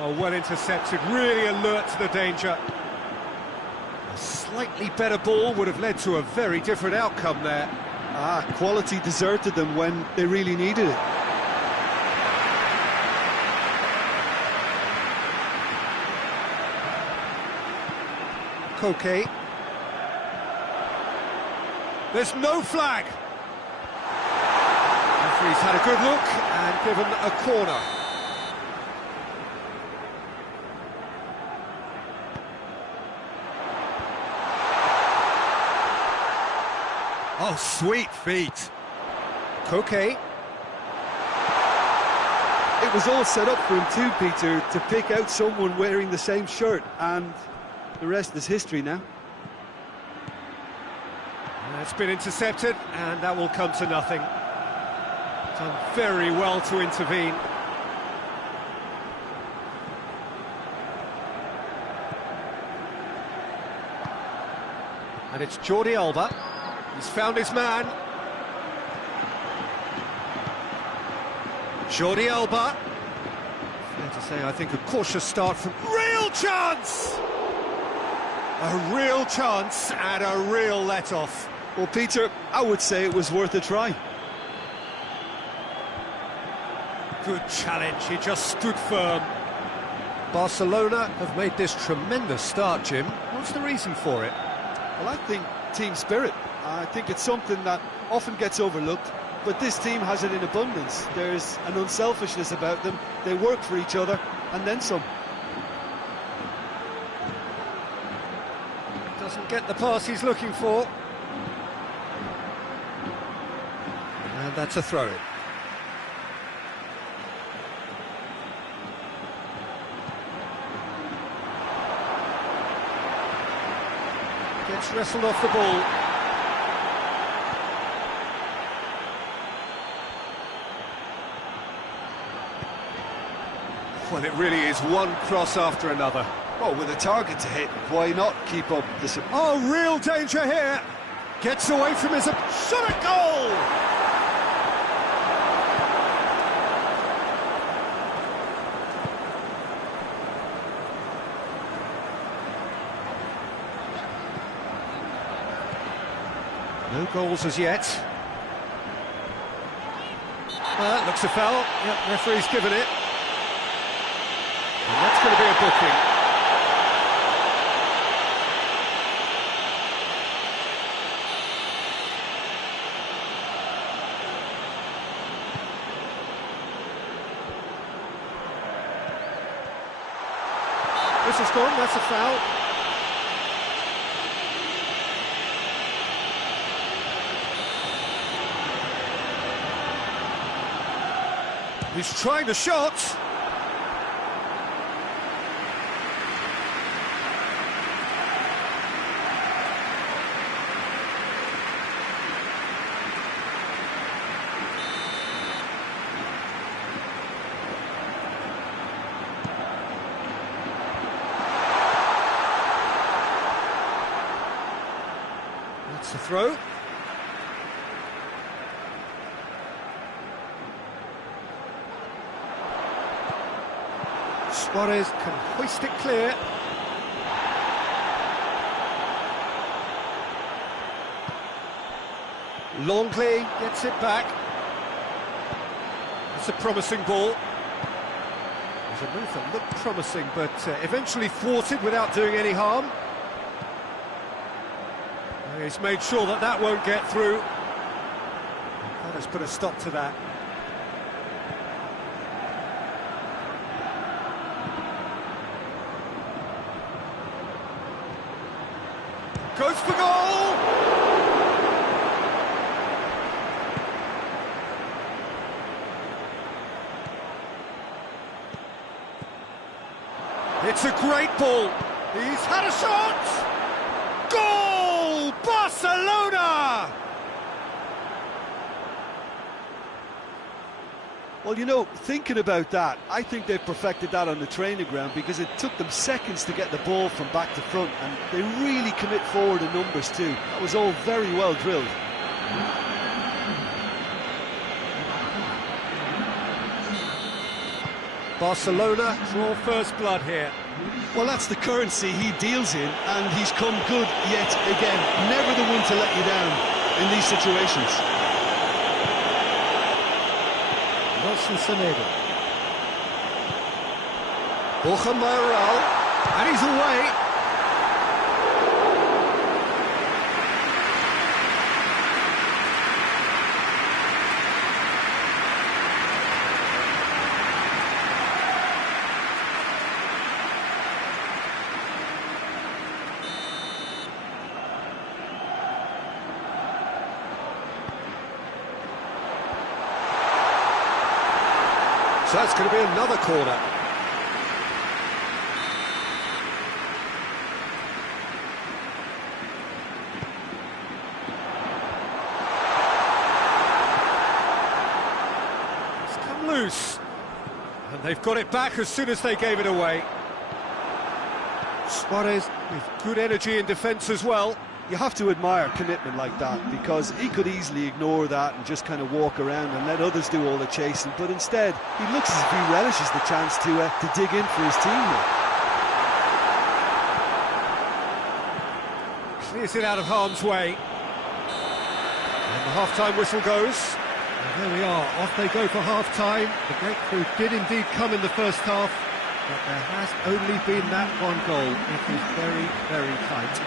Oh, well intercepted, really alert to the danger. A slightly better ball would have led to a very different outcome there. Quality deserted them when they really needed it. Koke. There's no flag. Referee's had a good look and given a corner. Oh, sweet feet. Koke. It was all set up for him too, Peter, to pick out someone wearing the same shirt, and the rest is history now. That's been intercepted, and that will come to nothing. Done very well to intervene. And it's Jordi Alba. He's found his man. Jordi Alba. Fair to say, I think a cautious start from... Real chance! A real chance and a real let-off. Well, Peter, I would say it was worth a try. Good challenge, he just stood firm. Barcelona have made this tremendous start, Jim. What's the reason for it? Well, I think team spirit. I think it's something that often gets overlooked, but this team has it in abundance. There's an unselfishness about them. They work for each other, and then some. Doesn't get the pass he's looking for. And that's a throw-in. Gets wrestled off the ball. Well, it really is one cross after another. Well, with a target to hit, why not keep up this? Oh, real danger here. Gets away from his... Shot a goal! No goals as yet. Looks a foul. Yep, referee's given it. And that's going to be a booking. This is gone, that's a foul. He's trying the shot. That's the throw. Suarez can hoist it clear. Longley gets it back. It's a promising ball. There's a move that looked promising, but eventually thwarted without doing any harm. He's made sure that that won't get through. That has put a stop to that. Goes for goal! It's a great ball. He's had a shot! Goal! Barcelona! Well, you know, thinking about that, I think they've perfected that on the training ground because it took them seconds to get the ball from back to front, and they really commit forward in numbers too. That was all very well drilled. Barcelona draw first blood here. Well, that's the currency he deals in, and he's come good yet again. Never the one to let you down in these situations. Nelson Semedo. Borja Mayoral, and he's away. So that's going to be another corner. It's come loose. And they've got it back as soon as they gave it away. Suarez with good energy in defence as well. You have to admire commitment like that, because he could easily ignore that and just kind of walk around and let others do all the chasing, but instead he looks as if he relishes the chance to dig in for his team now. Clears it out of harm's way. And the half-time whistle goes. And there we are, off they go for half-time. The breakthrough did indeed come in the first half, but there has only been that one goal. It is very, very tight.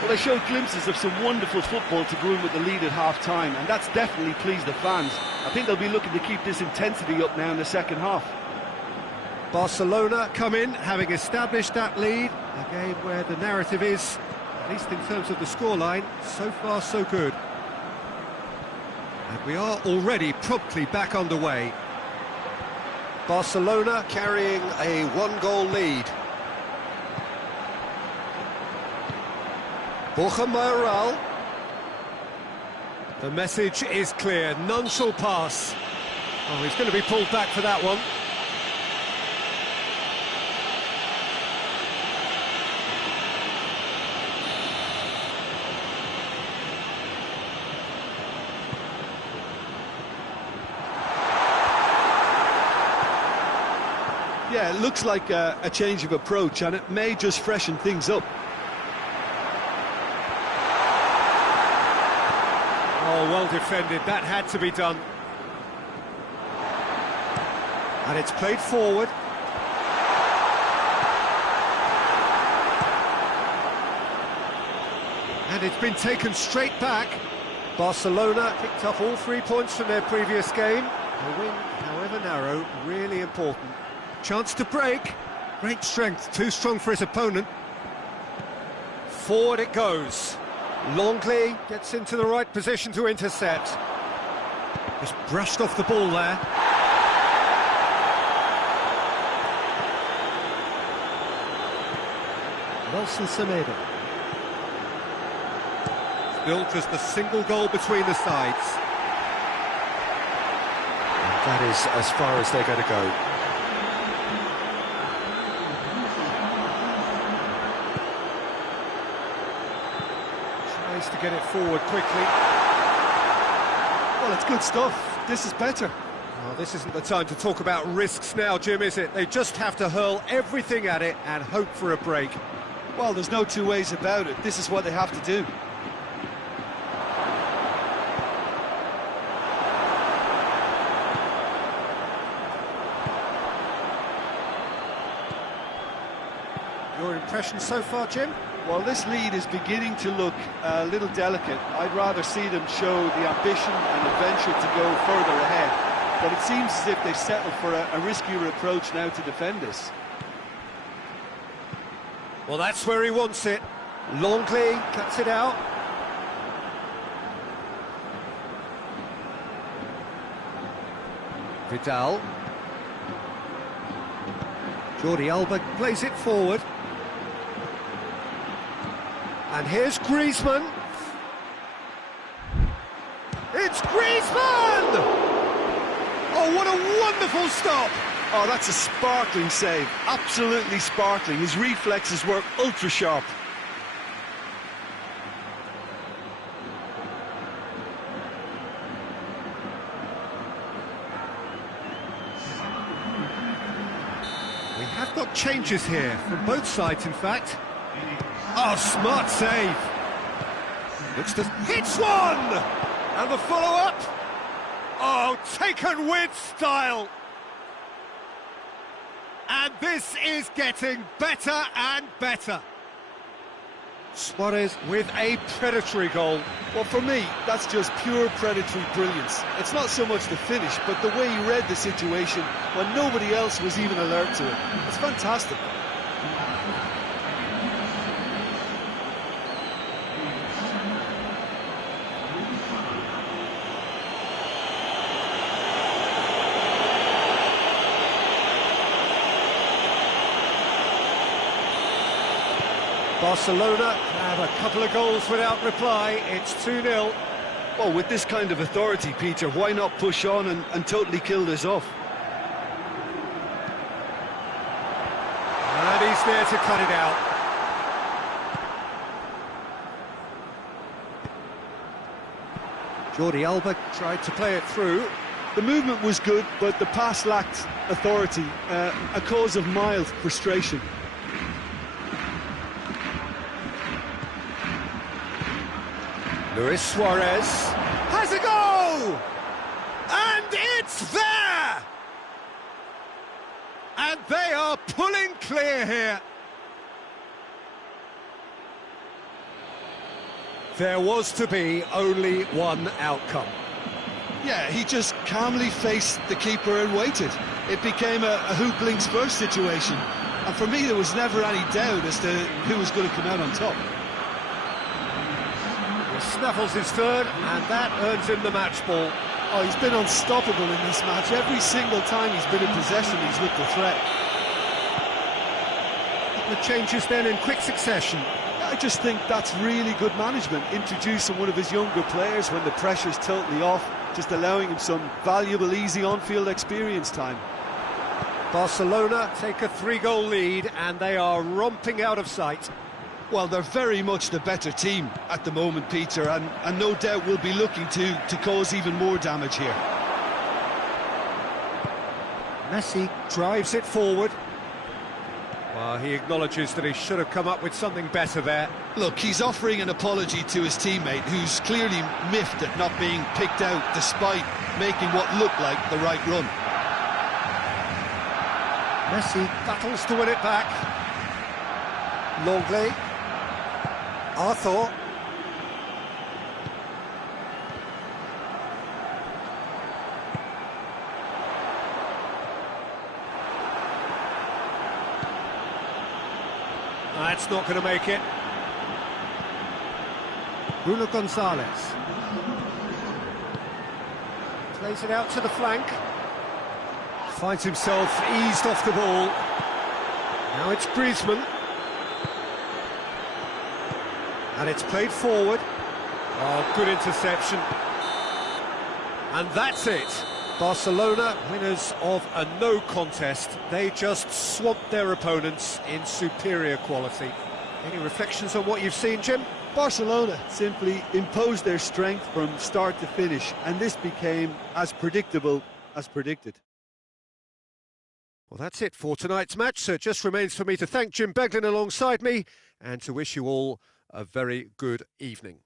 Well, they showed glimpses of some wonderful football to go in with the lead at half-time, and that's definitely pleased the fans. I think they'll be looking to keep this intensity up now in the second half. Barcelona come in, having established that lead. A game where the narrative is, at least in terms of the scoreline, so far so good. And we are already promptly back underway. Barcelona carrying a one-goal lead. Borja Mayoral. The message is clear, none shall pass. Oh, he's going to be pulled back for that one. Yeah, it looks like a change of approach, and it may just freshen things up. Oh, well defended, that had to be done. And it's played forward. And it's been taken straight back. Barcelona picked up all 3 points from their previous game. A win, however narrow, really important. Chance to break. Great strength, too strong for his opponent. Forward it goes. Longley gets into the right position to intercept. Just brushed off the ball there. Nelson Semedo. Still just a single goal between the sides. And that is as far as they're going to go. Tries to get it forward quickly. Well, it's good stuff. This is better. Well, this isn't the time to talk about risks now, Jim, is it? They just have to hurl everything at it and hope for a break. Well, there's no two ways about it. This is what they have to do. Your impression so far, Jim? Well, this lead is beginning to look a little delicate. I'd rather see them show the ambition and adventure to go further ahead. But it seems as if they've settled for a riskier approach now to defend this. Well, that's where he wants it. Longley cuts it out. Vidal. Jordi Alba plays it forward. And here's Griezmann. It's Griezmann! Oh, what a wonderful stop! Oh, that's a sparkling save. Absolutely sparkling. His reflexes work ultra sharp. We have got changes here, from both sides, in fact. Oh, smart save. Looks to... hits one! And the follow-up? Oh, taken with style. And this is getting better and better. Suarez with a predatory goal. Well, for me, that's just pure predatory brilliance. It's not so much the finish, but the way he read the situation when nobody else was even alert to it. It's fantastic. Barcelona have a couple of goals without reply. It's 2-0. Well, with this kind of authority, Peter, why not push on and totally kill this off? And he's there to cut it out. Jordi Alba tried to play it through. The movement was good, but the pass lacked authority, a cause of mild frustration. Luis Suarez has a go! And it's there! And they are pulling clear here. There was to be only one outcome. Yeah, he just calmly faced the keeper and waited. It became a who blinks first situation. And for me, there was never any doubt as to who was going to come out on top. Snaffles his third, and that earns him the match ball. Oh, he's been unstoppable in this match. Every single time he's been in possession, he's looked a threat. The changes then in quick succession. I just think that's really good management, introducing one of his younger players when the pressure's totally off, just allowing him some valuable, easy on-field experience time. Barcelona take a 3-goal lead, and they are romping out of sight. Well, they're very much the better team at the moment, Peter, and no doubt will be looking to cause even more damage here. Messi drives it forward. He acknowledges that he should have come up with something better there. Look, he's offering an apology to his teammate, who's clearly miffed at not being picked out despite making what looked like the right run. Messi battles to win it back. Longley. Arthur. That's not going to make it. Bruno Gonzalez. Plays it out to the flank. Finds himself eased off the ball. Now it's Griezmann. And it's played forward. Oh, good interception. And that's it. Barcelona, winners of a no contest. They just swamped their opponents in superior quality. Any reflections on what you've seen, Jim? Barcelona simply imposed their strength from start to finish, and this became as predictable as predicted. Well, that's it for tonight's match, so it just remains for me to thank Jim Beglin alongside me and to wish you all a very good evening.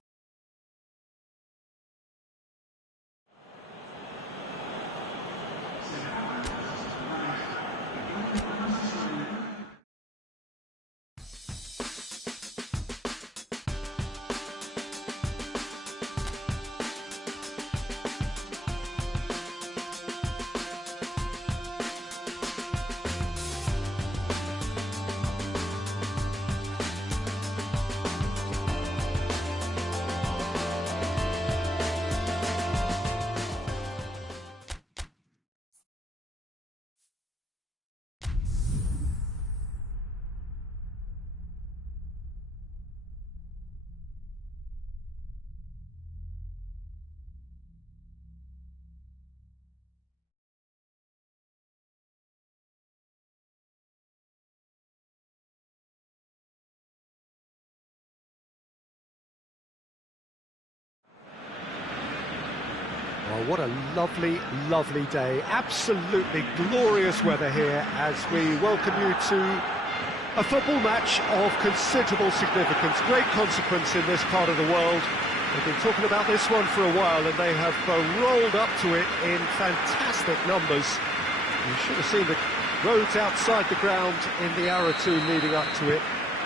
Oh, what a lovely, lovely day. Absolutely glorious weather here as we welcome you to a football match of considerable significance, great consequence in this part of the world. They've been talking about this one for a while and they have rolled up to it in fantastic numbers. You should have seen the roads outside the ground in the hour or two leading up to it.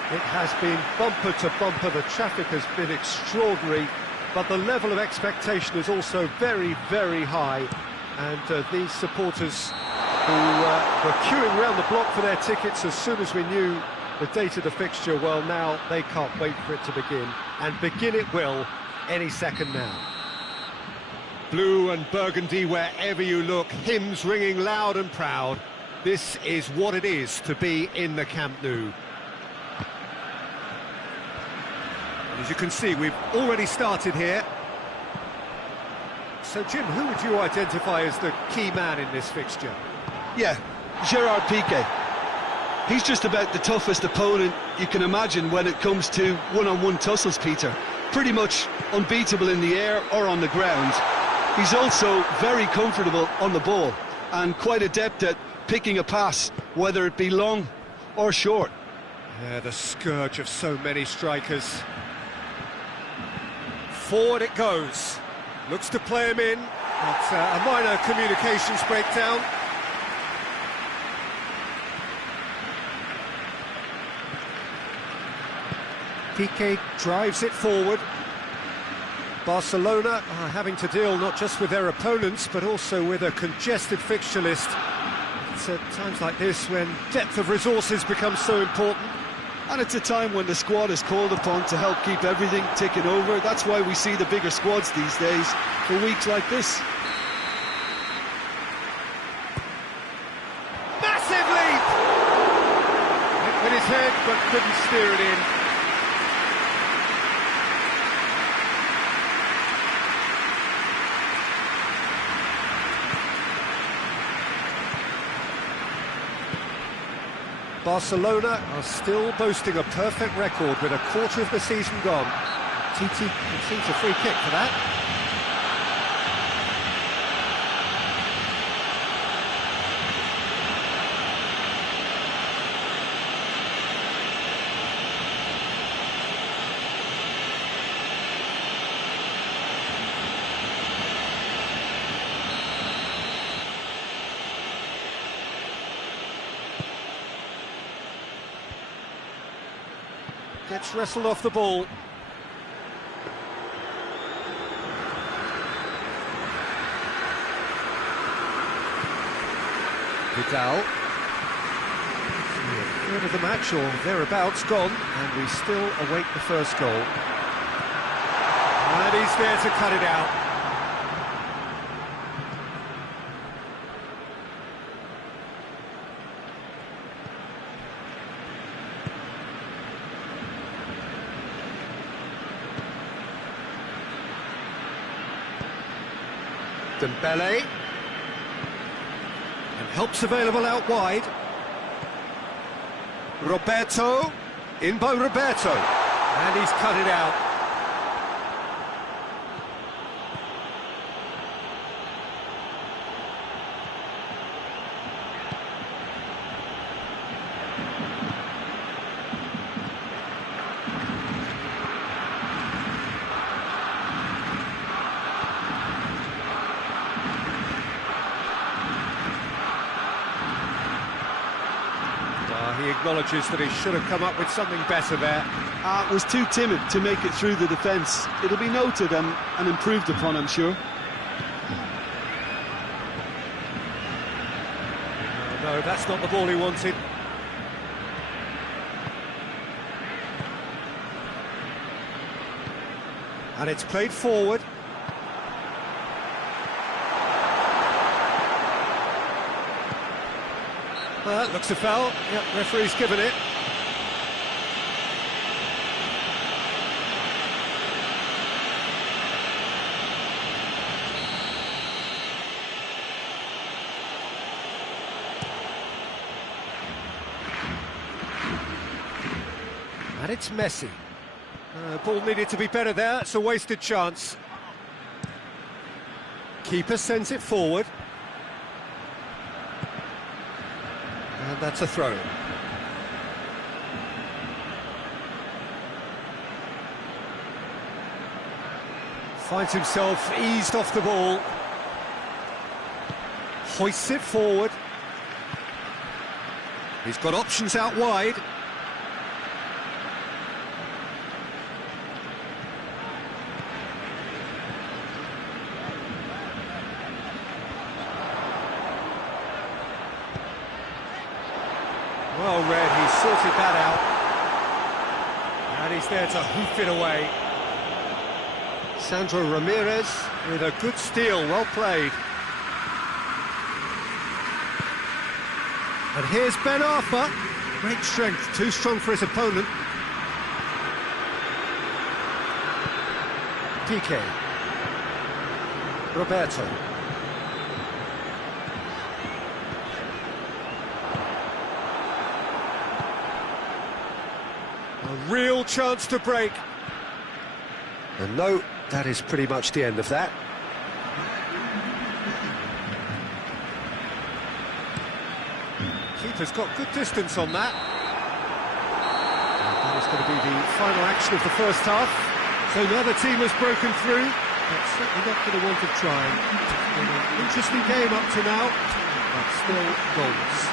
It has been bumper to bumper, the traffic has been extraordinary. But the level of expectation is also very, very high. And these supporters who were queuing around the block for their tickets as soon as we knew the date of the fixture, well, now they can't wait for it to begin. And begin it will any second now. Blue and burgundy wherever you look, hymns ringing loud and proud. This is what it is to be in the Camp Nou. As you can see, we've already started here. So, Jim, who would you identify as the key man in this fixture? Yeah, Gerard Piqué. He's just about the toughest opponent you can imagine when it comes to one-on-one tussles, Peter. Pretty much unbeatable in the air or on the ground. He's also very comfortable on the ball and quite adept at picking a pass, whether it be long or short. Yeah, the scourge of so many strikers. Forward it goes. Looks to play him in. It's a minor communications breakdown. Piqué drives it forward. Barcelona are having to deal not just with their opponents, but also with a congested fixture list. It's at times like this when depth of resources becomes so important. And it's a time when the squad is called upon to help keep everything ticking over. That's why we see the bigger squads these days for weeks like this. Massive leap! With his head, but couldn't steer it in. Barcelona are still boasting a perfect record with a quarter of the season gone. TT concedes a free kick for that. gets wrestled off the ball. Vidal. Third of the match or thereabouts gone, and we still await the first goal. And he's there to cut it out. Dembele. And help's available out wide. Roberto, in by Roberto, and he's cut it out. He acknowledges that he should have come up with something better there. Was too timid to make it through the defence. It'll be noted and improved upon, I'm sure. No, that's not the ball he wanted. And it's played forward. Well, that looks a foul. Yep, referee's given it. And it's Messi. Ball needed to be better there. It's a wasted chance. Keeper sends it forward. And that's a throw. Finds himself eased off the ball. Hoists it forward. He's got options out wide. Well read, he sorted that out. And he's there to hoof it away. Sandro Ramirez with a good steal, well played. And here's Ben Arfa. Great strength, too strong for his opponent. Piqué. Roberto. A real chance to break. And no, that is pretty much the end of that. Keeper's got good distance on that. And that is going to be the final action of the first half. So now the team has broken through. It's certainly not going to want to try. It's been an interesting game up to now, but still goals.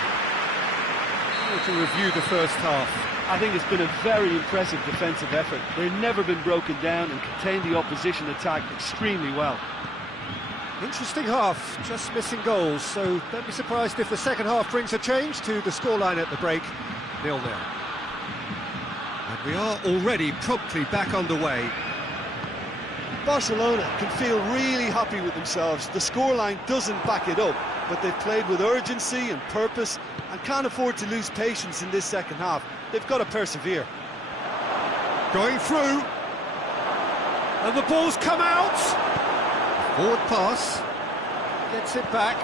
To review the first half. I think it's been a very impressive defensive effort. They've never been broken down and contained the opposition attack extremely well. Interesting half, just missing goals, so don't be surprised if the second half brings a change to the scoreline at the break, 0-0. And we are already promptly back underway. Barcelona can feel really happy with themselves. The scoreline doesn't back it up, but they've played with urgency and purpose and can't afford to lose patience in this second half. They've got to persevere. Going through, and the ball's come out. Forward pass, gets it back.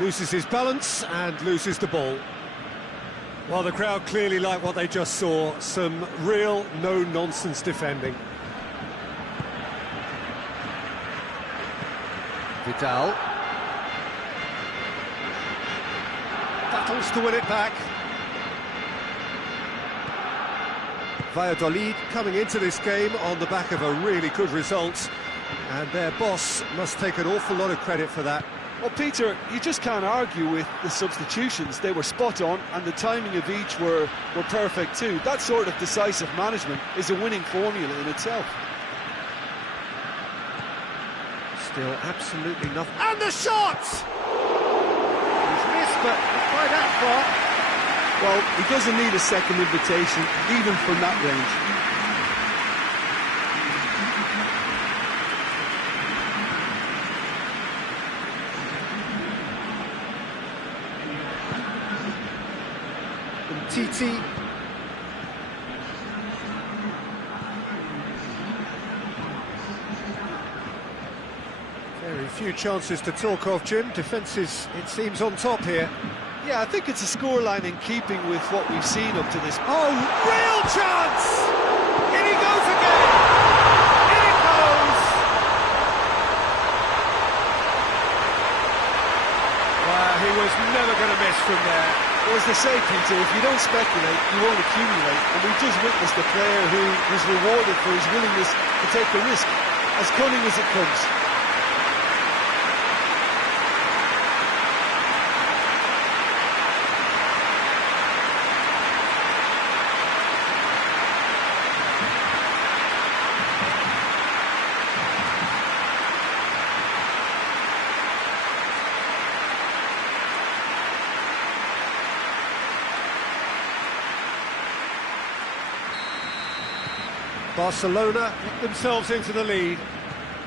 Loses his balance and loses the ball. Well, the crowd clearly like what they just saw. Some real no-nonsense defending. Vidal. Battles to win it back. Valladolid coming into this game on the back of a really good result, and their boss must take an awful lot of credit for that. Well, Peter, you just can't argue with the substitutions. They were spot on, and the timing of each were perfect too. That sort of decisive management is a winning formula in itself. Still absolutely nothing. And the shot! He's missed, but not by that far. Well, he doesn't need a second invitation, even from that range. TT. Very few chances to talk of, Jim. Defence is, it seems, on top here. Yeah, I think it's a scoreline in keeping with what we've seen up to this. Oh, real chance! In he goes again! In it goes! Well, he was never going to miss from there. Well, as they say, Peter, if you don't speculate, you won't accumulate. And we've just witnessed a player who was rewarded for his willingness to take the risk, as cunning as it comes. Barcelona get themselves into the lead.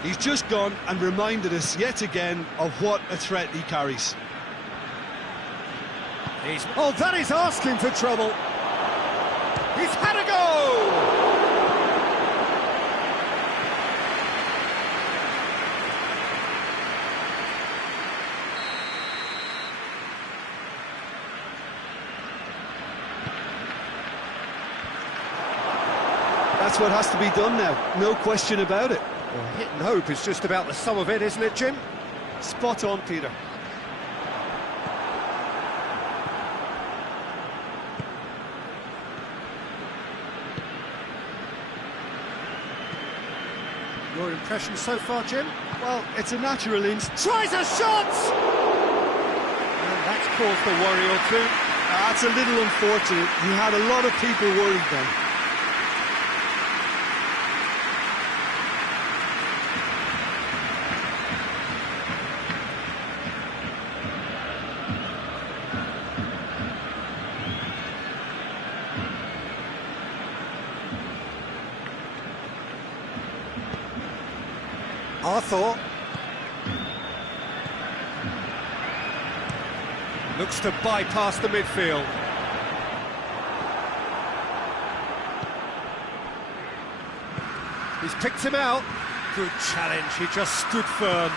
He's just gone and reminded us yet again of what a threat he carries. Oh, that is asking for trouble. He's had a go! That's what has to be done now, no question about it. Well, hit and hope is just about the sum of it, isn't it, Jim? Spot on, Peter. Your impression so far, Jim? Well, it's a natural instinct. Tries a shot! And that's caused a worry or two. That's a little unfortunate. He had a lot of people worried then. Arthur looks to bypass the midfield. He's picked him out. Good challenge, he just stood firm.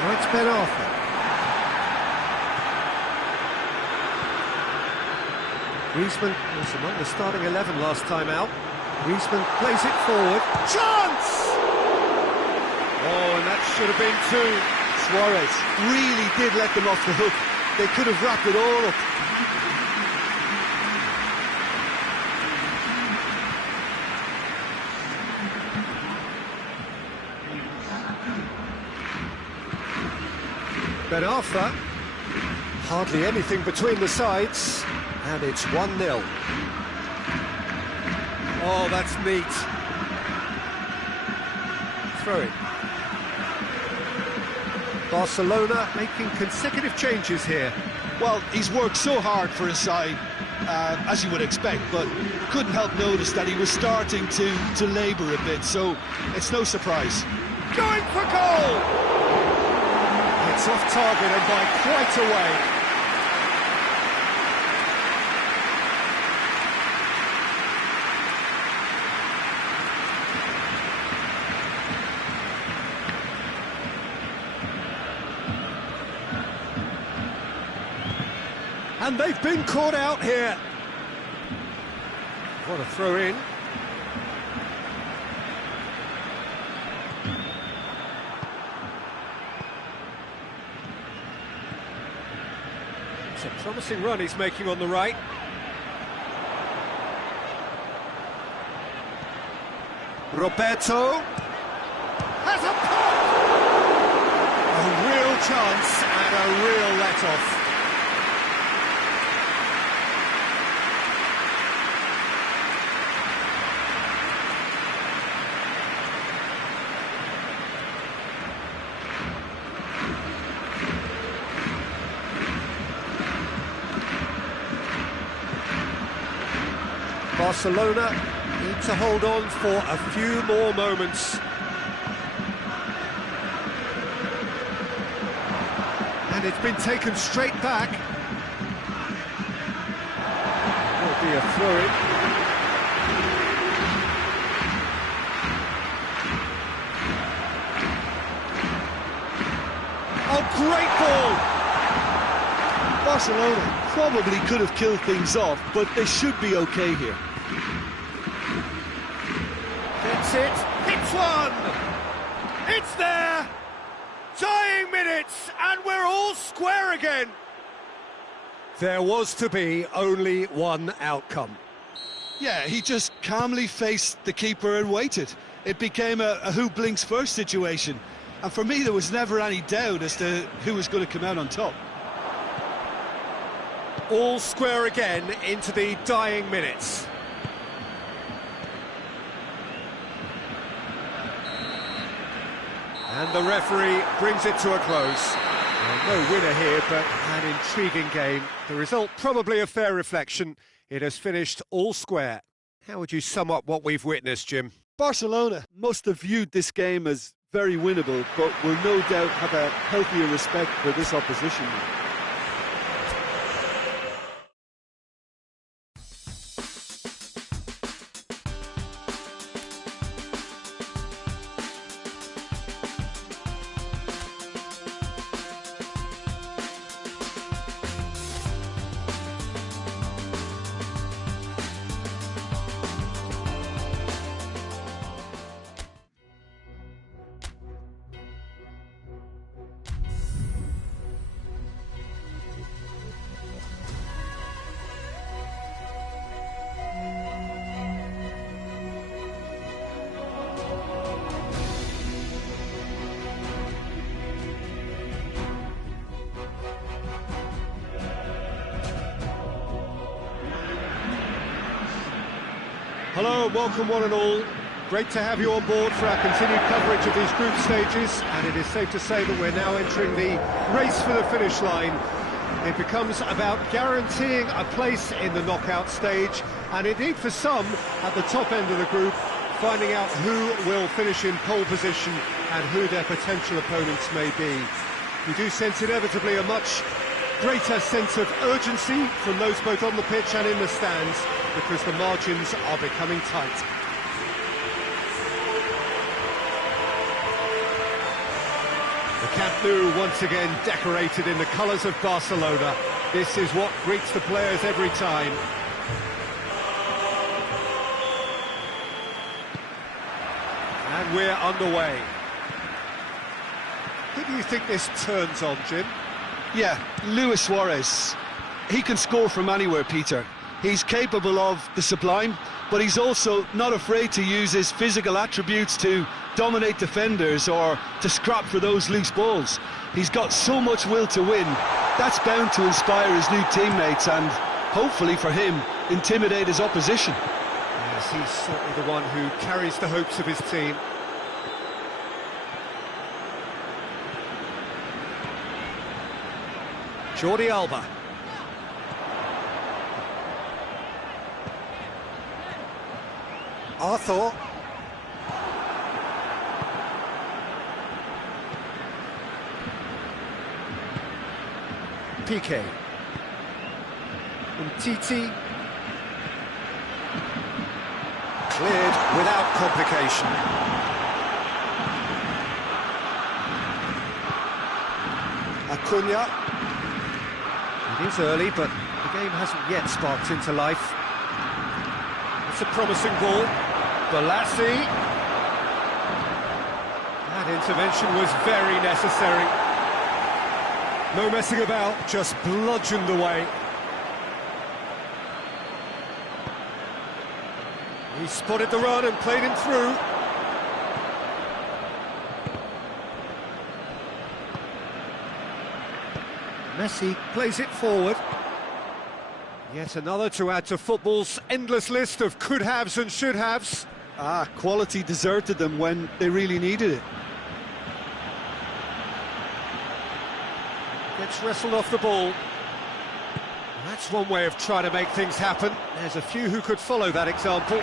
Now it's Ben Arthur. Griezmann was among the starting 11 last time out. Griezmann plays it forward. Chance! Oh, and that should have been two. Suarez really did let them off the hook. They could have wrapped it all up. Ben Arthur. Hardly anything between the sides. And it's 1-0. Oh, that's neat. Throw it. Barcelona making consecutive changes here. Well, he's worked so hard for his side, as you would expect, but couldn't help notice that he was starting to labour a bit, so it's no surprise. Going for goal! It's off target and by quite a way. And they've been caught out here. What a throw in. It's a promising run he's making on the right. Roberto. has a pop! A real chance and a real let-off. Barcelona need to hold on for a few more moments. And it's been taken straight back. Will be a throw-in. Oh, great ball! Barcelona probably could have killed things off, but they should be okay here. Gets it, hits one! It's there! Dying minutes, and we're all square again! There was to be only one outcome. Yeah, he just calmly faced the keeper and waited. It became a who blinks first situation. And for me, there was never any doubt as to who was going to come out on top. All square again into the dying minutes. And the referee brings it to a close. Well, no winner here, but an intriguing game. The result probably a fair reflection. It has finished all square. How would you sum up what we've witnessed, Jim? Barcelona must have viewed this game as very winnable, but will no doubt have a healthier respect for this opposition now. Hello, welcome one and all. Great to have you on board for our continued coverage of these group stages, and it is safe to say that we're now entering the race for the finish line. It becomes about guaranteeing a place in the knockout stage, and indeed for some, at the top end of the group, finding out who will finish in pole position and who their potential opponents may be. We do sense inevitably a much greater sense of urgency from those both on the pitch and in the stands, because the margins are becoming tight. The Camp Nou once again decorated in the colours of Barcelona. This is what greets the players every time. And we're underway. Who do you think this turns on, Jim? Yeah, Luis Suarez. He can score from anywhere, Peter. He's capable of the sublime, but he's also not afraid to use his physical attributes to dominate defenders or to scrap for those loose balls. He's got so much will to win. That's bound to inspire his new teammates and, hopefully for him, intimidate his opposition. Yes, he's certainly the one who carries the hopes of his team. Jordi Alba. Arthur. Piqué. Umtiti. Cleared without complication. Acuna. It is early, but the game hasn't yet sparked into life. It's a promising ball. Balassi. That intervention was very necessary. No messing about, just bludgeoned away. He spotted the run and played him through. Messi plays it forward. Yet another to add to football's endless list of could-haves and should-haves. Quality deserted them when they really needed it. Gets wrestled off the ball. That's one way of trying to make things happen. There's a few who could follow that example.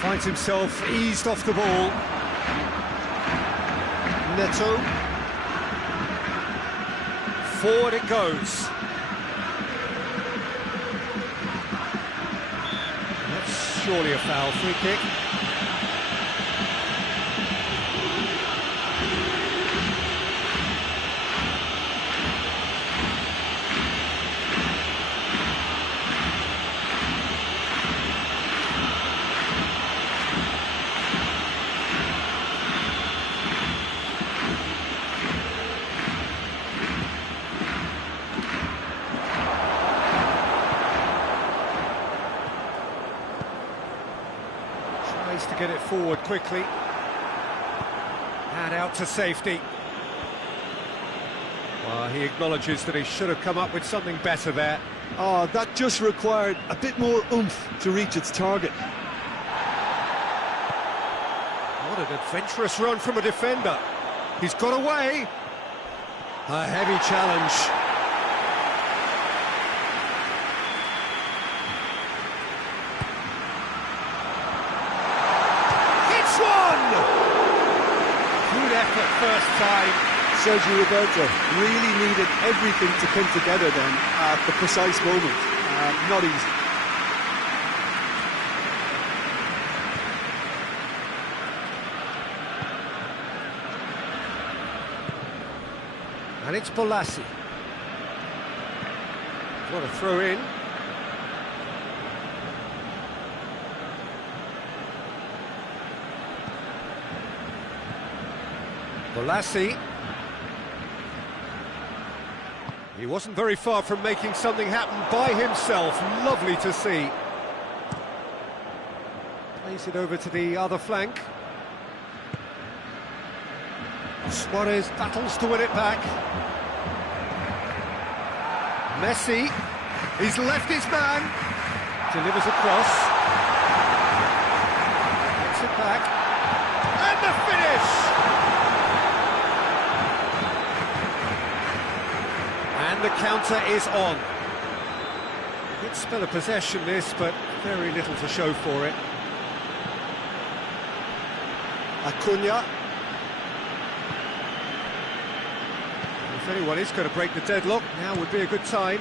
Finds himself eased off the ball. Neto. Forward it goes. That's surely a foul. Free kick. To get it forward quickly and out to safety. Well, he acknowledges that he should have come up with something better there. That just required a bit more oomph to reach its target. What an adventurous run from a defender. He's got away. A heavy challenge. Good effort first time. Sergio Roberto really needed everything to come together then at the precise moment. Not easy. And it's Bolasie. What a throw in. Bolasie. He wasn't very far from making something happen by himself. Lovely to see. Plays it over to the other flank. Suarez battles to win it back. Messi. He's left his man. Delivers a cross. Gets it back. And the finish! And the counter is on. Good spell of possession this, but very little to show for it. Acuna. If anyone is going to break the deadlock, now would be a good time.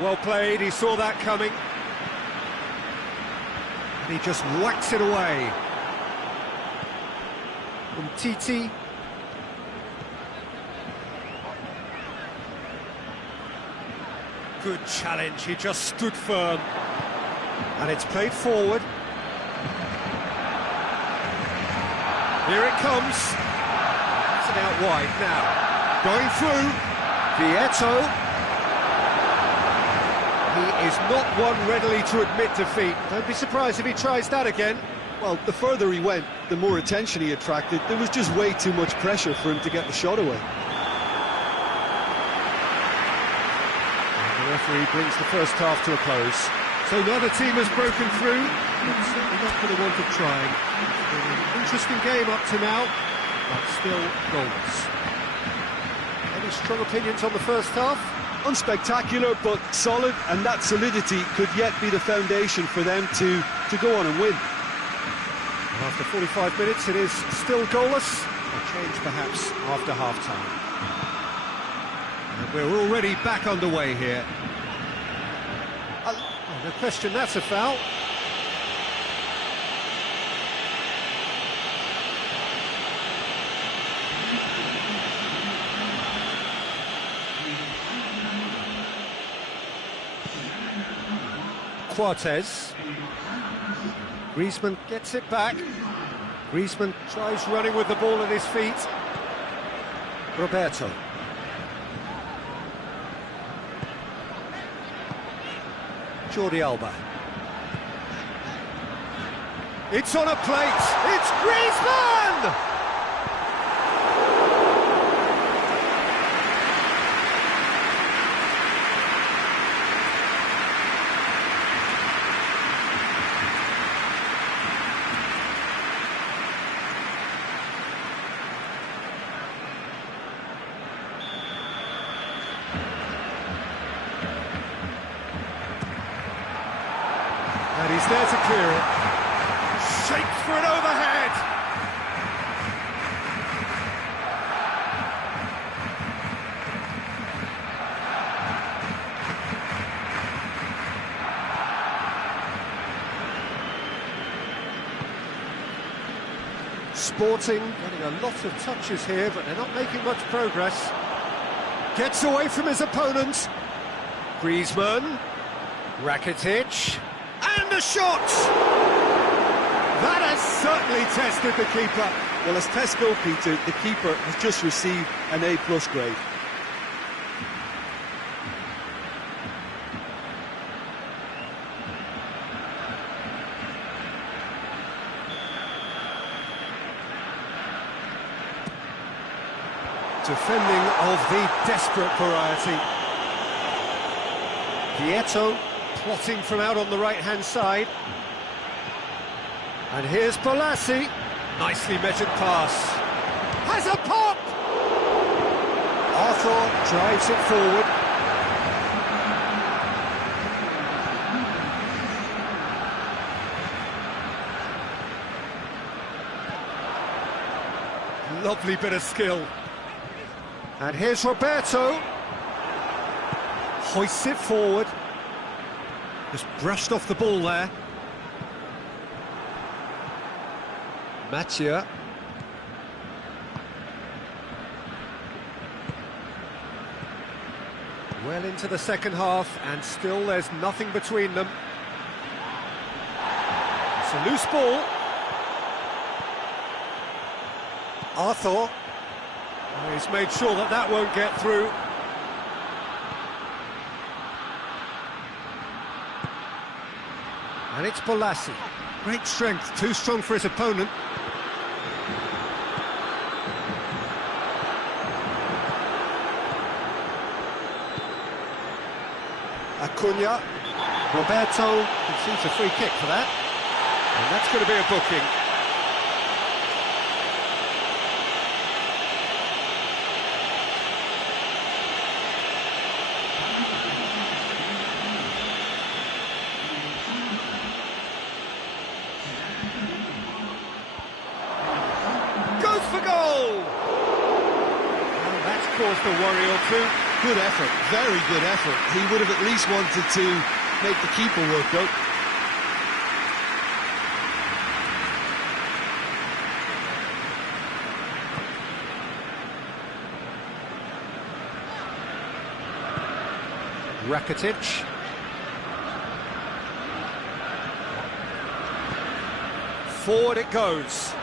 Well played, he saw that coming. And he just whacks it away. From Titi. Good challenge, he just stood firm. And it's played forward. Here it comes. It's an out wide now. Going through. Vieto. He is not one readily to admit defeat. Don't be surprised if he tries that again. Well, the further he went, the more attention he attracted. There was just way too much pressure for him to get the shot away. The referee brings the first half to a close. So neither team has broken through, but certainly not for the want of trying. It's been an interesting game up to now, but still goalless. Any strong opinions on the first half? Unspectacular, but solid, and that solidity could yet be the foundation for them to go on and win. And after 45 minutes, it is still goalless. A change perhaps after half-time. And we're already back underway here. No question, that's a foul. Cortez. Griezmann gets it back. Griezmann tries running with the ball at his feet. Roberto. Jordi Alba. It's on a plate. It's Griezmann! He's there to clear it. Shaped for an overhead. Sporting getting a lot of touches here, but they're not making much progress. Gets away from his opponent. Griezmann, Rakitic, and a shot! That has certainly tested the keeper. Well, as tests go, Peter, the keeper has just received an A+ grade. Defending of the desperate variety. Vieto plotting from out on the right-hand side. And here's Balassi. Nicely measured pass. Has a pop! Arthur drives it forward. Lovely bit of skill. And here's Roberto. Hoists it forward. Just brushed off the ball there. Mathieu. Well into the second half, and still there's nothing between them. It's a loose ball. Arthur. He's made sure that that won't get through. And it's Balassi. Great strength, too strong for his opponent. Acuna. Roberto conceives a free kick for that. And that's going to be a booking. Caused a worry or two. Good effort, very good effort. He would have at least wanted to make the keeper work, though. Rakitic. Forward it goes.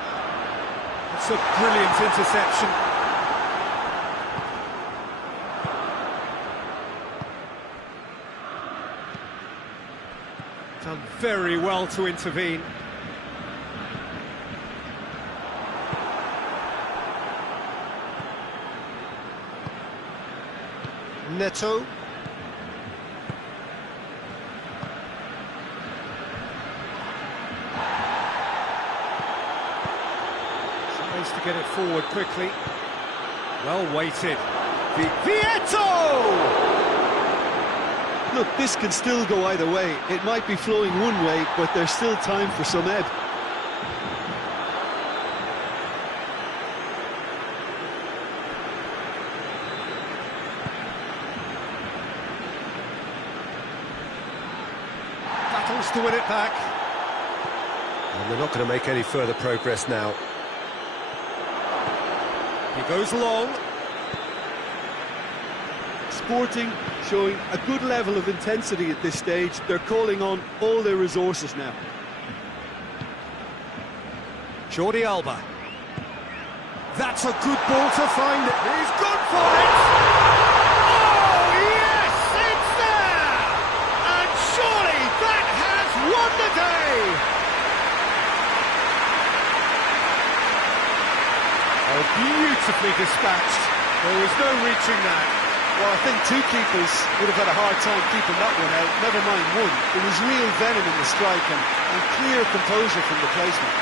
It's a brilliant interception. Done very well to intervene. Neto. Tries to get it forward quickly. Well weighted. Vieto! Look, this can still go either way. It might be flowing one way, but there's still time for some ebb. Battles to win it back. And they're not going to make any further progress now. He goes long. Sporting showing a good level of intensity at this stage. They're calling on all their resources now. Jordi Alba. That's a good ball to find it. He's good for it. Oh, yes, it's there. And surely that has won the day. Oh, beautifully dispatched. There was no reaching that. Well, I think two keepers would have had a hard time keeping that one out, never mind one. There was real venom in the strike and clear composure from the placement.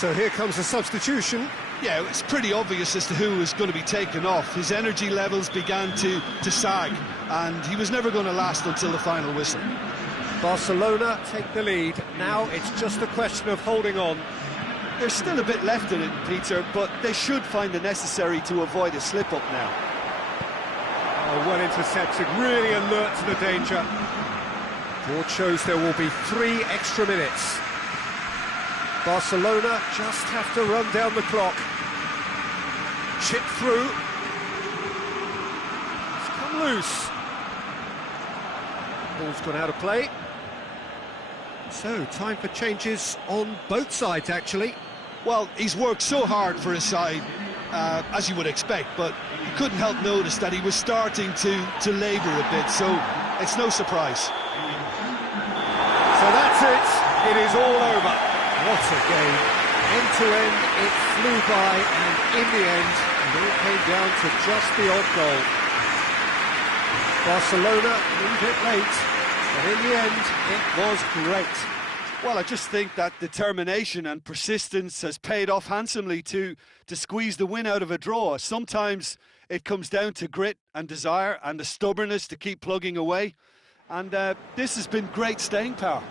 So here comes a substitution. Yeah, it's pretty obvious as to who was going to be taken off. His energy levels began to sag, and he was never going to last until the final whistle. Barcelona take the lead. Now it's just a question of holding on. There's still a bit left in it, Peter, but they should find the necessary to avoid a slip-up now. Oh, well intercepted, really alert to the danger. Board shows there will be 3 extra minutes. Barcelona just have to run down the clock. Chip through. It's come loose. Ball's gone out of play. So, time for changes on both sides, actually. Well, he's worked so hard for his side, as you would expect, but you couldn't help notice that he was starting to labour a bit, so it's no surprise. So that's it. It is all over. What a game. End to end, it flew by, and in the end, it all came down to just the odd goal. Barcelona leave it late, but in the end, it was great. Well, I just think that determination and persistence has paid off handsomely to squeeze the win out of a draw. Sometimes it comes down to grit and desire and the stubbornness to keep plugging away. And this has been great staying power.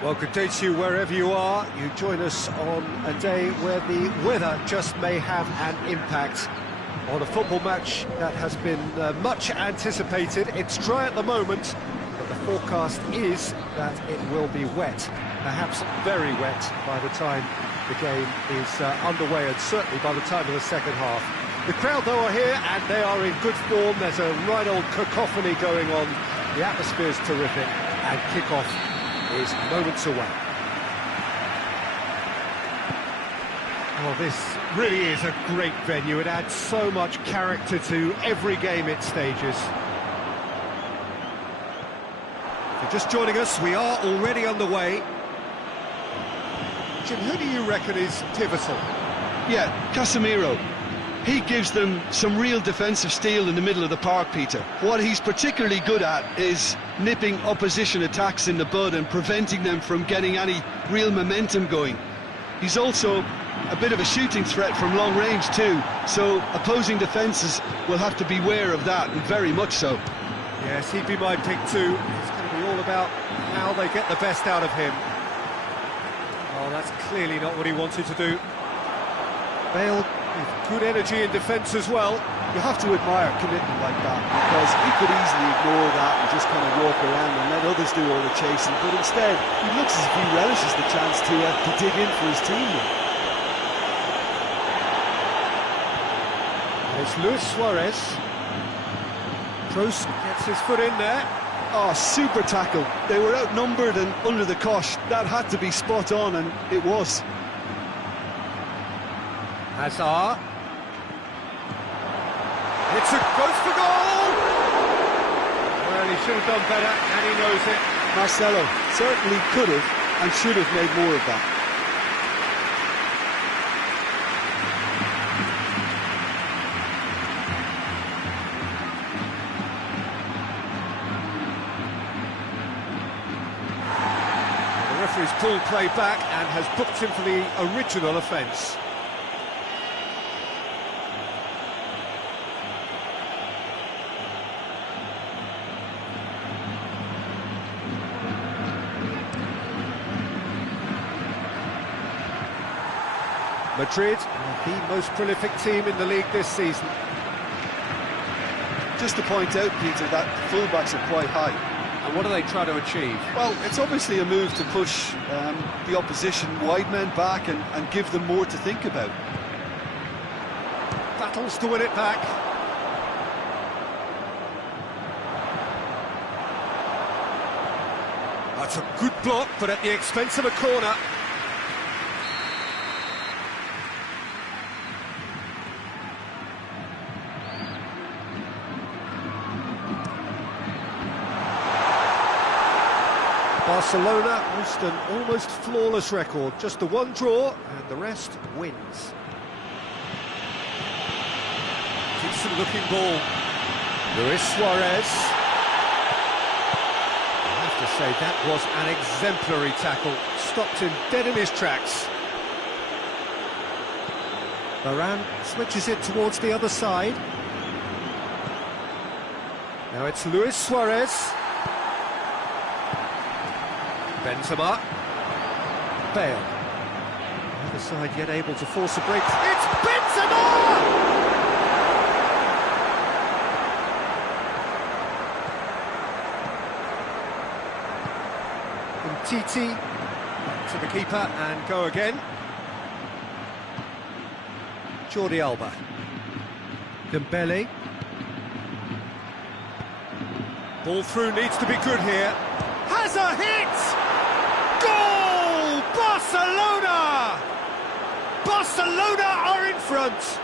Well, good day to you wherever you are. You join us on a day where the weather just may have an impact on a football match that has been much anticipated. It's dry at the moment, but the forecast is that it will be wet, perhaps very wet by the time the game is underway, and certainly by the time of the second half. The crowd, though, are here, and they are in good form. There's a right old cacophony going on. The atmosphere's terrific, and kick-off is moments away. Oh, this really is a great venue. It adds so much character to every game it stages. If you're just joining us, we are already underway. Jim, who do you reckon is pivotal? Yeah, Casemiro. He gives them some real defensive steel in the middle of the park, Peter. What he's particularly good at is nipping opposition attacks in the bud and preventing them from getting any real momentum going. He's also a bit of a shooting threat from long range too, so opposing defences will have to beware of that, and very much so. Yes, he'd be my pick too. It's going to be all about how they get the best out of him. Oh, that's clearly not what he wanted to do. Bale with good energy in defence as well. You have to admire commitment like that, because he could easily ignore that and just kind of walk around and let others do all the chasing, but instead he looks as if he relishes the chance to dig in for his team. There's Luis Suarez. Kroos gets his foot in there. Oh, super tackle. They were outnumbered and under the cosh. That had to be spot on, and it was. Hazard. It's a goes for goal! Well, he should have done better, and he knows it. Marcelo certainly could have and should have made more of that. The referee's pulled play back and has booked him for the original offence. Madrid are the most prolific team in the league this season. Just to point out, Peter, that the fullbacks are quite high. And what do they try to achieve? Well, it's obviously a move to push the opposition wide men back and give them more to think about. Battles to win it back. That's a good block, but at the expense of a corner. Barcelona boast an almost flawless record, just the one draw and the rest wins. Decent looking ball. Luis Suarez. I have to say that was an exemplary tackle, stopped him dead in his tracks. Varane switches it towards the other side. Now it's Luis Suarez. Benzema. Bale. The other side yet able to force a break. It's Benzema! Titi to the keeper and go again. Jordi Alba. Dembele. Ball through needs to be good here. Has a hit! Goal! Barcelona! Barcelona are in front.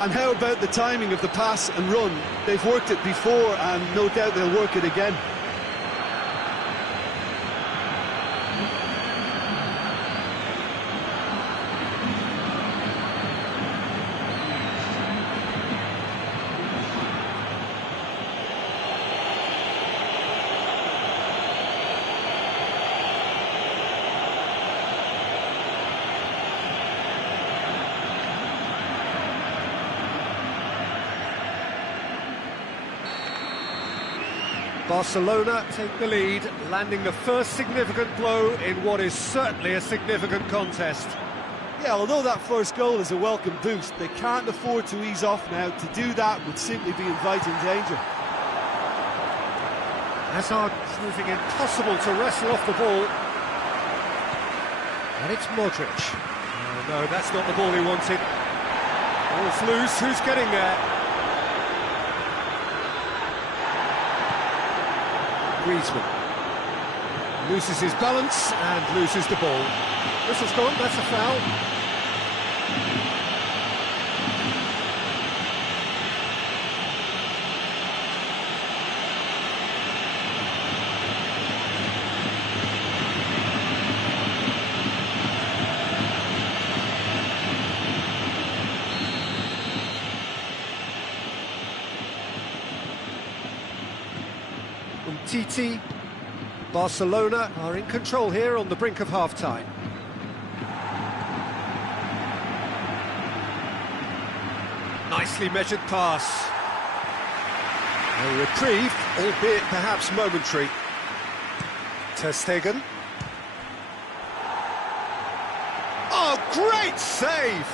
And how about the timing of the pass and run? They've worked it before and no doubt they'll work it again. Barcelona take the lead, landing the first significant blow in what is certainly a significant contest. Yeah, although that first goal is a welcome boost, they can't afford to ease off now. To do that would simply be inviting danger. Hazard proving impossible to wrestle off the ball. And it's Modric. Oh no, that's not the ball he wanted. Ball's loose, who's getting there? Griezmann loses his balance and loses the ball. Whistle's gone, that's a foul. Titi. Barcelona are in control here on the brink of half-time. Nicely measured pass. A reprieve, albeit perhaps momentary. Ter Stegen. Oh, great save!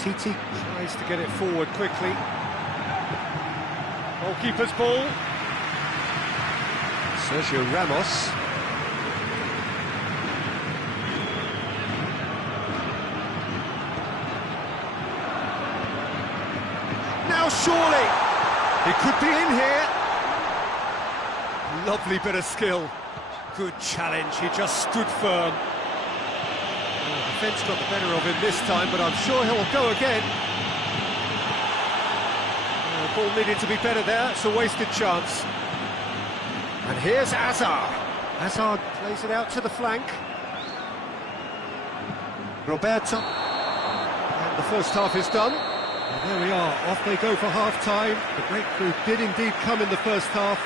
Titi tries to get it forward quickly. Goalkeeper's ball. Sergio Ramos. Now surely he could be in here. Lovely bit of skill. Good challenge, he just stood firm. The defence got the better of him this time, but I'm sure he'll go again. The ball needed to be better there, it's a wasted chance. And here's Hazard. Hazard plays it out to the flank. Roberto. And the first half is done. And there we are, off they go for half-time. The breakthrough did indeed come in the first half,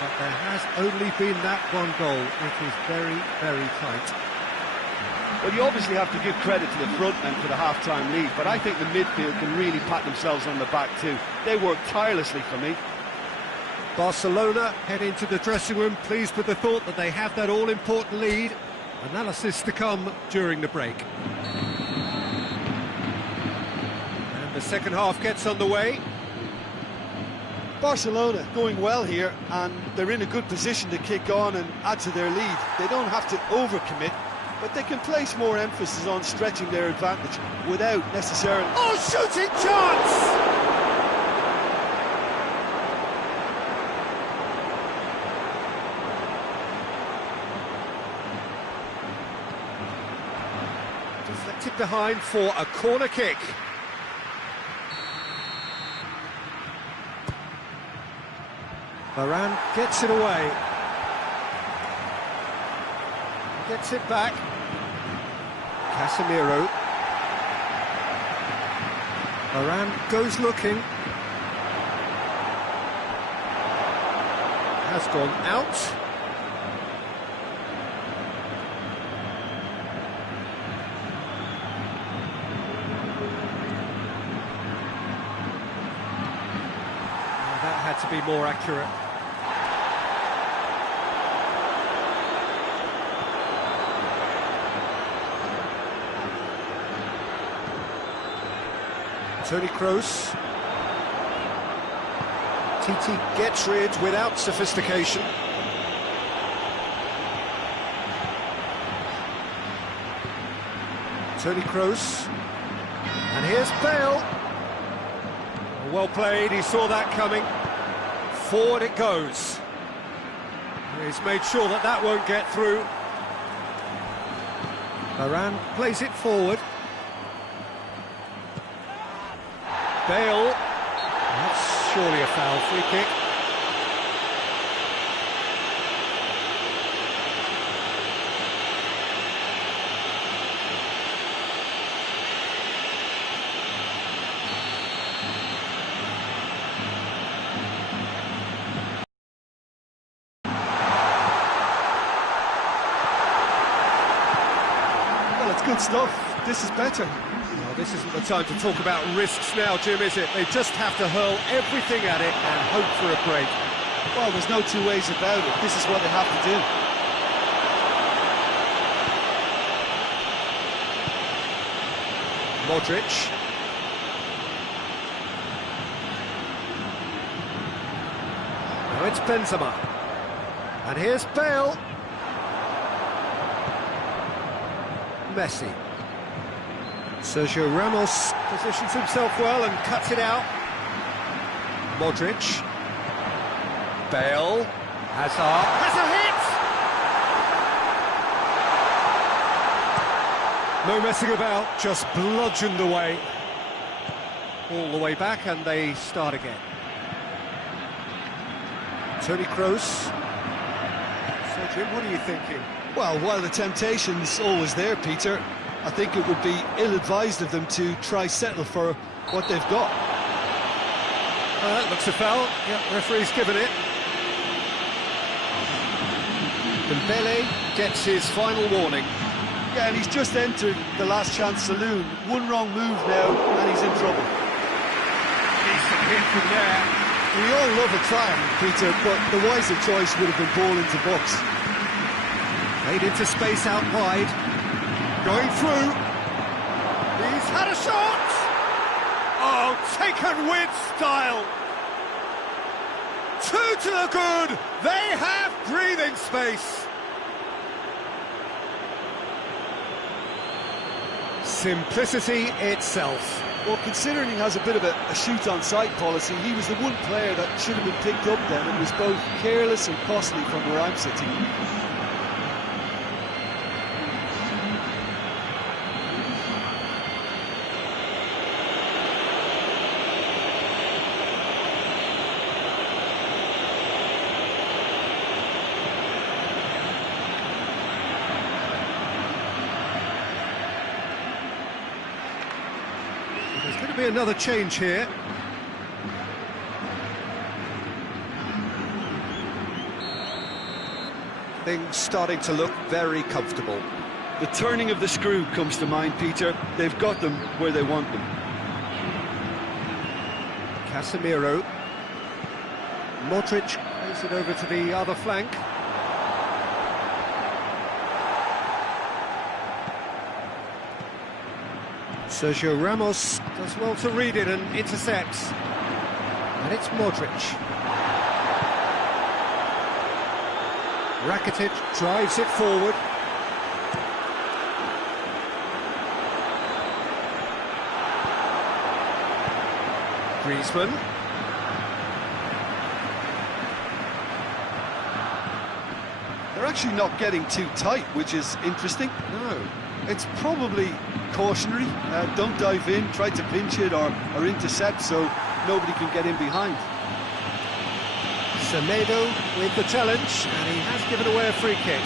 but there has only been that one goal. It is very, very tight. Well, you obviously have to give credit to the front men for the half-time lead, but I think the midfield can really pat themselves on the back too. They work tirelessly for me. Barcelona head into the dressing room pleased with the thought that they have that all-important lead. Analysis to come during the break. And the second half gets underway. Barcelona going well here, and they're in a good position to kick on and add to their lead. They don't have to overcommit, but they can place more emphasis on stretching their advantage without necessarily... Oh, shooting chance! Deflected behind for a corner kick. Varane gets it away. Gets it back. Casemiro. Varane goes looking. Has gone out. That had to be more accurate. Toni Kroos. Titi gets rid without sophistication. Toni Kroos. And here's Bale. Well played, he saw that coming. Forward it goes. He's made sure that that won't get through. Varane plays it forward. Bale. That's surely a foul. Free kick. Well, it's good stuff. This is better. Well, this isn't the time to talk about risks now, Jim, is it? They just have to hurl everything at it and hope for a break. Well, there's no two ways about it. This is what they have to do. Modric. Now it's Benzema. And here's Bale. Messi. Sergio Ramos positions himself well and cuts it out. Modric. Bale. Hazard. Has a hit! No messing about, just bludgeoned away. All the way back and they start again. Toni Kroos. So Jim, what are you thinking? Well, while the temptation's always there, Peter, I think it would be ill-advised of them to try settle for what they've got. That looks a foul. Yeah, referee's given it. Dembele gets his final warning. Yeah, and he's just entered the last chance saloon. One wrong move now, and he's in trouble. Decent hit from there. We all love a triumph, Peter, but the wiser choice would have been ball into box. Played into space out wide. Going through. He's had a shot! Oh, taken with style. Two to the good. They have breathing space. Simplicity itself. Well, considering he has a bit of a shoot-on-sight policy, he was the one player that should have been picked up then. It was both careless and costly from where I'm sitting. There's going to be another change here. Things starting to look very comfortable. The turning of the screw comes to mind, Peter. They've got them where they want them. Casemiro. Modric plays it over to the other flank. Sergio Ramos does well to read it and intercepts. And it's Modric. Rakitic drives it forward. Griezmann. They're actually not getting too tight, which is interesting. No. It's probably cautionary. Don't dive in, try to pinch it or intercept so nobody can get in behind. Semedo with the challenge, and he has given away a free kick.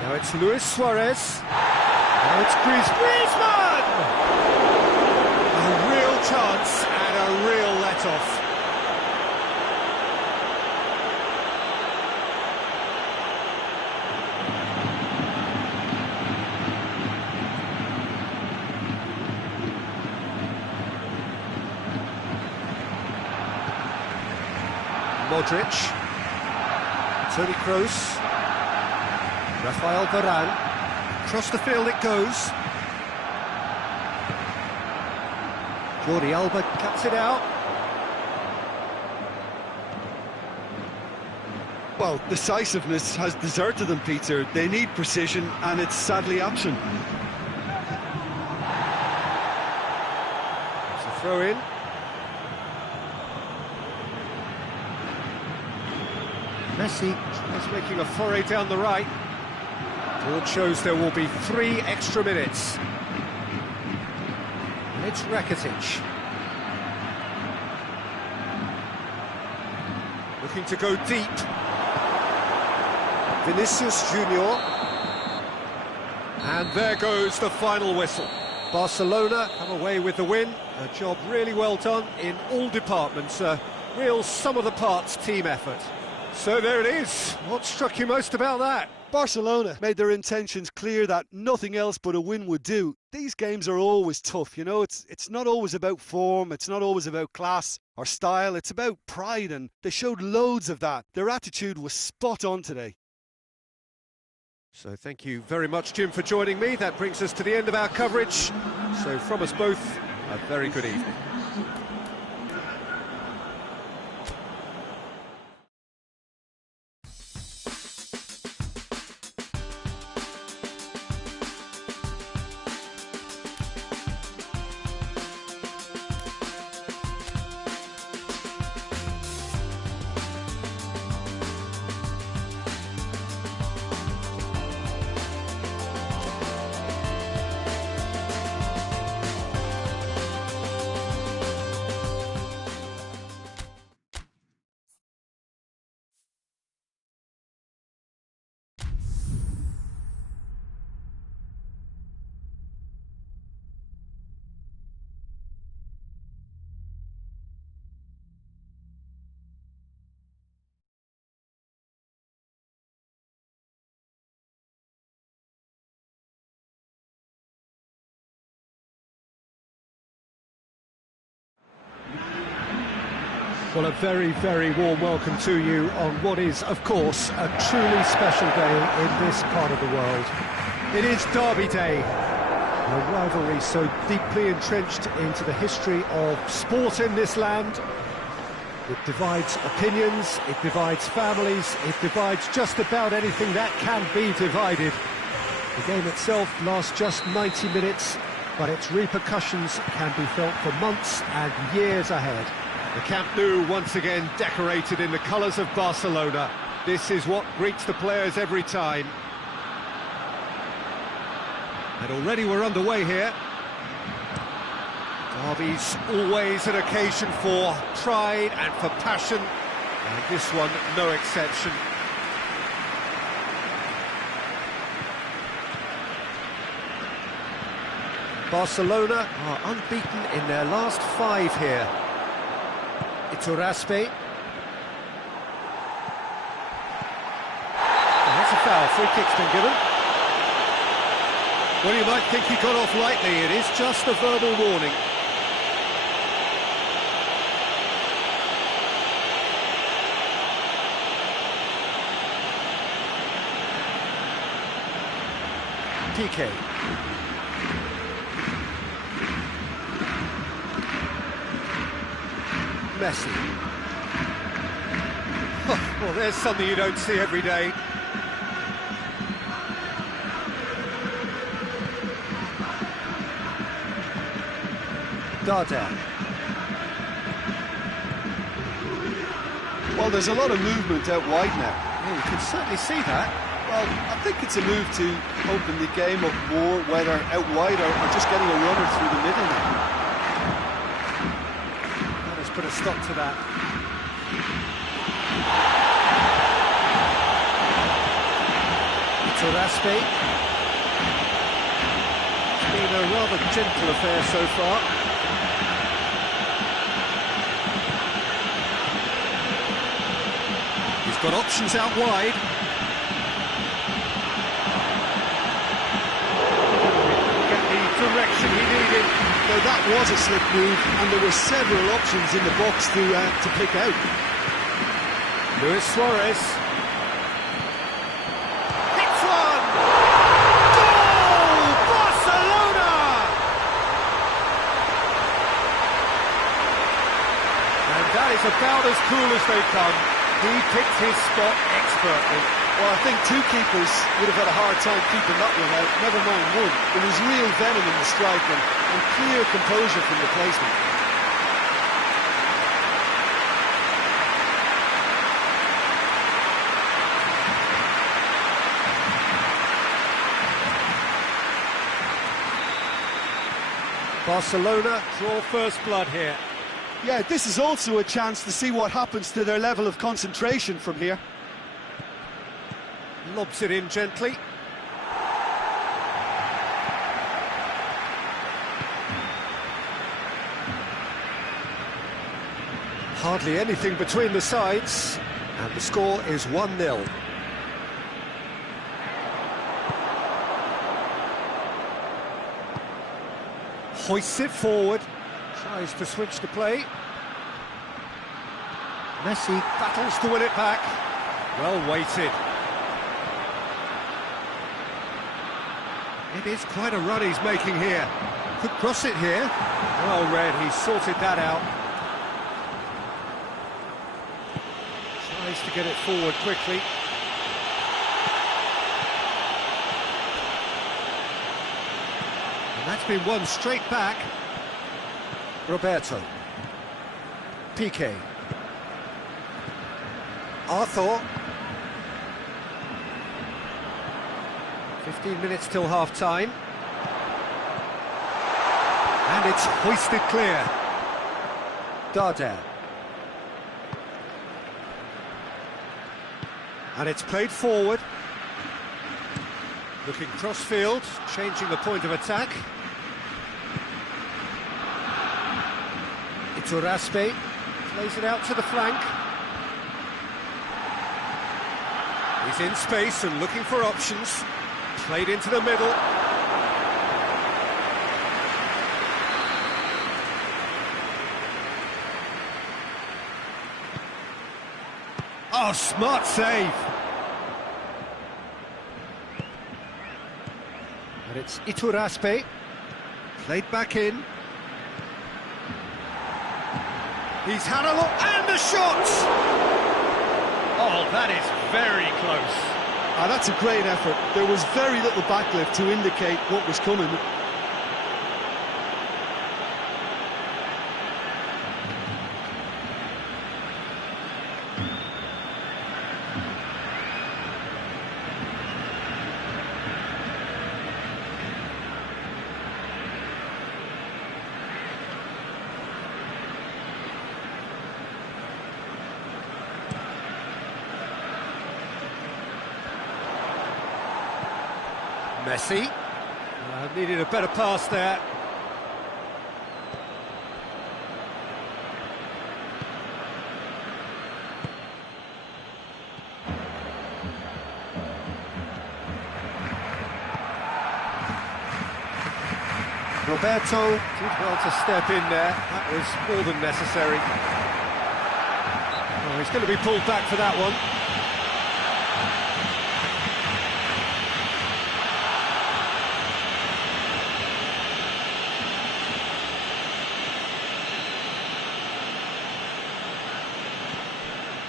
Now it's Luis Suarez. Now it's Griezmann! A real chance and a real let-off. Modric. Toni Kroos. Rafael Varane. Across the field it goes. Jordi Alba cuts it out. Well, decisiveness has deserted them, Peter. They need precision, and it's sadly absent. It's a throw-in. Messi is making a foray down the right. Board shows there will be 3 extra minutes. And it's Rakitic. Looking to go deep. Vinicius Junior. And there goes the final whistle. Barcelona come away with the win. A job really well done in all departments. A real sum-of-the-parts team effort. So there it is. What struck you most about that? Barcelona made their intentions clear that nothing else but a win would do. These games are always tough, you know, it's not always about form, it's not always about class or style, it's about pride, and they showed loads of that. Their attitude was spot on today. So thank you very much, Jim, for joining me. That brings us to the end of our coverage. So from us both, a very good evening. Well, a very, very warm welcome to you on what is, of course, a truly special day in this part of the world. It is Derby Day, a rivalry so deeply entrenched into the history of sport in this land. It divides opinions, it divides families, it divides just about anything that can be divided. The game itself lasts just 90 minutes, but its repercussions can be felt for months and years ahead. The Camp Nou once again decorated in the colours of Barcelona. This is what greets the players every time. And already we're underway here. Derby's always an occasion for pride and for passion, and this one no exception. Barcelona are unbeaten in their last 5 here. Iturraspe. That's a foul, free kick's been given. Well, you might think he got off lightly, it is just a verbal warning. PK. Messi. Well, there's something you don't see every day. Darder. Well, there's a lot of movement out wide now. Yeah, you can certainly see that. Well, I think it's a move to open the game up more, whether out wide or just getting a runner through the middle now. That has put a stop to that. Iturraspe. It's been a rather gentle affair so far. He's got options out wide. Get the direction he needed. Now that was a slick move, and there were several options in the box to pick out. Luis Suarez. Hits one! Goal! Barcelona! And that is about as cool as they come. He picked his spot expertly. Well, I think two keepers would have had a hard time keeping that one out, never mind one. There was real venom in the strike and clear composure from the placement. Barcelona draw first blood here. Yeah, this is also a chance to see what happens to their level of concentration from here. Lobs it in gently. Hardly anything between the sides, and the score is 1-0. Hoists it forward, tries to switch the play. Messi battles to win it back. Well weighted. It is quite a run he's making here. Could cross it here. Well read, he's sorted that out. Tries to get it forward quickly. And that's been won straight back. Roberto. PK. Arthur. 15 minutes till half-time. And it's hoisted clear. Darder. And it's played forward. Looking cross-field, changing the point of attack. Iturraspe plays it out to the flank. He's in space and looking for options. Played into the middle. Oh, smart save. And it's Iturraspe. Played back in. He's had a look, and the shot! Oh, that is very close. That's a great effort. There was very little backlift to indicate what was coming. Messi. Needed a better pass there. Roberto did well to step in there. That was more than necessary. Oh, he's going to be pulled back for that one.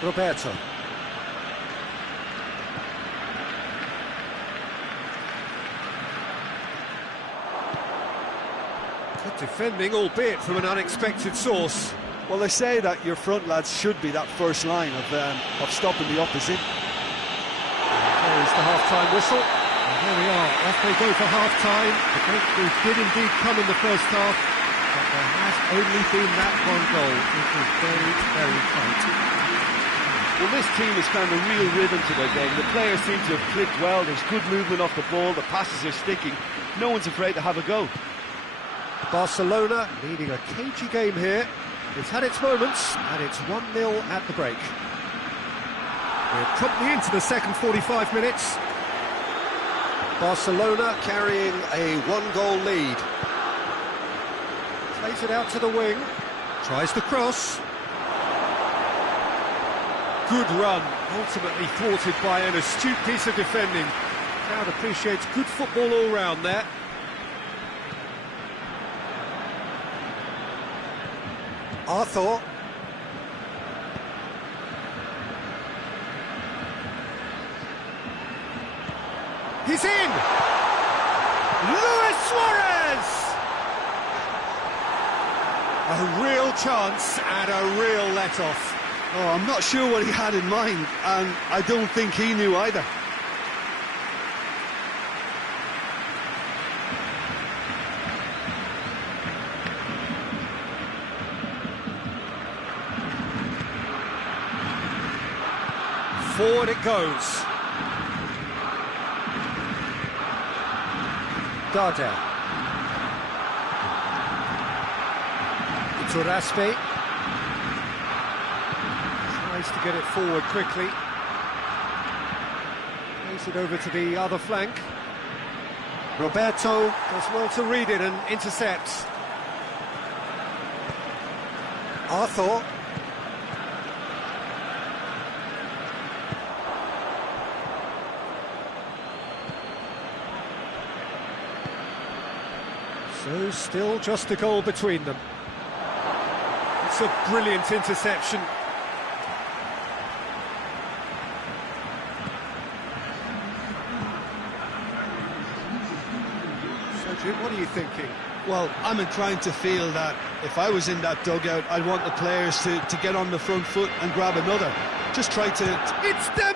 Roberto. Good defending, albeit from an unexpected source. Well, they say that your front lads should be that first line of stopping the opposition. There is the half-time whistle. And here we are, off they go for half-time. The breakthrough did indeed come in the first half, but there has only been that one goal. It was very, very tight. Well, this team has found a real rhythm to their game. The players seem to have clicked well. There's good movement off the ball. The passes are sticking. No one's afraid to have a go. Barcelona leading a cagey game here. It's had its moments, and it's 1-0 at the break. We're promptly into the second 45 minutes. Barcelona carrying a one-goal lead. Plays it out to the wing. Tries the cross. Good run, ultimately thwarted by an astute piece of defending. Crowd appreciates good football all round there. Arthur. He's in! Luis Suarez! A real chance and a real let-off. Oh, I'm not sure what he had in mind, and I don't think he knew either. Forward it goes. Darder. Iturraspe. Tries to get it forward quickly. Plays it over to the other flank. Roberto does well to read it and intercepts. Arthur. So still just a goal between them. It's a brilliant interception. So Jim, what are you thinking? Well, I'm inclined to feel that if I was in that dugout, I'd want the players to get on the front foot and grab another. Just try to... It's Dembele!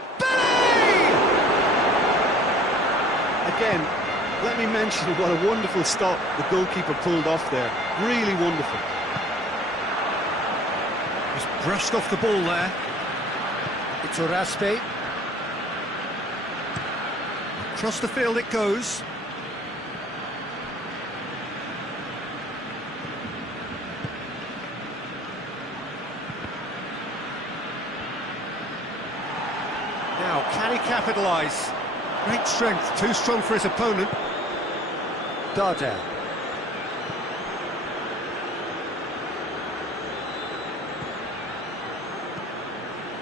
Again, let me mention what a wonderful stop the goalkeeper pulled off there. Really wonderful. Just brushed off the ball there. Iturraspe. Across the field it goes. Now, can he capitalise? Great strength, too strong for his opponent. Darder.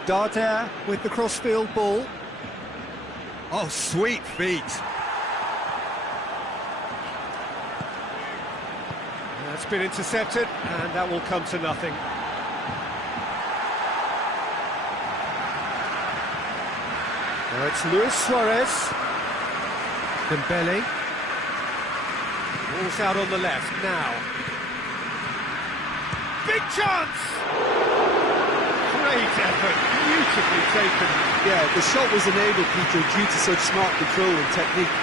Darder with the crossfield ball. Oh, sweet feet. That's been intercepted, and that will come to nothing. Now it's Luis Suarez. Dembele. Ball's out on the left now. Big chance! Great effort, beautifully taken. Yeah, the shot was enabled, Peter, due to such smart control and technique.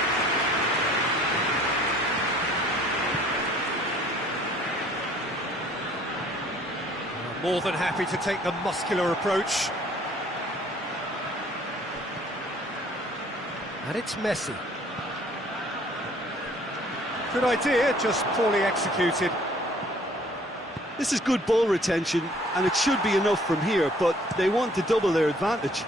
More than happy to take the muscular approach. And it's Messi. Good idea, just poorly executed. This is good ball retention, and it should be enough from here, but they want to double their advantage.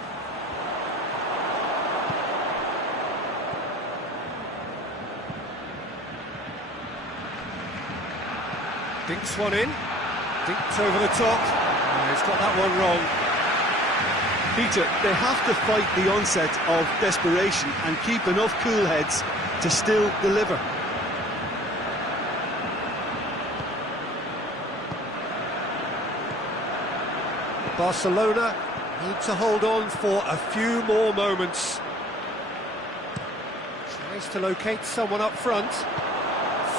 Dinks one in. Dinked over the top. He's got that one wrong. Peter, they have to fight the onset of desperation and keep enough cool heads to still deliver. Barcelona need to hold on for a few more moments. Tries to locate someone up front.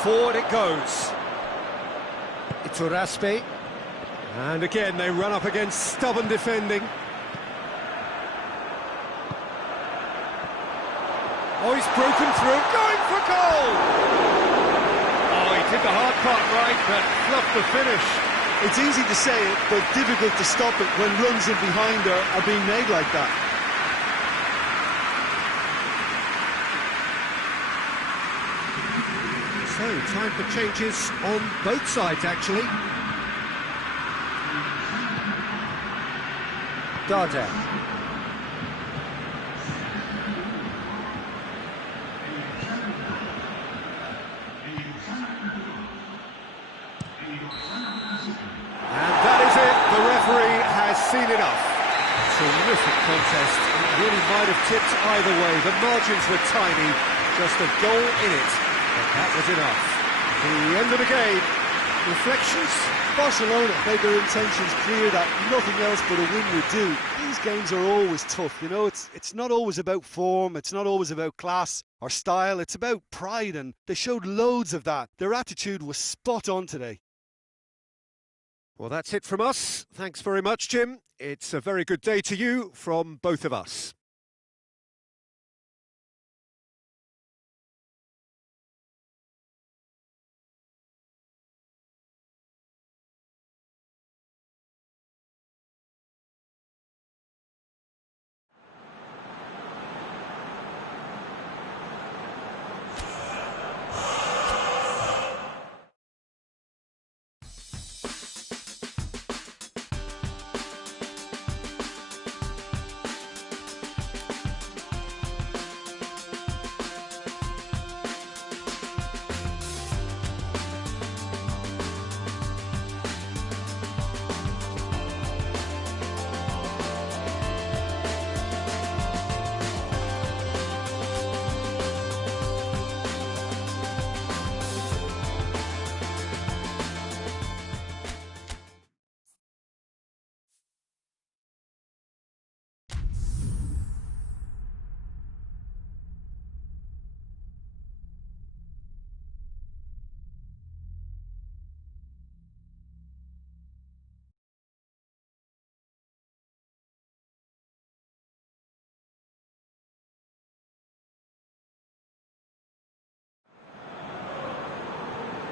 Forward it goes. Iturraspe. And again they run up against stubborn defending. Oh, he's broken through, going for goal! Oh, he did the hard part right, but fluffed the finish. It's easy to say it, but difficult to stop it when runs in behind are being made like that. So, time for changes on both sides, actually. Darder. And that is it, the referee has seen enough. Terrific contest, it really might have tipped either way. The margins were tiny, just a goal in it, but that was enough. The end of the game. Reflections? Barcelona made their intentions clear that nothing else but a win would do. These games are always tough, you know, it's not always about form, it's not always about class or style, it's about pride, and they showed loads of that. Their attitude was spot on today. Well, that's it from us. Thanks very much, Jim. It's a very good day to you from both of us.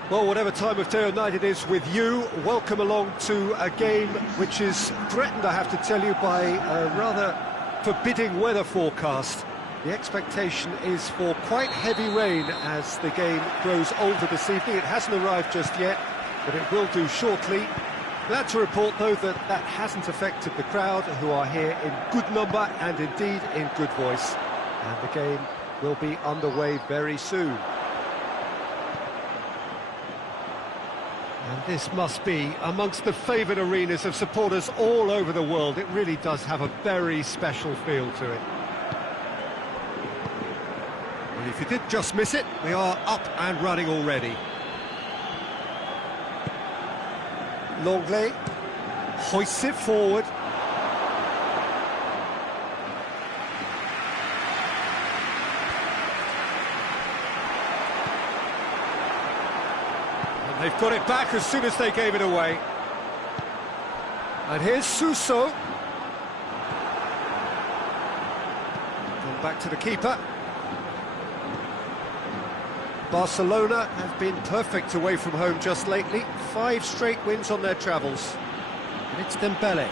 Well, whatever time of day or night it is with you, welcome along to a game which is threatened, I have to tell you, by a rather forbidding weather forecast. The expectation is for quite heavy rain as the game grows older this evening. It hasn't arrived just yet, but it will do shortly. Glad to report, though, that that hasn't affected the crowd, who are here in good number and indeed in good voice. And the game will be underway very soon. And this must be amongst the favoured arenas of supporters all over the world. It really does have a very special feel to it. Well, if you did just miss it, we are up and running already. Longley hoists it forward. They've got it back as soon as they gave it away. And here's Suso. Gone back to the keeper. Barcelona have been perfect away from home just lately. 5 straight wins on their travels. And it's Dembele.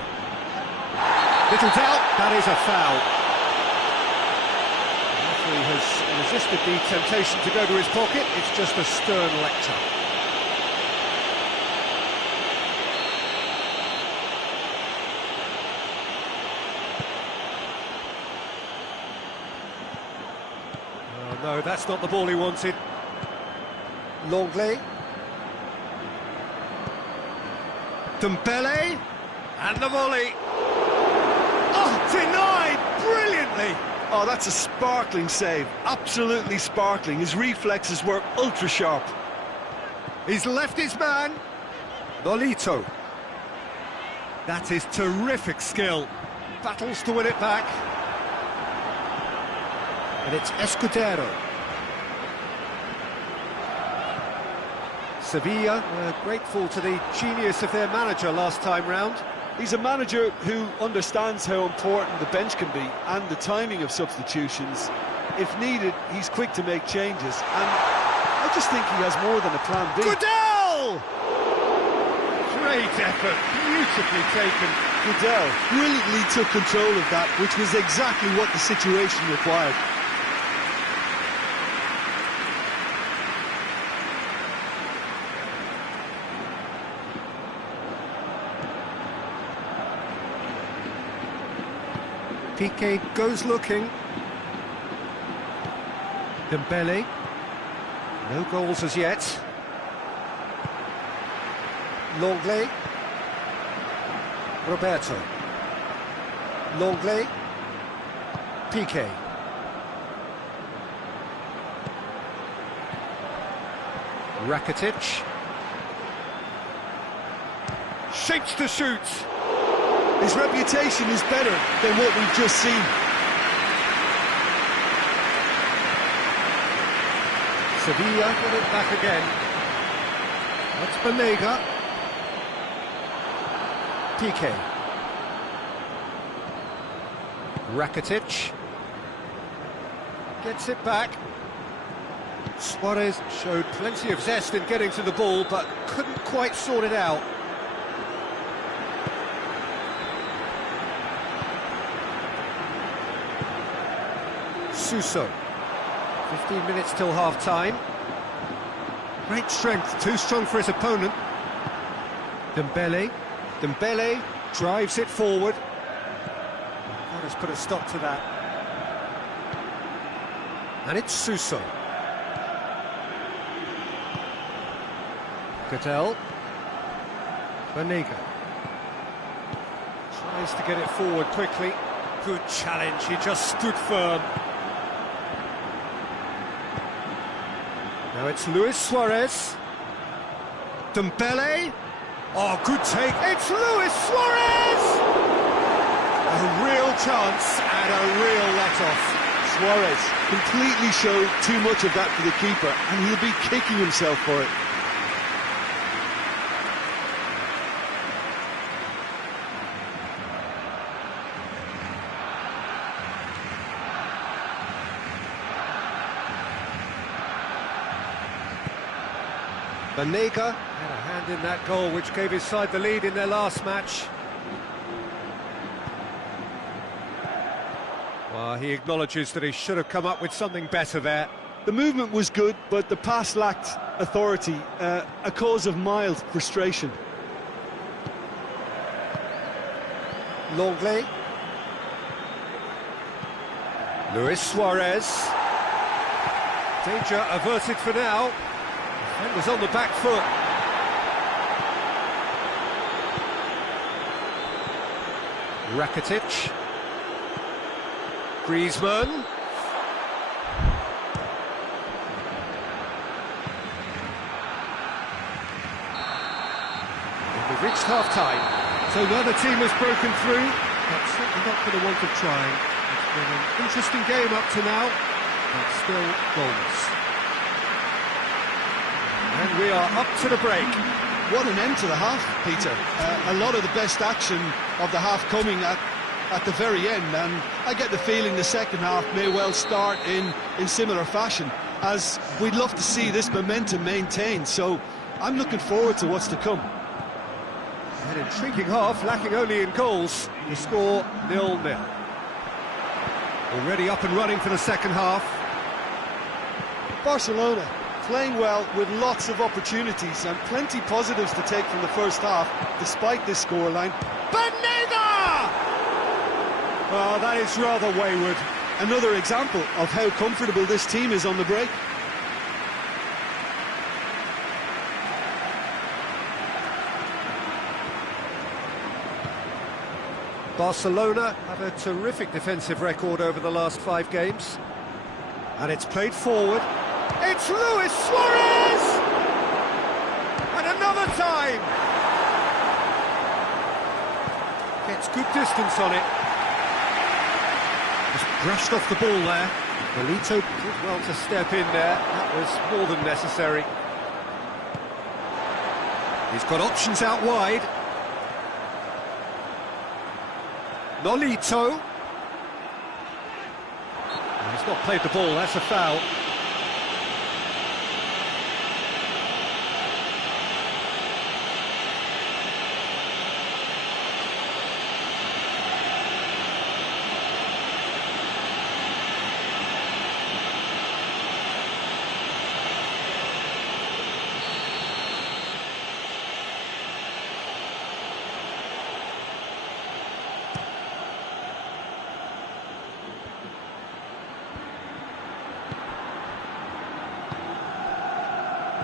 Little doubt, that is a foul. The referee has resisted the temptation to go to his pocket. It's just a stern lecture. No, that's not the ball he wanted. Longley. Dembele, and the volley. Oh, denied brilliantly. Oh, that's a sparkling save, absolutely sparkling. His reflexes were ultra sharp. He's left his man. Nolito. That is terrific skill. Battles to win it back. And it's Escudero. Sevilla were grateful to the genius of their manager last time round. He's a manager who understands how important the bench can be and the timing of substitutions. If needed, he's quick to make changes, and I just think he has more than a plan B. Goodell! Great effort, beautifully taken. Goodell brilliantly took control of that, which was exactly what the situation required. Piqué goes looking. Dembele. No goals as yet. Longley. Roberto. Longley. Piqué. Rakitic. Shapes to shoot. His reputation is better than what we've just seen. Sevilla get it back again. That's Banega. Piqué. Rakitic. Gets it back. Suarez showed plenty of zest in getting to the ball, but couldn't quite sort it out. Suso. 15 minutes till half-time. Great strength, too strong for his opponent. Dembele. Dembele drives it forward. That has put a stop to that. And it's Suso. Goodell. Banega. Tries to get it forward quickly. Good challenge, he just stood firm. Now it's Luis Suarez. Dembele. Oh, good take. It's Luis Suarez! A real chance and a real let-off. Suarez completely showed too much of that for the keeper, and he'll be kicking himself for it. Banega had a hand in that goal which gave his side the lead in their last match. Well, he acknowledges that he should have come up with something better there. The movement was good, but the pass lacked authority, a cause of mild frustration. Longley. Luis Suarez. Danger averted for now. Defenders on the back foot. Rakitic. Griezmann. We've reached half-time. So neither team has broken through, but certainly not for the want of trying. It's been an interesting game up to now, but still goalless. And we are up to the break. What an end to the half, Peter. A lot of the best action of the half coming at the very end, and I get the feeling the second half may well start in similar fashion, as we'd love to see this momentum maintained, so I'm looking forward to what's to come. An intriguing half, lacking only in goals. The score 0-0. Already up and running for the second half. Barcelona playing well with lots of opportunities and plenty positives to take from the first half, despite this scoreline. Banega! Oh, that is rather wayward. Another example of how comfortable this team is on the break. Barcelona have a terrific defensive record over the last 5 games. And it's played forward. It's Luis Suarez! And another time! Gets good distance on it. Just brushed off the ball there. Milito did well to step in there. That was more than necessary. He's got options out wide. Nolito. He's not played the ball, that's a foul.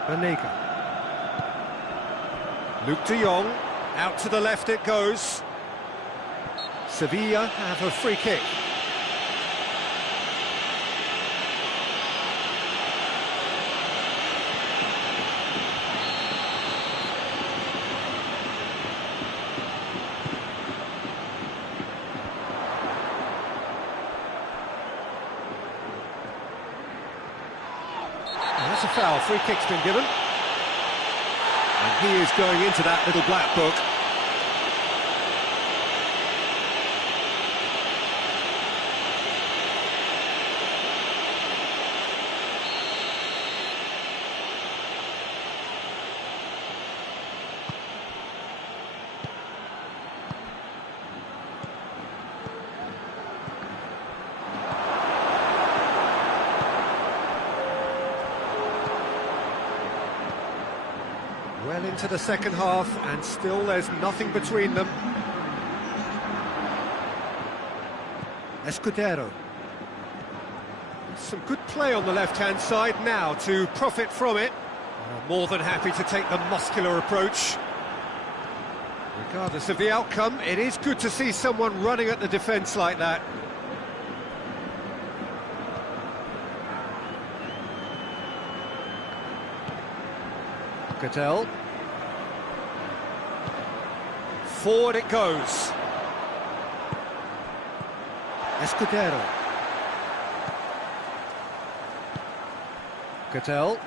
Banega. Luke de Jong, out to the left it goes. Sevilla have a free kick. That's a foul, free kick's been given. And he is going into that little black book. Well into the second half, and still there's nothing between them. Escudero. Some good play on the left-hand side now to profit from it. More than happy to take the muscular approach. Regardless of the outcome, it is good to see someone running at the defence like that. Cadell. Forward it goes. Escudero. Cadell.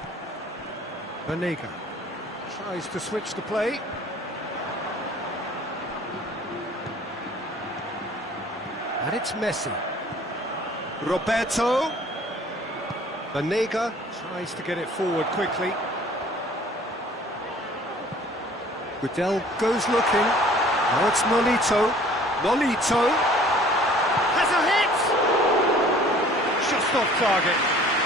Banega. Tries to switch the play. And it's Messi. Roberto. Banega tries to get it forward quickly. Cadell goes looking. Now it's Nolito. Nolito has a hit! Just off target.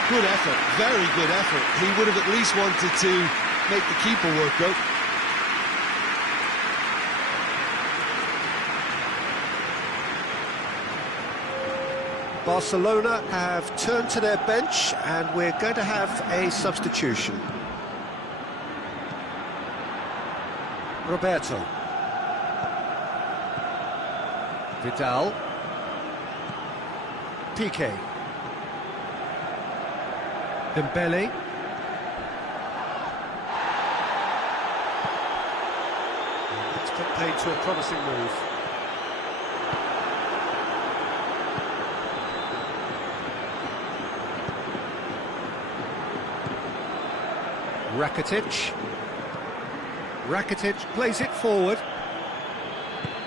Good effort, very good effort. He would have at least wanted to make the keeper work out. Barcelona have turned to their bench, and we're going to have a substitution. Roberto. Vidal. Piqué. Dembele. It's been played to a promising move. Rakitic. Rakitic plays it forward.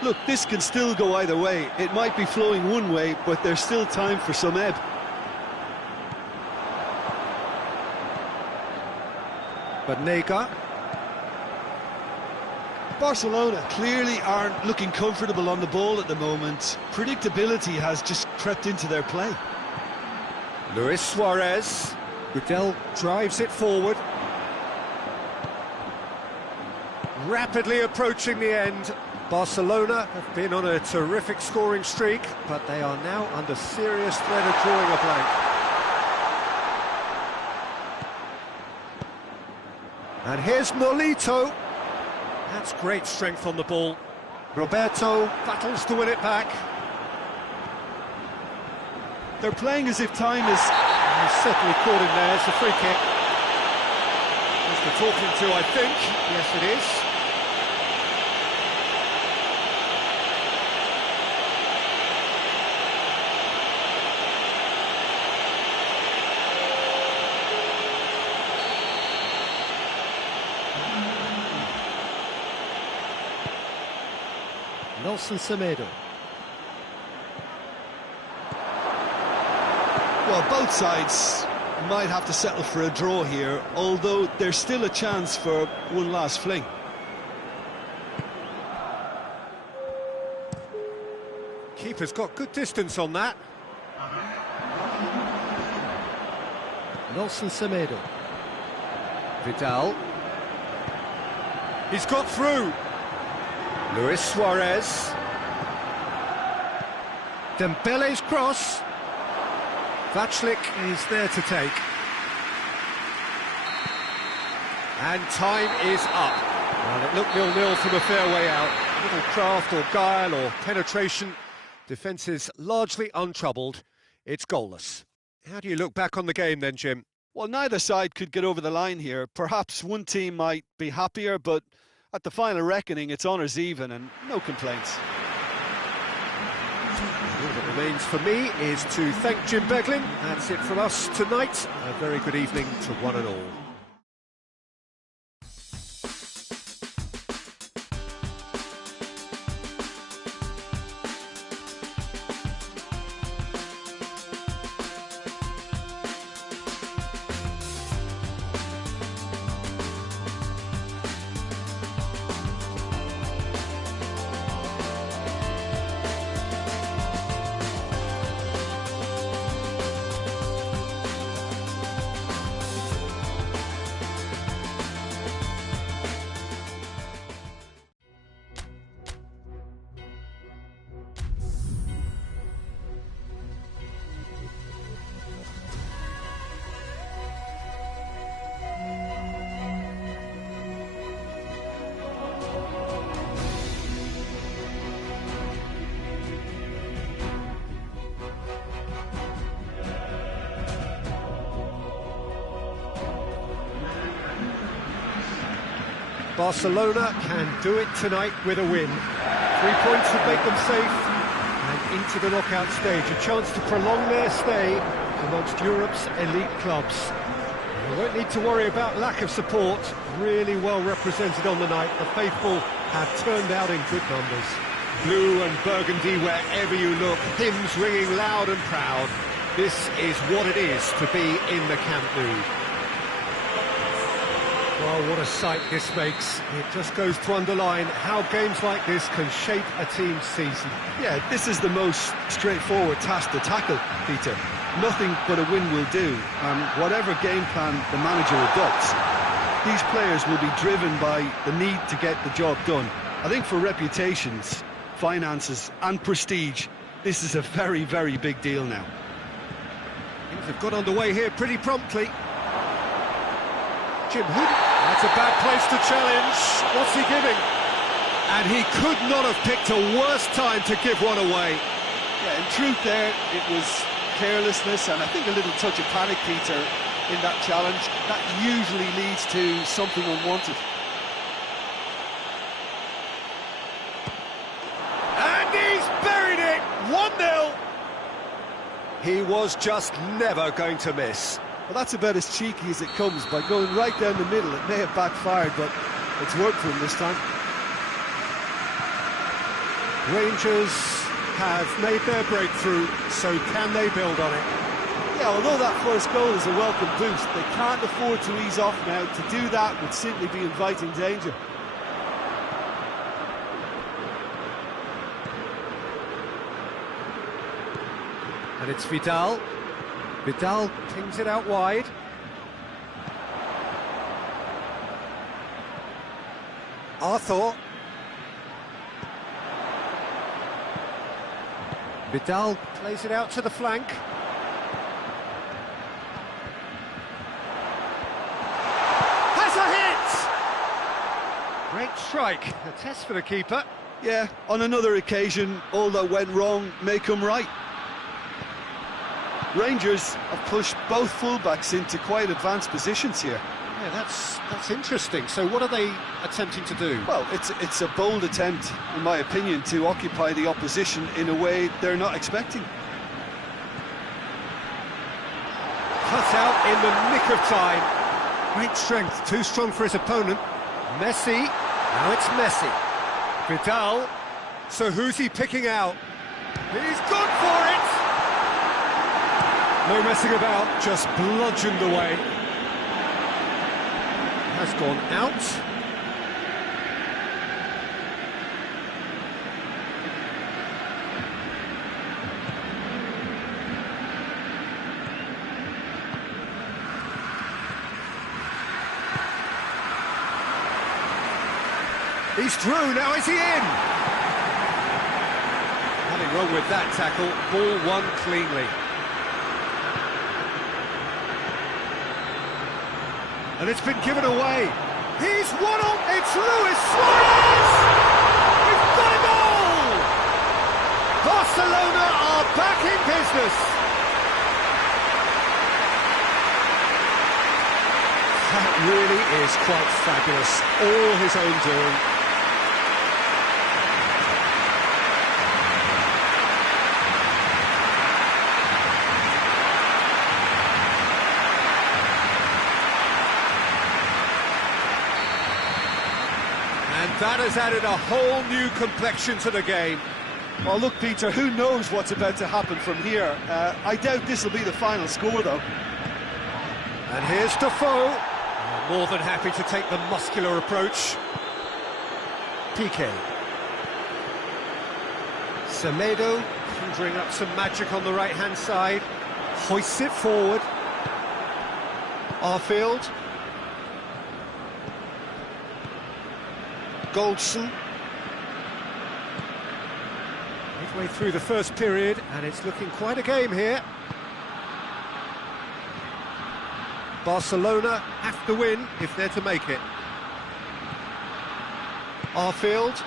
Look, this can still go either way. It might be flowing one way, but there's still time for some ebb. Banega. Barcelona clearly aren't looking comfortable on the ball at the moment. Predictability has just crept into their play. Luis Suarez. Cadell drives it forward. Rapidly approaching the end. Barcelona have been on a terrific scoring streak, but they are now under serious threat of drawing a blank. And here's Nolito. That's great strength on the ball. Roberto battles to win it back. They're playing as if time is... He's certainly caught him there. It's a free kick. That's the talking to, I think. Yes, it is. Nelson Semedo. Well, both sides might have to settle for a draw here, although there's still a chance for one last fling. Keeper's got good distance on that. Nelson Semedo. Vidal. He's got through. Luis Suarez. Dembele's cross. Vaclik is there to take. And time is up. Well, it looked 0-0 from a fair way out. Little craft or guile or penetration. Defence is largely untroubled. It's goalless. How do you look back on the game then, Jim? Well, neither side could get over the line here. Perhaps one team might be happier, but at the final reckoning, it's honours even and no complaints. All that remains for me is to thank Jim Beglin. That's it from us tonight. A very good evening to one and all. Barcelona can do it tonight with a win. 3 points would make them safe and into the knockout stage. A chance to prolong their stay amongst Europe's elite clubs. They won't need to worry about lack of support. Really well represented on the night. The faithful have turned out in good numbers. Blue and burgundy wherever you look. Hymns ringing loud and proud. This is what it is to be in the Camp Nou. Well, what a sight this makes. It just goes to underline how games like this can shape a team's season. Yeah, this is the most straightforward task to tackle, Peter. Nothing but a win will do, and whatever game plan the manager adopts, these players will be driven by the need to get the job done. I think for reputations, finances and prestige, this is a very, very big deal now. Things have got underway here pretty promptly. Jim Hood. That's a bad place to challenge. What's he giving? And he could not have picked a worse time to give one away. Yeah, in truth there, it was carelessness and I think a little touch of panic, Peter, in that challenge. That usually leads to something unwanted. And he's buried it! 1-0! He was just never going to miss. Well, that's about as cheeky as it comes. By going right down the middle, it may have backfired, but it's worked for him this time. Rangers have made their breakthrough, so can they build on it? Yeah, although that first goal is a welcome boost, they can't afford to ease off now. To do that would simply be inviting danger. And it's Vidal. Vidal pings it out wide. Arthur. Vidal plays it out to the flank. Has a hit! Great strike. A test for the keeper. Yeah, on another occasion, all that went wrong may come right. Rangers have pushed both fullbacks into quite advanced positions here. Yeah, that's interesting. So what are they attempting to do? Well, it's a bold attempt, in my opinion, to occupy the opposition in a way they're not expecting. Cut out in the nick of time. Great strength, too strong for his opponent. Messi, now it's Messi. Vidal, so who's he picking out? He's gone for it! No messing about, just bludgeoned away. Has gone out. He's through, now is he in? Nothing wrong with that tackle, ball won cleanly. And it's been given away. He's won on, it's Luis Suarez! We've got a goal! Barcelona are back in business. That really is quite fabulous, all his own doing. And that has added a whole new complexion to the game. Well, look, Peter, who knows what's about to happen from here? I doubt this will be the final score, though. And here's Defoe. More than happy to take the muscular approach. Piqué. Semedo conjuring up some magic on the right-hand side. Hoists it forward. Arfield. Goldson. Midway through the first period, and it's looking quite a game here. Barcelona have to win if they're to make it. Arfield.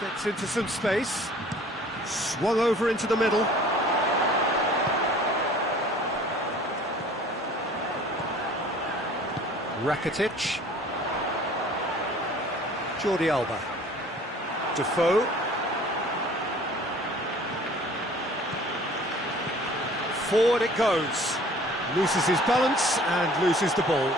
Gets into some space. Swung over into the middle. Rakitic. Jordi Alba. Defoe. Forward it goes. Loses his balance and loses the ball.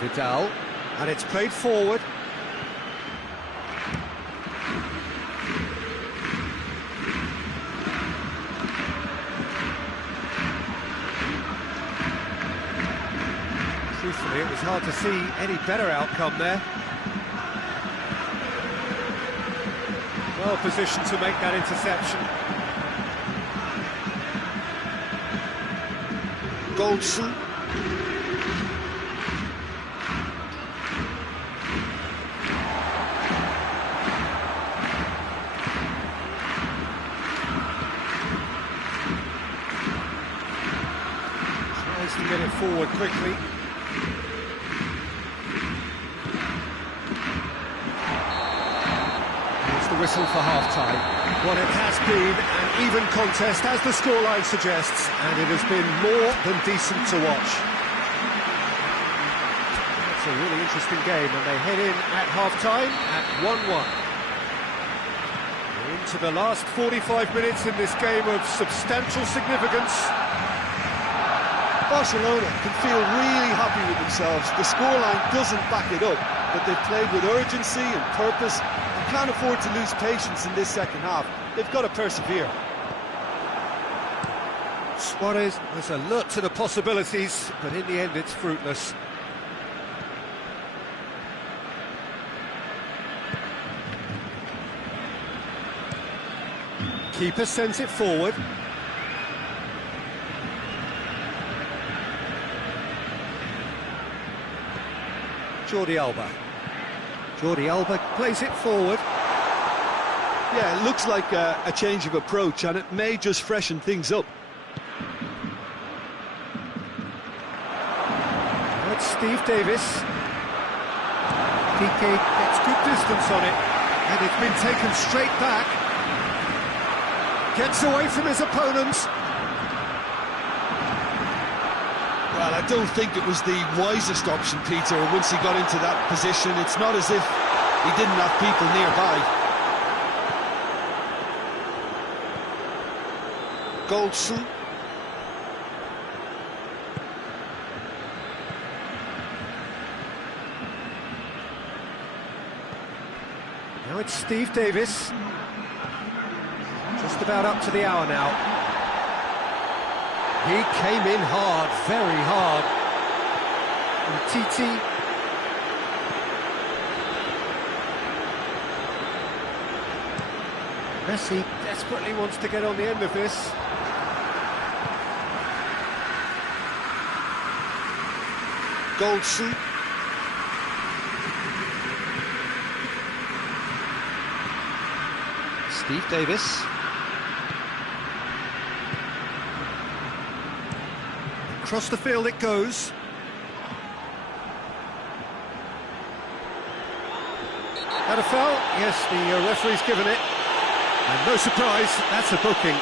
Vidal, and it's played forward. Truthfully, it was hard to see any better outcome there. Well positioned to make that interception. Goldson. Tries to get it forward quickly. Whistle for half-time. Well, it has been an even contest, as the scoreline suggests, and it has been more than decent to watch. It's a really interesting game, and they head in at half-time at 1-1. We're into the last 45 minutes in this game of substantial significance. Barcelona can feel really happy with themselves. The scoreline doesn't back it up, but they've played with urgency and purpose. Can't afford to lose patience in this second half. They've got to persevere. Suarez was alert to the possibilities, but in the end it's fruitless. Keeper sends it forward. Jordi Alba. Jordi Alba plays it forward. Yeah, it looks like a change of approach, and it may just freshen things up. It's Steve Davis. Piqué gets good distance on it, and it's been taken straight back. Gets away from his opponents. Well, I don't think it was the wisest option, Peter, once he got into that position. It's not as if he didn't have people nearby. Goldson. Now it's Steve Davis. Just about up to the hour now. He came in hard, very hard. And Titi. Messi desperately wants to get on the end of this. Goldson. Steve Davis. Across the field it goes. Had a foul? Yes, the referee's given it. And no surprise, that's a booking.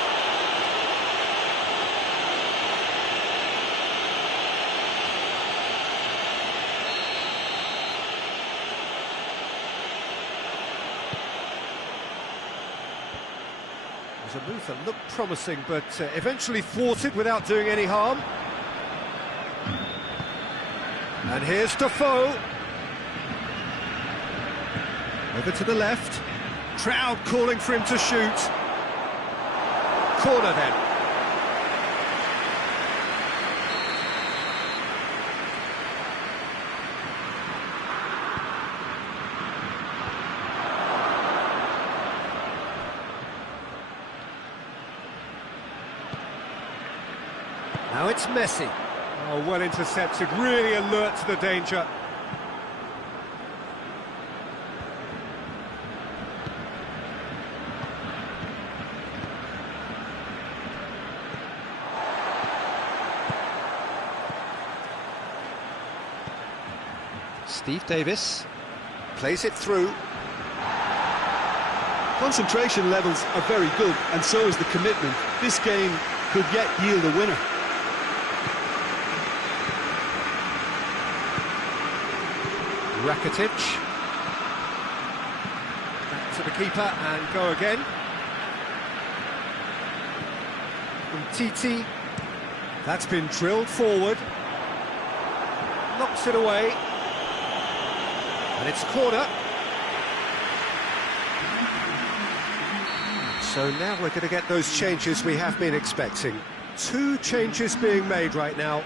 It was a move that looked promising, but eventually thwarted without doing any harm. And here's Defoe. Over to the left. Crowd calling for him to shoot. Corner then. Now it's Messi. Oh, well intercepted, really alert to the danger. Steve Davis plays it through. Concentration levels are very good, and so is the commitment. This game could yet yield a winner. Rakitic. Back to the keeper and go again. From Titi. That's been drilled forward. Knocks it away. And it's corner. So now we're going to get those changes we have been expecting. 2 changes being made right now.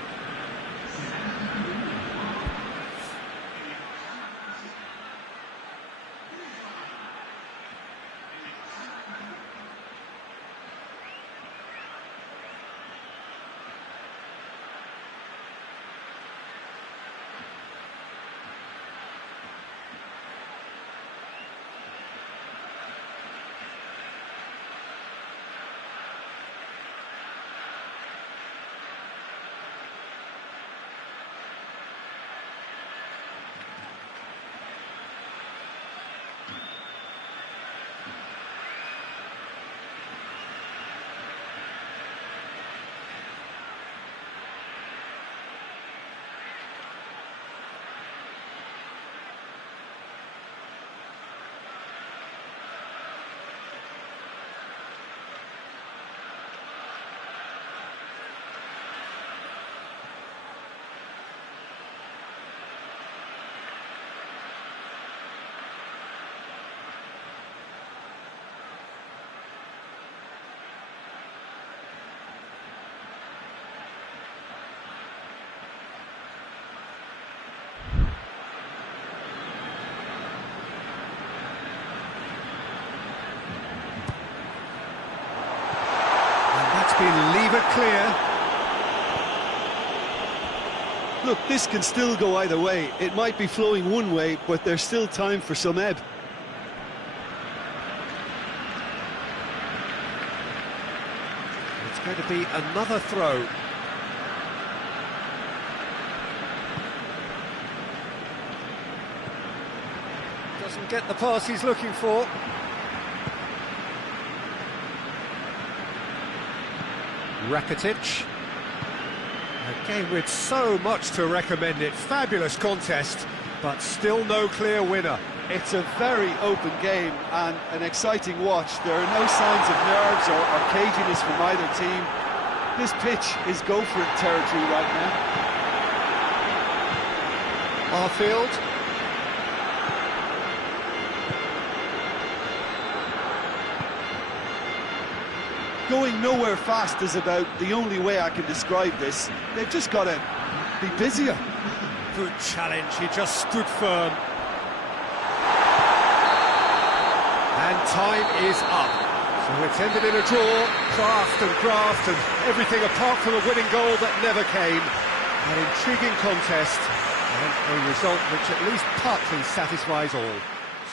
Been lever clear. Look, this can still go either way. It might be flowing one way, but there's still time for some ebb. going to be another throw. Doesn't get the pass he's looking for. Rakitic. A game with so much to recommend it. Fabulous contest, but still no clear winner. It's a very open game and an exciting watch. There are no signs of nerves or caginess from either team. This pitch is go-for-it territory right now. Arfield. Going nowhere fast is about the only way I can describe this. They've just got to be busier. Good challenge, he just stood firm. And time is up. So it's ended in a draw, craft and everything apart from a winning goal that never came. An intriguing contest and a result which at least partly satisfies all.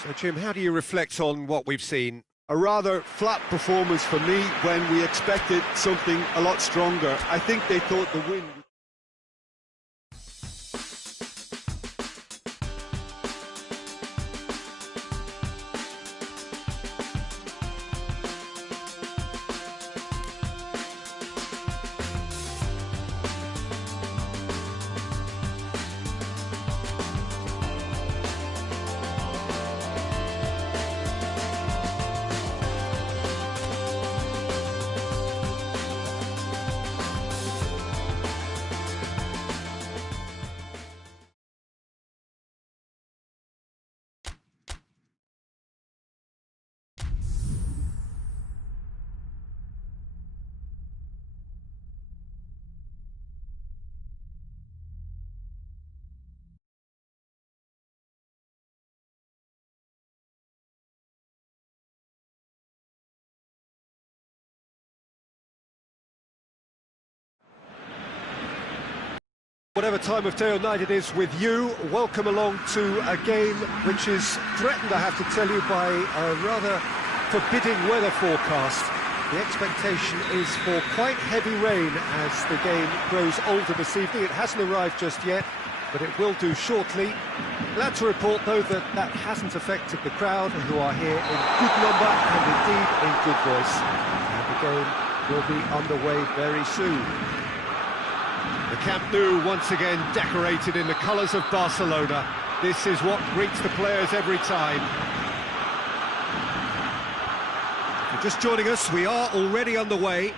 So Jim, how do you reflect on what we've seen? A rather flat performance for me when we expected something a lot stronger. I think they thought the win... Whatever time of day or night it is with you, welcome along to a game which is threatened, I have to tell you, by a rather forbidding weather forecast. The expectation is for quite heavy rain as the game grows older this evening. It hasn't arrived just yet, but it will do shortly. Glad to report, though, that that hasn't affected the crowd, who are here in good number and indeed in good voice. And the game will be underway very soon. The Camp Nou once again decorated in the colours of Barcelona. This is what greets the players every time. If you're just joining us, we are already underway.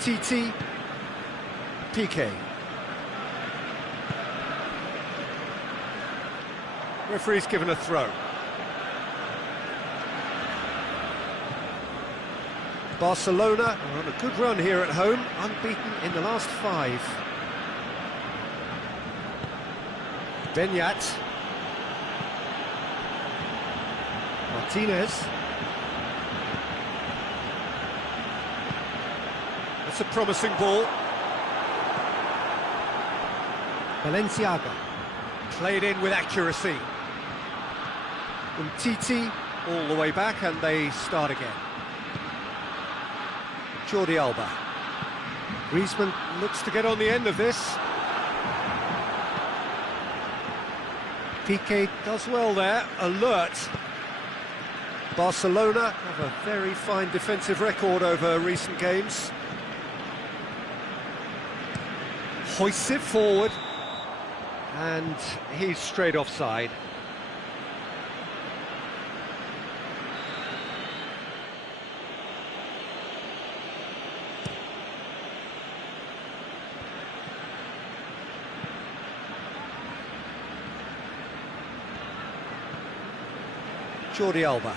Titi, Piqué. Referee's given a throw. Barcelona are on a good run here at home, unbeaten in the last 5. Benyat. Martinez. That's a promising ball. Valenciaga. Played in with accuracy. Titi all the way back, and they start again. Jordi Alba. Griezmann looks to get on the end of this. Piqué does well there, alert. Barcelona have a very fine defensive record over recent games. Hoists it forward, and he's straight offside. Jordi Alba.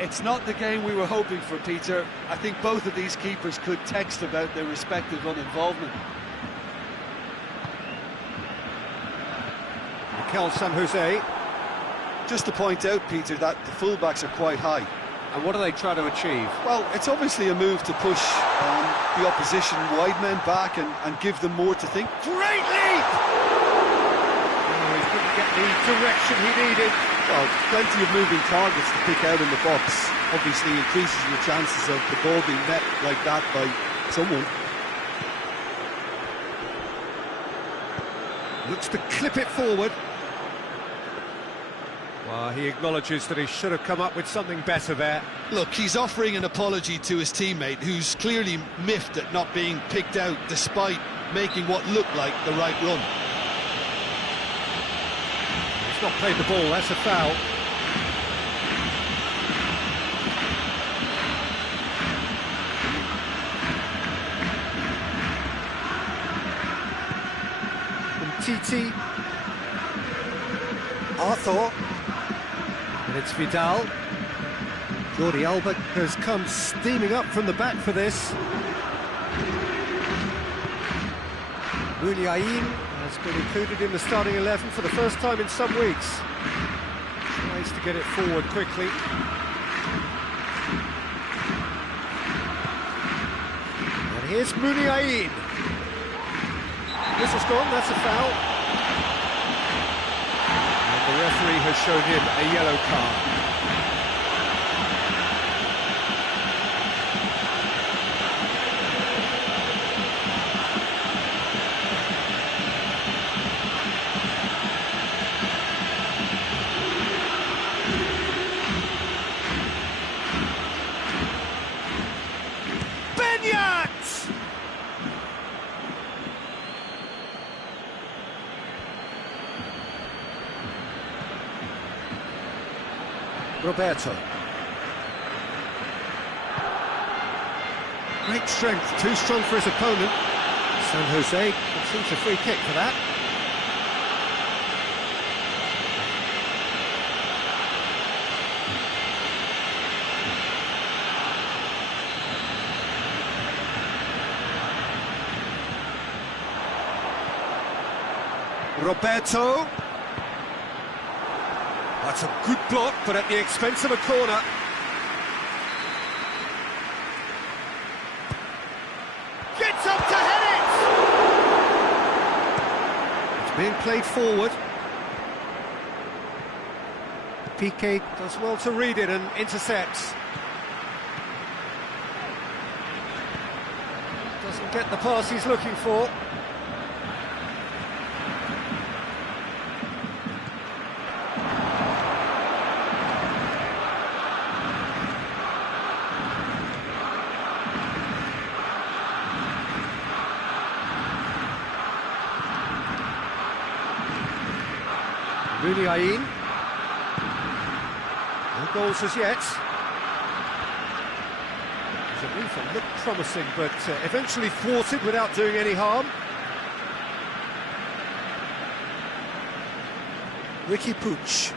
It's not the game we were hoping for, Peter. I think both of these keepers could text about their respective uninvolvement. Mikel San Jose. Just to point out, Peter, that the fullbacks are quite high. And what are they trying to achieve? Well, it's obviously a move to push the opposition wide men back and give them more to think. Great leap! Oh, he couldn't get the direction he needed. Well, plenty of moving targets to pick out in the box. Obviously increases your chances of the ball being met like that by someone. Looks to clip it forward. Well, he acknowledges that he should have come up with something better there. Look, he's offering an apology to his teammate, who's clearly miffed at not being picked out despite making what looked like the right run. He's not played the ball, that's a foul. Titi, Arthur, and it's Vidal. Jordi Alba has come steaming up from the back for this. Muniain has been included in the starting 11 for the first time in some weeks. Tries to get it forward quickly. And here's Muniain. This has gone, that's a foul. And the referee has shown him a yellow card. Roberto. Great strength, too strong for his opponent. San Jose receives a free kick for that. Roberto. That's a good block, but at the expense of a corner. Gets up to head it! It's being played forward. Piqué does well to read it and intercepts. Doesn't get the pass he's looking for. Muniain. No goals as yet. The move looked promising, but eventually thwarted without doing any harm. Ricky Puig.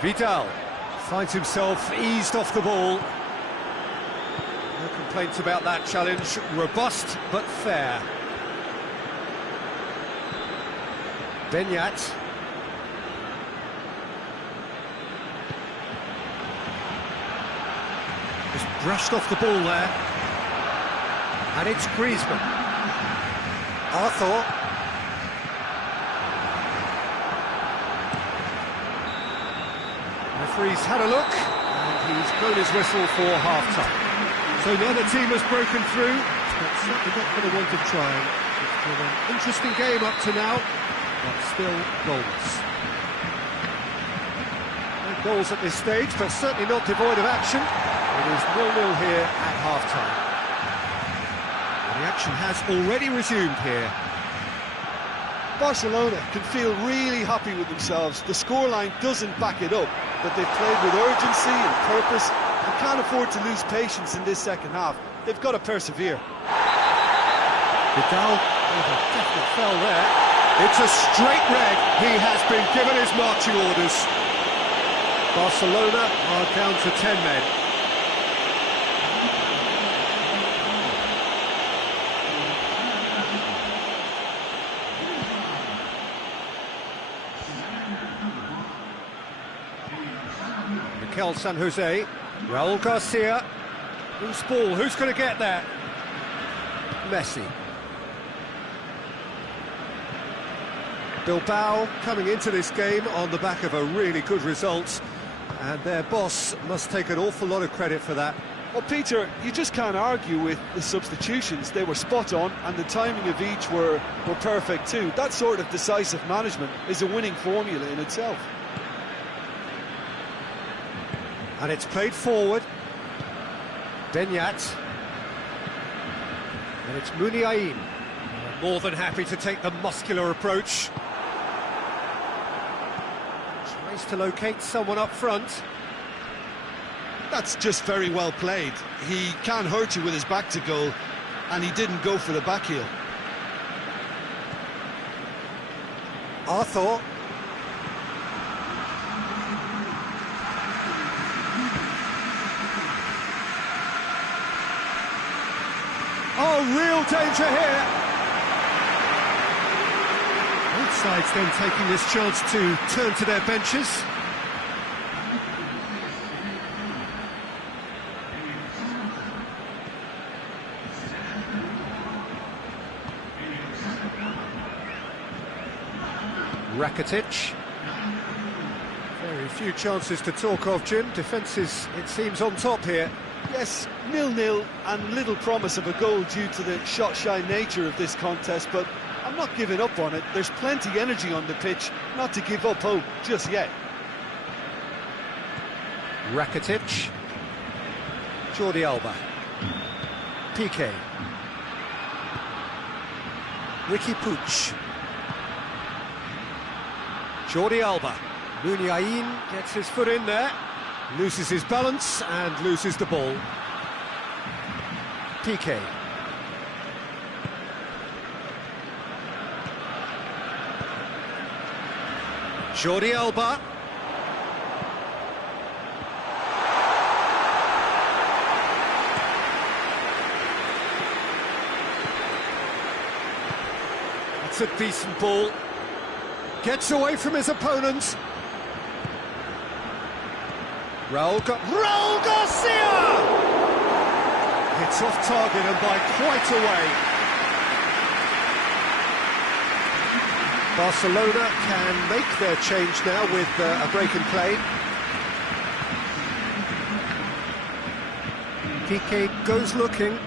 Vidal finds himself eased off the ball. No complaints about that challenge. Robust but fair. Benyat. Just brushed off the ball there. And it's Griezmann. Arthur. Referee's had a look, and he's blown his whistle for half-time. So neither team has broken through, but certainly not for the want of trying. It's been an interesting game up to now, but still goals. No goals at this stage, but certainly not devoid of action. It is 0-0 here at half-time. The action has already resumed here. Barcelona can feel really happy with themselves. The scoreline doesn't back it up, but they've played with urgency and purpose and can't afford to lose patience in this second half. They've got to persevere. Vidal, a definite foul there. It's a straight red. He has been given his marching orders. Barcelona are down to 10 men. San Jose, Raul Garcia, loose ball, who's going to get there? Messi. Bilbao coming into this game on the back of a really good result, and their boss must take an awful lot of credit for that. Well, Peter, you just can't argue with the substitutions. They were spot on, and the timing of each were perfect too. That sort of decisive management is a winning formula in itself. And it's played forward. Benyat. And it's Muniain. More than happy to take the muscular approach. Tries to locate someone up front. That's just very well played. He can't hurt you with his back to goal, and he didn't go for the back heel. Arthur. Oh, real danger here. Both sides then taking this chance to turn to their benches. Rakitic. Very few chances to talk of, Jim. Defence is, it seems, on top here. Yes, 0-0 and little promise of a goal due to the shot-shy nature of this contest, but I'm not giving up on it. There's plenty energy on the pitch, not to give up hope just yet. Rakitic. Jordi Alba. Piqué. Ricky Puig. Jordi Alba. Muniain gets his foot in there, loses his balance and loses the ball. Piqué. Jordi Alba. It's a decent ball. Gets away from his opponent. Raul Garcia! It's off target and by quite a way. Barcelona can make their change now with a break in play. Piqué goes looking.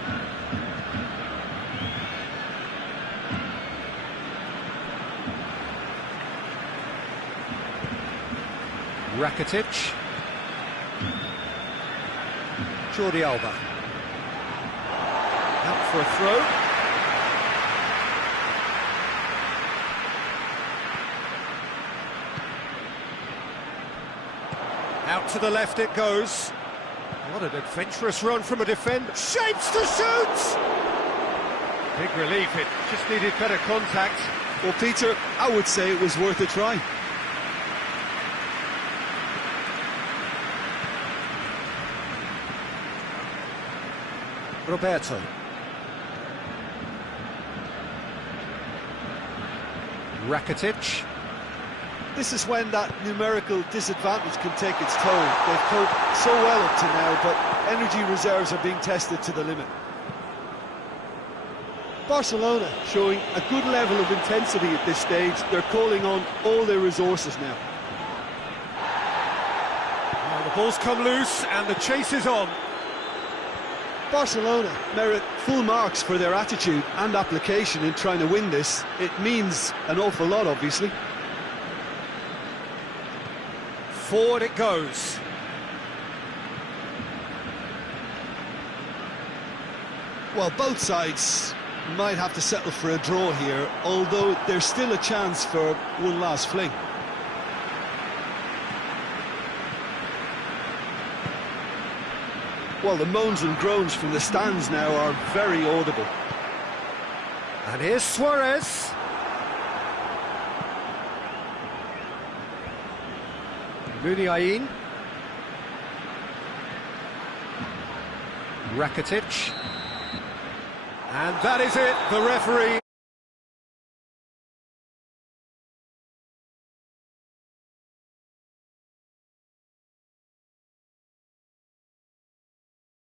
Rakitic. Jordi Alba. Out for a throw. Out to the left it goes. What an adventurous run from a defender. Shapes to shoot! Big relief, it just needed better contact. Well, Peter, I would say it was worth a try. Roberto. Rakitic. This is when that numerical disadvantage can take its toll. They've coped so well up to now, but energy reserves are being tested to the limit. Barcelona showing a good level of intensity at this stage. They're calling on all their resources now. Well, the ball's come loose and the chase is on. Barcelona merit full marks for their attitude and application in trying to win this. It means an awful lot, obviously. Forward it goes. Well, both sides might have to settle for a draw here, although there's still a chance for one last fling. Well, the moans and groans from the stands now are very audible. And here's Suarez. Muniain. Rakitic. And that is it, the referee